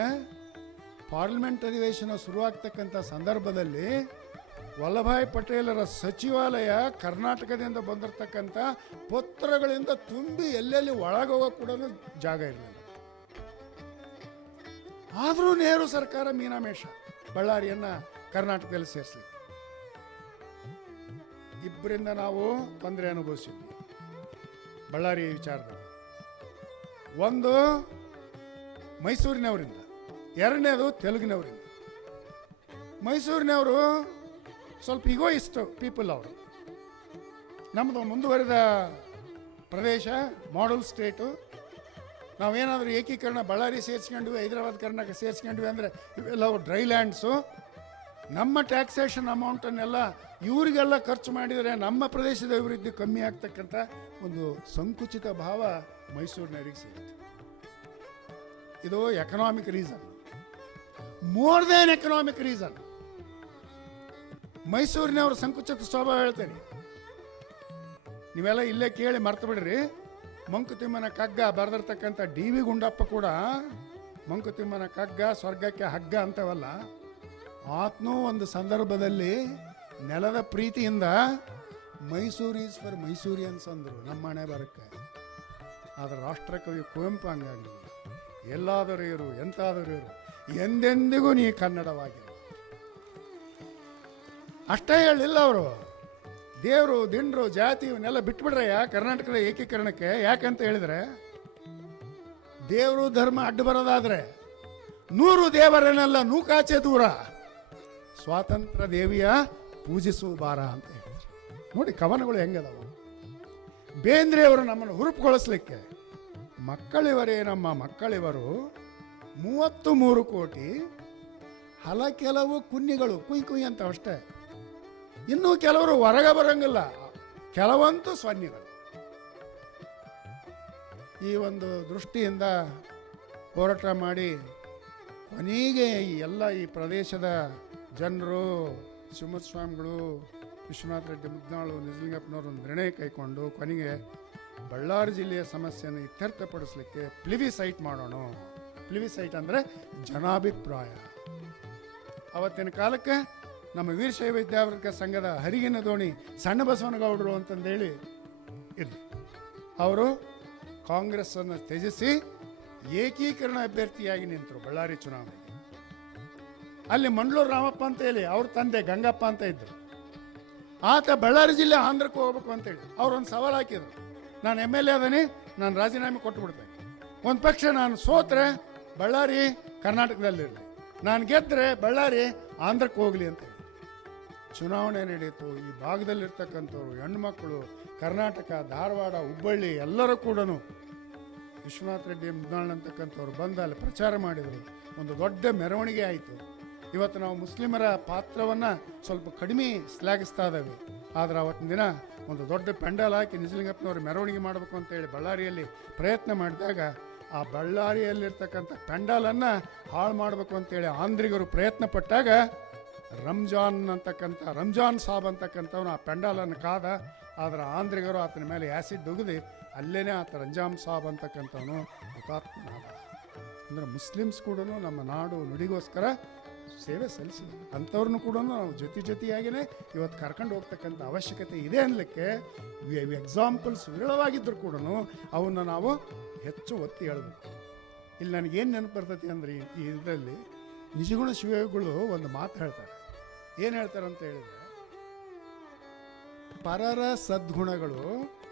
ಪಾರ್ಲಿಮೆಂಟ್ ಅಧಿವೇಶನ ಶುರುವಾಗ್ತಕ್ಕಂಥ ಸಂದರ್ಭದಲ್ಲಿ ವಲ್ಲಭಾಯ್ ಪಟೇಲರ ಸಚಿವಾಲಯ ಕರ್ನಾಟಕದಿಂದ ಬಂದಿರತಕ್ಕಂಥ ಪತ್ರಗಳಿಂದ ತುಂಬಿ ಎಲ್ಲೆಲ್ಲಿ ಒಳಗೋಗೋ ಕೂಡ ಜಾಗ ಇರಲಿಲ್ಲ. ಆದರೂ ನೆಹರು ಸರ್ಕಾರ ಮೀನಾಮೇಷ ಬಳ್ಳಾರಿಯನ್ನು ಕರ್ನಾಟಕದಲ್ಲಿ ಸೇರಿಸಲಿ. ಇಬ್ಬರಿಂದ ನಾವು ತೊಂದರೆ ಅನುಭವಿಸಿದ್ವಿ ಬಳ್ಳಾರಿ ವಿಚಾರದಲ್ಲಿ. ಒಂದು ಮೈಸೂರಿನವರಿಂದ, ಎರಡನೇದು ತೆಲುಗಿನವರಿಂದ. ಮೈಸೂರಿನವರು ಸ್ವಲ್ಪ ಈಗೋಯಿಸ್ಟ್ ಪೀಪಲ್. ಅವರು ನಮ್ಮದು ಮುಂದುವರಿದ ಪ್ರದೇಶ, ಮಾಡಲ್ ಸ್ಟೇಟು. ನಾವೇನಾದರೂ ಏಕೀಕರಣ ಬಳ್ಳಾರಿ ಸೇರಿಸ್ಕೊಂಡ್ವಿ, ಹೈದರಾಬಾದ್ ಕರ್ನಾಟಕ ಸೇರಿಸ್ಕೊಂಡ್ವಿ ಅಂದರೆ ಇವೆಲ್ಲವು ಡ್ರೈ ಲ್ಯಾಂಡ್ಸು. ನಮ್ಮ ಟ್ಯಾಕ್ಸೇಷನ್ ಅಮೌಂಟನ್ನೆಲ್ಲ ಇವರಿಗೆಲ್ಲ ಖರ್ಚು ಮಾಡಿದರೆ ನಮ್ಮ ಪ್ರದೇಶದ ಅಭಿವೃದ್ಧಿ ಕಮ್ಮಿ ಆಗ್ತಕ್ಕಂಥ ಒಂದು ಸಂಕುಚಿತ ಭಾವ ಮೈಸೂರಿನವರಿಗೆ ಸಿಗುತ್ತೆ. ಇದು economic reason, more than economic reason. ಮೈಸೂರಿನವರು ಸಂಕುಚಿತ ಸ್ವಭಾವ ಹೇಳ್ತೇನೆ. ನೀವೆಲ್ಲ ಇಲ್ಲೇ ಕೇಳಿ ಮರ್ತು ಬಿಡ್ರಿ. ಮಂಕುತಿಮ್ಮನ ಕಗ್ಗ ಬರೆದಿರ್ತಕ್ಕಂಥ ಡಿ.ವಿ. ಗುಂಡಪ್ಪ ಕೂಡ ಮಂಕುತಿಮ್ಮನ ಕಗ್ಗ ಸ್ವರ್ಗಕ್ಕೆ ಹಗ್ಗ ಅಂತವಲ್ಲ, ಆತ್ನೂ ಒಂದು ಸಂದರ್ಭದಲ್ಲಿ ನೆಲದ ಪ್ರೀತಿಯಿಂದ ಮೈಸೂರು ಈಸ್ ಫಾರ್ ಮೈಸೂರಿಯನ್ಸ್ ಅಂದರು ನಮ್ಮ ಹಣೆ ಬರಕ್ಕೆ. ಆದರೆ ರಾಷ್ಟ್ರಕವಿ ಕುವೆಂಪು ಹಂಗಾಗಲಿ, ಎಲ್ಲಾದರೂ ಇರು, ಎಂತಾದರೂ ಇರು, ಎಂದೆಂದಿಗೂ ನೀ ಕನ್ನಡವಾಗಿರು. ಅಷ್ಟೇ ಹೇಳಿಲ್ಲ ಅವರು. ದೇವರು, ದಿಂಡ್ರು, ಜಾತಿ ಇವನ್ನೆಲ್ಲ ಬಿಟ್ಬಿಡ್ರಯ್ಯ ಕರ್ನಾಟಕದ ಏಕೀಕರಣಕ್ಕೆ. ಯಾಕಂತ ಹೇಳಿದ್ರೆ, ದೇವರು ಧರ್ಮ ಅಡ್ಡು ಬರೋದಾದ್ರೆ 100 ದೇವರನ್ನೆಲ್ಲ ನೂಕಾಚೆ ದೂರ ಸ್ವಾತಂತ್ರ್ಯ ದೇವಿಯ ಪೂಜಿಸುವ ಬಾರ ಅಂತ ಹೇಳಿದ್ರು. ನೋಡಿ ಕವನಗಳು ಹೆಂಗದವು. ಬೇಂದ್ರೆಯವರು ನಮ್ಮನ್ನು ಹುರುಪುಗೊಳಿಸ್ಲಿಕ್ಕೆ ಮಕ್ಕಳಿವರೇ ನಮ್ಮ ಮಕ್ಕಳಿವರು 33 ಕೋಟಿ ಹಲ ಕೆಲವು ಕುನ್ನಿಗಳು ಕುಯ್ ಕುಯ್ ಅಂತ ಅಷ್ಟೇ, ಇನ್ನೂ ಕೆಲವರು ಹೊರಗೆ ಬರಂಗಿಲ್ಲ, ಕೆಲವಂತೂ ಸೊನ್ನಿಗಳು. ಈ ಒಂದು ದೃಷ್ಟಿಯಿಂದ ಹೋರಾಟ ಮಾಡಿ ಕೊನೆಗೆ ಈ ಪ್ರದೇಶದ ಜನರು ಶಿವಮಸ್ವಾಮಿಗಳು, ವಿಶ್ವನಾಥ ರೆಡ್ಡಿ ಮುದ್ನಾಳು, ನಿಜಲಿಂಗಪ್ಪನವರು ಒಂದು ನಿರ್ಣಯ ಕೈಕೊಂಡು ಕೊನೆಗೆ ಬಳ್ಳಾರಿ ಜಿಲ್ಲೆಯ ಸಮಸ್ಯೆಯನ್ನು ಇತ್ಯರ್ಥಪಡಿಸಲಿಕ್ಕೆ ಪ್ಲಿವಿಸೈಟ್ ಮಾಡೋಣ. ಪ್ಲಿವಿಸೈಟ್ ಅಂದರೆ ಜನಾಭಿಪ್ರಾಯ. ಅವತ್ತಿನ ಕಾಲಕ್ಕೆ ನಮ್ಮ ವೀರಶೈವ ವಿದ್ಯಾವರ್ಗ ಸಂಘದ ಹರಿಗಿನ ದೋಣಿ ಸಣ್ಣ ಬಸವನಗೌಡರು ಅಂತಂದೇಳಿ ಇದ್ರು. ಅವರು ಕಾಂಗ್ರೆಸ್ಸನ್ನು ತ್ಯಜಿಸಿ ಏಕೀಕರಣ ಅಭ್ಯರ್ಥಿಯಾಗಿ ನಿಂತರು ಬಳ್ಳಾರಿ ಚುನಾವಣೆಗೆ. ಅಲ್ಲಿ ಮಂಡ್ಲೂರು ರಾಮಪ್ಪ ಅಂತ ಹೇಳಿ ಅವ್ರ ತಂದೆ ಗಂಗಪ್ಪ ಅಂತ ಇದ್ದರು. ಆತ ಬಳ್ಳಾರಿ ಜಿಲ್ಲೆ ಆಂಧ್ರಕ್ಕೆ ಹೋಗ್ಬೇಕು ಅಂತೇಳಿ ಅವ್ರೊಂದು ಸವಾಲು ಹಾಕಿದ್ರು, ನಾನು MLA ಅದೀನಿ, ನಾನು ರಾಜೀನಾಮೆ ಕೊಟ್ಟುಬಿಡ್ತೇನೆ. ಒಂದು ಪಕ್ಷ ನಾನು ಸೋತ್ರೆ ಬಳ್ಳಾರಿ ಕರ್ನಾಟಕದಲ್ಲಿರಲಿ, ನಾನು ಗೆದ್ದರೆ ಬಳ್ಳಾರಿ ಆಂಧ್ರಕ್ಕೆ ಹೋಗಲಿ ಅಂತ ಹೇಳಿ ಚುನಾವಣೆ ನಡೀತು. ಈ ಭಾಗದಲ್ಲಿರ್ತಕ್ಕಂಥವ್ರು ಹೆಣ್ಮಕ್ಳು, ಕರ್ನಾಟಕ, ಧಾರವಾಡ, ಹುಬ್ಬಳ್ಳಿ ಎಲ್ಲರೂ ಕೂಡ ವಿಶ್ವನಾಥ ರೆಡ್ಡಿ ಮುದ್ನಾಳ್ ಅಂತಕ್ಕಂಥವ್ರು ಬಂದು ಅಲ್ಲಿ ಪ್ರಚಾರ ಮಾಡಿದರು. ಒಂದು ದೊಡ್ಡ ಮೆರವಣಿಗೆ ಆಯಿತು. ಇವತ್ತು ನಾವು ಮುಸ್ಲಿಮರ ಪಾತ್ರವನ್ನು ಸ್ವಲ್ಪ ಕಡಿಮೆ ಶ್ಲಾಘಿಸ್ತಾ ಇದ್ದೇವೆ, ಆದರೆ ಅವತ್ತಿನ ದಿನ ಒಂದು ದೊಡ್ಡ ಪೆಂಡಲ್ ಹಾಕಿ ನಿಜಲಿಂಗಪ್ಪನವ್ರು ಮೆರವಣಿಗೆ ಮಾಡಬೇಕು ಅಂತೇಳಿ ಬಳ್ಳಾರಿಯಲ್ಲಿ ಪ್ರಯತ್ನ ಮಾಡಿದಾಗ ಆ ಬಳ್ಳಾರಿಯಲ್ಲಿರ್ತಕ್ಕಂಥ ಪೆಂಡಾಲನ್ನು ಹಾಳು ಮಾಡಬೇಕು ಅಂತೇಳಿ ಆಂಧ್ರಿಗರು ಪ್ರಯತ್ನ ಪಟ್ಟಾಗ ರಂಜಾನ್ ಸಾಬ್ ಅಂತಕ್ಕಂಥವನು ಆ ಪೆಂಡಾಲನ್ನು ಕಾದ. ಆದರೆ ಆಂಧ್ರಿಗರು ಆತನ ಮೇಲೆ ಆ್ಯಸಿಡ್ ಒಗೆದು ಅಲ್ಲೇನೇ ಆತ ರಂಜಾನ್ ಸಾಬ್ ಅಂತಕ್ಕಂಥವನು ಹುತಾತ್ಮನಾದ. ಅಂದರೆ ಮುಸ್ಲಿಮ್ಸ್ ಕೂಡ ನಮ್ಮ ನಾಡು ನುಡಿಗೋಸ್ಕರ ಸೇವೆ ಸಲ್ಲಿಸಿದ್ರು. ಅಂಥವ್ರನ್ನು ಕೂಡ ನಾವು ಜೊತೆಯಾಗಿಯೇ ಇವತ್ತು ಕರ್ಕೊಂಡು ಹೋಗ್ತಕ್ಕಂಥ ಅವಶ್ಯಕತೆ ಇದೆ ಅನ್ನಲಿಕ್ಕೆ ಎಕ್ಸಾಂಪಲ್ಸ್ ವಿರಳವಾಗಿದ್ದರೂ ಕೂಡ ಅವನ್ನ ನಾವು ಹೆಚ್ಚು ಒತ್ತಿ ಹೇಳಬೇಕು. ಇಲ್ಲಿ ನನಗೇನು ನೆನಪು ಬರ್ತೈತಿ ಅಂದರೆ ಈ ಇದರಲ್ಲಿ ನಿಜಗುಣ ಶಿವಯೋಗಿಗಳು ಒಂದು ಮಾತು ಹೇಳ್ತಾರೆ. ಏನು ಹೇಳ್ತಾರೆ ಅಂತ ಹೇಳಿದರೆ, ಪರರ ಸದ್ಗುಣಗಳು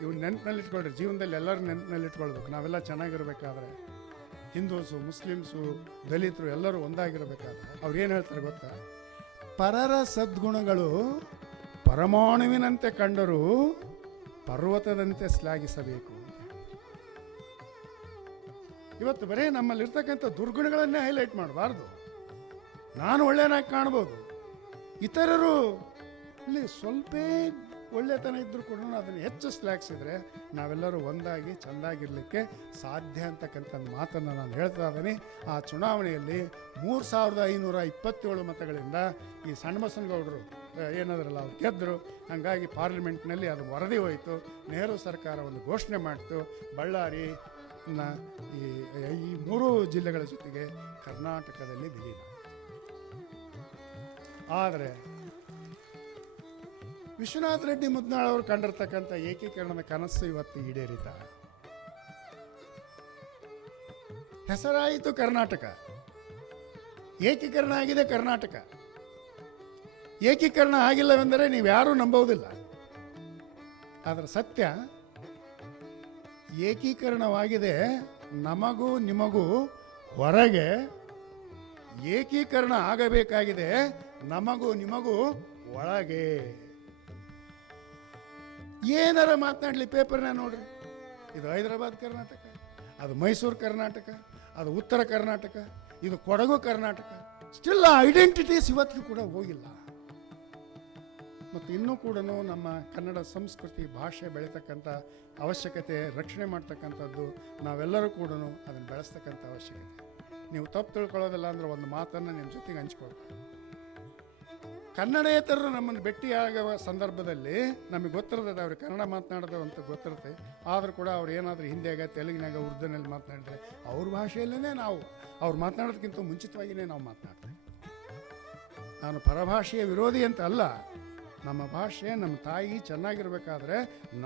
ಇವು ನೆನಪಿನಲ್ಲಿಟ್ಕೊಳ್ರಿ. ಜೀವನದಲ್ಲಿ ಎಲ್ಲರೂ ನೆನಪಿನಲ್ಲಿಟ್ಕೊಳ್ಬೇಕು. ನಾವೆಲ್ಲ ಚೆನ್ನಾಗಿರ್ಬೇಕಾದ್ರೆ ಹಿಂದೂಸು, ಮುಸ್ಲಿಮ್ಸು, ದಲಿತರು ಎಲ್ಲರೂ ಒಂದಾಗಿರಬೇಕಾದ್ರೆ ಅವ್ರು ಏನು ಹೇಳ್ತಾರೆ ಗೊತ್ತಾ? ಪರರ ಸದ್ಗುಣಗಳು ಪರಮಾಣುವಿನಂತೆ ಕಂಡರೂ ಪರ್ವತದಂತೆ ಶ್ಲಾಘಿಸಬೇಕು. ಇವತ್ತು ಬರೀ ನಮ್ಮಲ್ಲಿರ್ತಕ್ಕಂಥ ದುರ್ಗುಣಗಳನ್ನೇ ಹೈಲೈಟ್ ಮಾಡಬಾರ್ದು. ನಾನು ಒಳ್ಳೆಯನಾಗಿ ಕಾಣ್ಬೋದು, ಇತರರು ಇಲ್ಲಿ ಸ್ವಲ್ಪ ಒಳ್ಳೆತನ ಇದ್ದರೂ ಕೂಡ ಅದನ್ನು ಹೆಚ್ಚು ಶ್ಲಾಘಿಸಿದರೆ ನಾವೆಲ್ಲರೂ ಒಂದಾಗಿ ಚೆಂದಾಗಿರಲಿಕ್ಕೆ ಸಾಧ್ಯ ಅಂತಕ್ಕಂಥ ಮಾತನ್ನು ನಾನು ಹೇಳ್ತಾ ಇದ್ದೀನಿ. ಆ ಚುನಾವಣೆಯಲ್ಲಿ 3527 ಮತಗಳಿಂದ ಈ ಸಣ್ಣಬಸನಗೌಡರು ಏನಾದ್ರಲ್ಲ ಅವ್ರು ಗೆದ್ದರು. ಹಾಗಾಗಿ ಪಾರ್ಲಿಮೆಂಟ್ನಲ್ಲಿ ಅದು ವರದಿ ಹೋಯಿತು. ನೆಹರು ಸರ್ಕಾರ ಒಂದು ಘೋಷಣೆ ಮಾಡಿತು, ಬಳ್ಳಾರಿ ಈ 3 ಜಿಲ್ಲೆಗಳ ಜೊತೆಗೆ ಕರ್ನಾಟಕದಲ್ಲಿ ವಿಲೀನ. ಆದರೆ ವಿಶ್ವನಾಥ ರೆಡ್ಡಿ ಮುದ್ನಾಳ್ ಅವರು ಕಂಡಿರ್ತಕ್ಕಂಥ ಏಕೀಕರಣದ ಕನಸು ಇವತ್ತು ಈಡೇರಿತ. ಹೆಸರಾಯಿತು ಕರ್ನಾಟಕ, ಏಕೀಕರಣ ಆಗಿದೆ ಕರ್ನಾಟಕ. ಏಕೀಕರಣ ಆಗಿಲ್ಲವೆಂದರೆ ನೀವು ಯಾರೂ ನಂಬೋದಿಲ್ಲ. ಆದರೆ ಸತ್ಯ ಏಕೀಕರಣವಾಗಿದೆ ನಮಗೂ ನಿಮಗೂ ಹೊರಗೆ. ಏಕೀಕರಣ ಆಗಬೇಕಾಗಿದೆ ನಮಗೂ ನಿಮಗೂ ಒಳಗೆ. ಏನಾರ ಮಾತನಾಡಲಿ ಪೇಪರ್ನ ನೋಡ್ರಿ, ಇದು ಹೈದರಾಬಾದ್ ಕರ್ನಾಟಕ, ಅದು ಮೈಸೂರು ಕರ್ನಾಟಕ, ಅದು ಉತ್ತರ ಕರ್ನಾಟಕ, ಇದು ಕೊಡಗು ಕರ್ನಾಟಕ. ಸ್ಟಿಲ್ ಆ ಐಡೆಂಟಿಟೀಸ್ ಇವತ್ತಿಗೂ ಕೂಡ ಹೋಗಿಲ್ಲ. ಮತ್ತು ಇನ್ನೂ ಕೂಡ ನಮ್ಮ ಕನ್ನಡ ಸಂಸ್ಕೃತಿ ಭಾಷೆ ಬೆಳೀತಕ್ಕಂಥ ಅವಶ್ಯಕತೆ, ರಕ್ಷಣೆ ಮಾಡ್ತಕ್ಕಂಥದ್ದು ನಾವೆಲ್ಲರೂ ಕೂಡ ಅದನ್ನು ಬೆಳೆಸ್ತಕ್ಕಂಥ ಅವಶ್ಯಕತೆ. ನೀವು ತಪ್ಪು ತಿಳ್ಕೊಳ್ಳೋದಿಲ್ಲ ಅಂದರೆ ಒಂದು ಮಾತನ್ನು ನಿಮ್ಮ ಜೊತೆಗೆ ಹಂಚ್ಕೊಳ್ತಾರೆ. ಕನ್ನಡೇತರರು ನಮ್ಮನ್ನು ಭೇಟಿಯಾಗುವ ಸಂದರ್ಭದಲ್ಲಿ ನಮಗೆ ಗೊತ್ತಿರ್ತದೆ ಅವ್ರಿಗೆ ಕನ್ನಡ ಮಾತನಾಡೋದು ಅಂತ ಗೊತ್ತಿರುತ್ತೆ. ಆದರೂ ಕೂಡ ಅವ್ರು ಏನಾದರೂ ಹಿಂದಿಯಾಗ, ತೆಲುಗಿನಾಗ, ಉರ್ದುನಲ್ಲಿ ಮಾತನಾಡಿದ್ರೆ ಅವ್ರ ಭಾಷೆಯಲ್ಲೇ ನಾವು ಅವ್ರು ಮಾತನಾಡೋದಕ್ಕಿಂತ ಮುಂಚಿತವಾಗಿಯೇ ನಾವು ಮಾತನಾಡ್ತೇವೆ. ನಾನು ಪರಭಾಷೆಯ ವಿರೋಧಿ ಅಂತ ಅಲ್ಲ. ನಮ್ಮ ಭಾಷೆ, ನಮ್ಮ ತಾಯಿ ಚೆನ್ನಾಗಿರ್ಬೇಕಾದ್ರೆ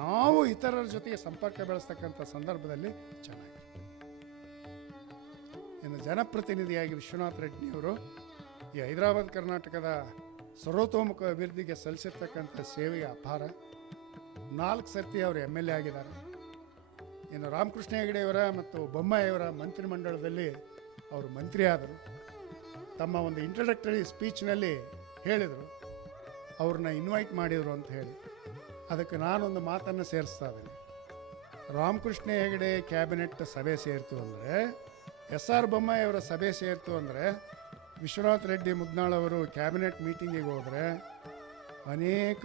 ನಾವು ಇತರರ ಜೊತೆಗೆ ಸಂಪರ್ಕ ಬೆಳೆಸ್ತಕ್ಕಂಥ ಸಂದರ್ಭದಲ್ಲಿ ಚೆನ್ನಾಗಿ. ಇನ್ನು ಜನಪ್ರತಿನಿಧಿಯಾಗಿ ವಿಶ್ವನಾಥ ರೆಡ್ಡಿಯವರು ಈ ಹೈದರಾಬಾದ್ ಕರ್ನಾಟಕದ ಸರ್ವತೋಮುಖ ಅಭಿವೃದ್ಧಿಗೆ ಸಲ್ಲಿಸಿರ್ತಕ್ಕಂಥ ಸೇವೆಗೆ ಅಪಾರ. 4 ಸರ್ತಿ ಅವರು MLA ಆಗಿದ್ದಾರೆ. ಇನ್ನು ರಾಮಕೃಷ್ಣ ಹೆಗಡೆಯವರ ಮತ್ತು ಬೊಮ್ಮಾಯಿಯವರ ಮಂತ್ರಿಮಂಡಲದಲ್ಲಿ ಅವರು ಮಂತ್ರಿ ಆದರು. ತಮ್ಮ ಒಂದು ಇಂಟ್ರಡಕ್ಟರಿ ಸ್ಪೀಚ್ನಲ್ಲಿ ಹೇಳಿದರು, ಅವ್ರನ್ನ ಇನ್ವೈಟ್ ಮಾಡಿದರು ಅಂತ ಹೇಳಿ. ಅದಕ್ಕೆ ನಾನೊಂದು ಮಾತನ್ನು ಸೇರಿಸ್ತಾ ಇದ್ದೀನಿ. ರಾಮಕೃಷ್ಣ ಹೆಗಡೆ ಕ್ಯಾಬಿನೆಟ್ ಸಭೆ ಸೇರ್ತು ಅಂದರೆ, SR ಬೊಮ್ಮಾಯಿ ಅವರ ಸಭೆ ಸೇರ್ತು ಅಂದರೆ, ವಿಶ್ವನಾಥ್ ರೆಡ್ಡಿ ಮುದ್ನಾಳ್ ಅವರು ಕ್ಯಾಬಿನೆಟ್ ಮೀಟಿಂಗಿಗೆ ಹೋದರೆ ಅನೇಕ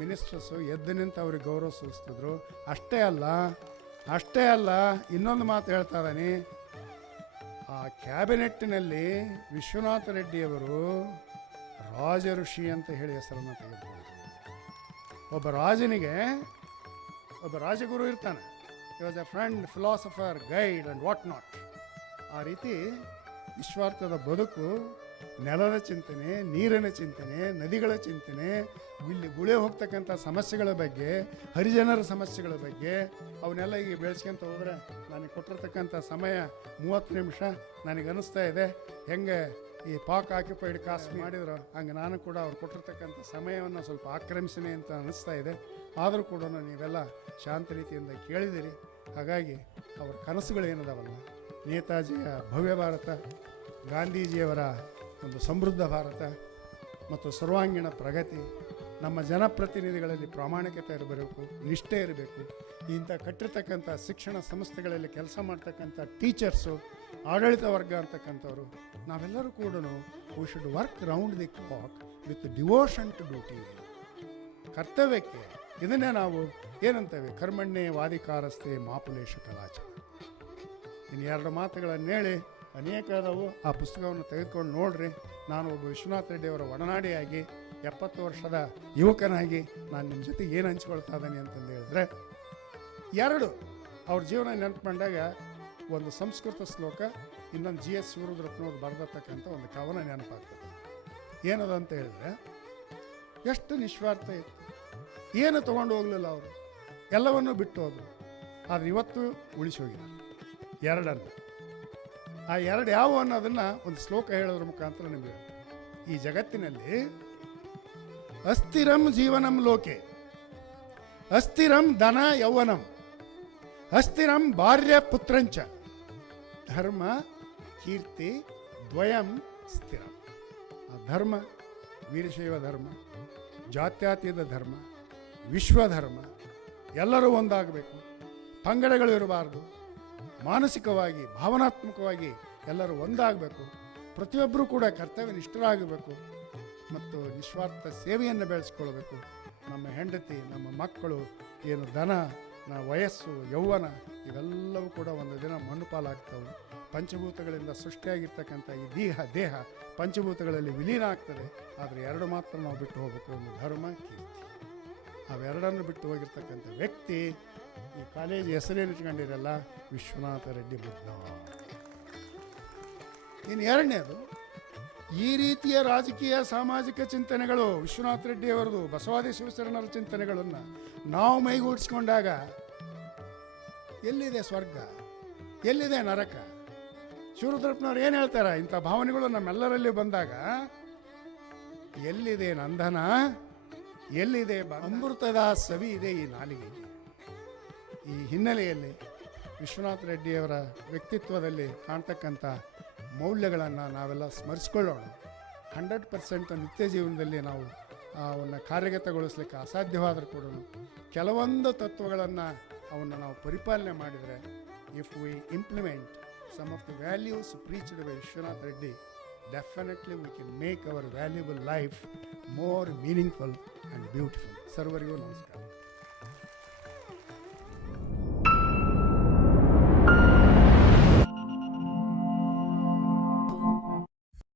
ಮಿನಿಸ್ಟರ್ಸು ಎದ್ದು ನಿಂತು ಅವ್ರಿಗೆ ಗೌರವ ಸೂಚಿಸ್ತಿದ್ರು. ಅಷ್ಟೇ ಅಲ್ಲ, ಇನ್ನೊಂದು ಮಾತು ಹೇಳ್ತಾ ಇದ್ದಾನೆ. ಆ ಕ್ಯಾಬಿನೆಟ್ಟಿನಲ್ಲಿ ವಿಶ್ವನಾಥ ರೆಡ್ಡಿಯವರು ರಾಜ ಋಷಿ ಅಂತ ಹೇಳಿ ಹೆಸರನ್ನು ತೆಗೆದುಕೊಂಡ್ರು. ಒಬ್ಬ ರಾಜನಿಗೆ ಒಬ್ಬ ರಾಜಗುರು ಇರ್ತಾನೆ. He was A friend, philosopher, guide and what not. ಆ ರೀತಿ ನಿಸ್ವಾರ್ಥದ ಬದುಕು, ನೆಲದ ಚಿಂತನೆ, ನೀರಿನ ಚಿಂತನೆ, ನದಿಗಳ ಚಿಂತನೆ, ಇಲ್ಲಿ ಗುಳೆ ಹೋಗ್ತಕ್ಕಂಥ ಸಮಸ್ಯೆಗಳ ಬಗ್ಗೆ, ಹರಿಜನರ ಸಮಸ್ಯೆಗಳ ಬಗ್ಗೆ ಅವನ್ನೆಲ್ಲ ಈಗ ಬೆಳೆಸ್ಕೊಂತ ಹೋದರೆ ನನಗೆ ಕೊಟ್ಟಿರ್ತಕ್ಕಂಥ ಸಮಯ 30 ನಿಮಿಷ. ನನಗೆ ಅನ್ನಿಸ್ತಾ ಇದೆ ಹೆಂಗೆ ಈ ಪಾಕ್ ಆಕ್ಯುಪೈಡ್ ಕಾಶ್ಮೀರ ಮಾಡಿದ್ರು ಹಂಗೆ ನಾನು ಕೂಡ ಅವ್ರು ಕೊಟ್ಟಿರ್ತಕ್ಕಂಥ ಸಮಯವನ್ನು ಸ್ವಲ್ಪ ಆಕ್ರಮಿಸಿನಿ ಅಂತ ಅನ್ನಿಸ್ತಾ ಇದೆ. ಆದರೂ ಕೂಡ ನೀವೆಲ್ಲ ಶಾಂತ ರೀತಿಯಿಂದ ಕೇಳಿದಿರಿ. ಹಾಗಾಗಿ ಅವರ ಕನಸುಗಳೇನದಾವಲ್ಲ, ನೇತಾಜಿಯ ಭವ್ಯ ಭಾರತ, ಗಾಂಧೀಜಿಯವರ ಒಂದು ಸಮೃದ್ಧ ಭಾರತ ಮತ್ತು ಸರ್ವಾಂಗೀಣ ಪ್ರಗತಿ, ನಮ್ಮ ಜನಪ್ರತಿನಿಧಿಗಳಲ್ಲಿ ಪ್ರಾಮಾಣಿಕತೆ ಇರಬೇಕು, ನಿಷ್ಠೆ ಇರಬೇಕು. ಇಂಥ ಕಟ್ಟಿರ್ತಕ್ಕಂಥ ಶಿಕ್ಷಣ ಸಂಸ್ಥೆಗಳಲ್ಲಿ ಕೆಲಸ ಮಾಡ್ತಕ್ಕಂಥ ಟೀಚರ್ಸು, ಆಡಳಿತ ವರ್ಗ ಅಂತಕ್ಕಂಥವ್ರು, ನಾವೆಲ್ಲರೂ ಕೂಡ we should work round the clock with devotion to duty. ಕರ್ತವ್ಯಕ್ಕೆ ಇದನ್ನೇ ನಾವು ಏನಂತೇವೆ, ಕರ್ಮಣ್ಣೆ ವಾದಿಕಾರಸ್ತೆ ಮಾಪುಲೇಶ ಕಲಾಚಾರ. ಇನ್ನು 2 ಮಾತುಗಳನ್ನು ಹೇಳಿ ಅನೇಕ ಅದಾವು. ಆ ಪುಸ್ತಕವನ್ನು ತೆಗೆದುಕೊಂಡು ನೋಡ್ರಿ. ನಾನು ಒಬ್ಬ ವಿಶ್ವನಾಥ್ ರೆಡ್ಡಿಯವರ ಒಡನಾಡಿಯಾಗಿ 70 ವರ್ಷದ ಯುವಕನಾಗಿ ನಾನು ನಿಮ್ಮ ಜೊತೆ ಏನು ಹಂಚ್ಕೊಳ್ತಾ ಇದ್ದೀನಿ ಅಂತಂದು ಹೇಳಿದ್ರೆ, 2 ಅವ್ರ ಜೀವನ ನೆನಪುಕೊಂಡಾಗ ಒಂದು ಸಂಸ್ಕೃತ ಶ್ಲೋಕ, ಇನ್ನೊಂದು GS ಶಿವರುದ್ರಪ್ಪನವ್ರು ಬರೆದತಕ್ಕಂಥ ಒಂದು ಕವನ ನೆನಪಾಗ್ತದೆ. ಏನದು ಅಂತ ಹೇಳಿದ್ರೆ, ಎಷ್ಟು ನಿಸ್ವಾರ್ಥ ಇತ್ತು, ಏನು ತೊಗೊಂಡು ಹೋಗಲಿಲ್ಲ ಅವರು, ಎಲ್ಲವನ್ನೂ ಬಿಟ್ಟು ಹೋದರು. ಆದರೆ ಇವತ್ತು ಉಳಿಸಿ ಹೋಗಿದ್ದಾರೆ 2. ಆ 2 ಯಾವುವು ಅನ್ನೋದನ್ನು ಒಂದು ಶ್ಲೋಕ ಹೇಳೋದ್ರ ಮುಖಾಂತರ ನಿಮಗೆ. ಈ ಜಗತ್ತಿನಲ್ಲಿ ಅಸ್ಥಿರಂ ಜೀವನಂ ಲೋಕೆ, ಅಸ್ಥಿರಂ ಧನ ಯೌವನಂ, ಅಸ್ಥಿರಂ ಭಾರ್ಯ ಪುತ್ರಂಚ, ಧರ್ಮ ಕೀರ್ತಿ ದ್ವಯಂ ಸ್ಥಿರಂ. ಆ ಧರ್ಮ, ವೀರಶೈವ ಧರ್ಮ, ಜಾತ್ಯತೀತ ಧರ್ಮ, ವಿಶ್ವಧರ್ಮ, ಎಲ್ಲರೂ ಒಂದಾಗಬೇಕು, ಪಂಗಡಗಳು ಇರಬಾರ್ದು. ಮಾನಸಿಕವಾಗಿ, ಭಾವನಾತ್ಮಕವಾಗಿ ಎಲ್ಲರೂ ಒಂದಾಗಬೇಕು. ಪ್ರತಿಯೊಬ್ಬರೂ ಕೂಡ ಕರ್ತವ್ಯ ನಿಷ್ಠರಾಗಬೇಕು ಮತ್ತು ನಿಸ್ವಾರ್ಥ ಸೇವೆಯನ್ನು ಬೆಳೆಸ್ಕೊಳ್ಬೇಕು. ನಮ್ಮ ಹೆಂಡತಿ, ನಮ್ಮ ಮಕ್ಕಳು, ಏನು ಧನ, ವಯಸ್ಸು, ಯೌವನ ಇವೆಲ್ಲವೂ ಕೂಡ ಒಂದು ದಿನ ಮಣ್ಣು ಪಾಲಾಗ್ತವೆ. ಪಂಚಭೂತಗಳಿಂದ ಸೃಷ್ಟಿಯಾಗಿರ್ತಕ್ಕಂಥ ಈ ದೇಹ ಪಂಚಭೂತಗಳಲ್ಲಿ ವಿಲೀನ ಆಗ್ತದೆ. ಆದರೆ 2 ಮಾತ್ರ ನಾವು ಬಿಟ್ಟು ಹೋಗಬೇಕು, ಒಂದು ಧರ್ಮ, ಕೀರ್ತಿ. ಅವೆರಡನ್ನು ಬಿಟ್ಟು ಹೋಗಿರ್ತಕ್ಕಂಥ ವ್ಯಕ್ತಿ ಈ ಕಾಲೇಜ್ ಹೆಸರೇನು ಇಟ್ಕೊಂಡಿರಲ್ಲ, ವಿಶ್ವನಾಥ ರೆಡ್ಡಿ ಮುದ್ನಾಳ್. ಇನ್ನು 2ನೇದು, ಈ ರೀತಿಯ ರಾಜಕೀಯ ಸಾಮಾಜಿಕ ಚಿಂತನೆಗಳು ವಿಶ್ವನಾಥ ರೆಡ್ಡಿಯವರದು, ಬಸವಾದಿ ಶಿವಶರಣರ ಚಿಂತನೆಗಳನ್ನು ನಾವು ಮೈಗೂಡಿಸ್ಕೊಂಡಾಗ ಎಲ್ಲಿದೆ ಸ್ವರ್ಗ, ಎಲ್ಲಿದೆ ನರಕ? ಶಿವರುದ್ರಪ್ಪನವ್ರು ಏನು ಹೇಳ್ತಾರೆ, ಇಂಥ ಭಾವನೆಗಳು ನಮ್ಮೆಲ್ಲರಲ್ಲಿ ಬಂದಾಗ ಎಲ್ಲಿದೆ ನಂದನ, ಎಲ್ಲಿದೆ ಅಮೃತದ ಸವಿ ಇದೆ ಈ ನಾಲಿಗೆಗೆ. ಈ ಹಿನ್ನೆಲೆಯಲ್ಲಿ ವಿಶ್ವನಾಥ ರೆಡ್ಡಿಯವರ ವ್ಯಕ್ತಿತ್ವದಲ್ಲಿ ಕಾಣ್ತಕ್ಕಂಥ ಮೌಲ್ಯಗಳನ್ನು ನಾವೆಲ್ಲ ಸ್ಮರಿಸ್ಕೊಳ್ಳೋಣ. 100% ನಿತ್ಯ ಜೀವನದಲ್ಲಿ ನಾವು ಅವನ್ನು ಕಾರ್ಯಗತಗೊಳಿಸ್ಲಿಕ್ಕೆ ಅಸಾಧ್ಯವಾದರೂ ಕೂಡ ಕೆಲವೊಂದು ತತ್ವಗಳನ್ನು ಅವನ್ನು ನಾವು ಪರಿಪಾಲನೆ ಮಾಡಿದರೆ, if we implement some of the values preached by Vishwanath Reddy, definitely we can make our valuable life more meaningful and beautiful. ಸರ್ವರಿಗೂ ನಮಸ್ಕಾರ.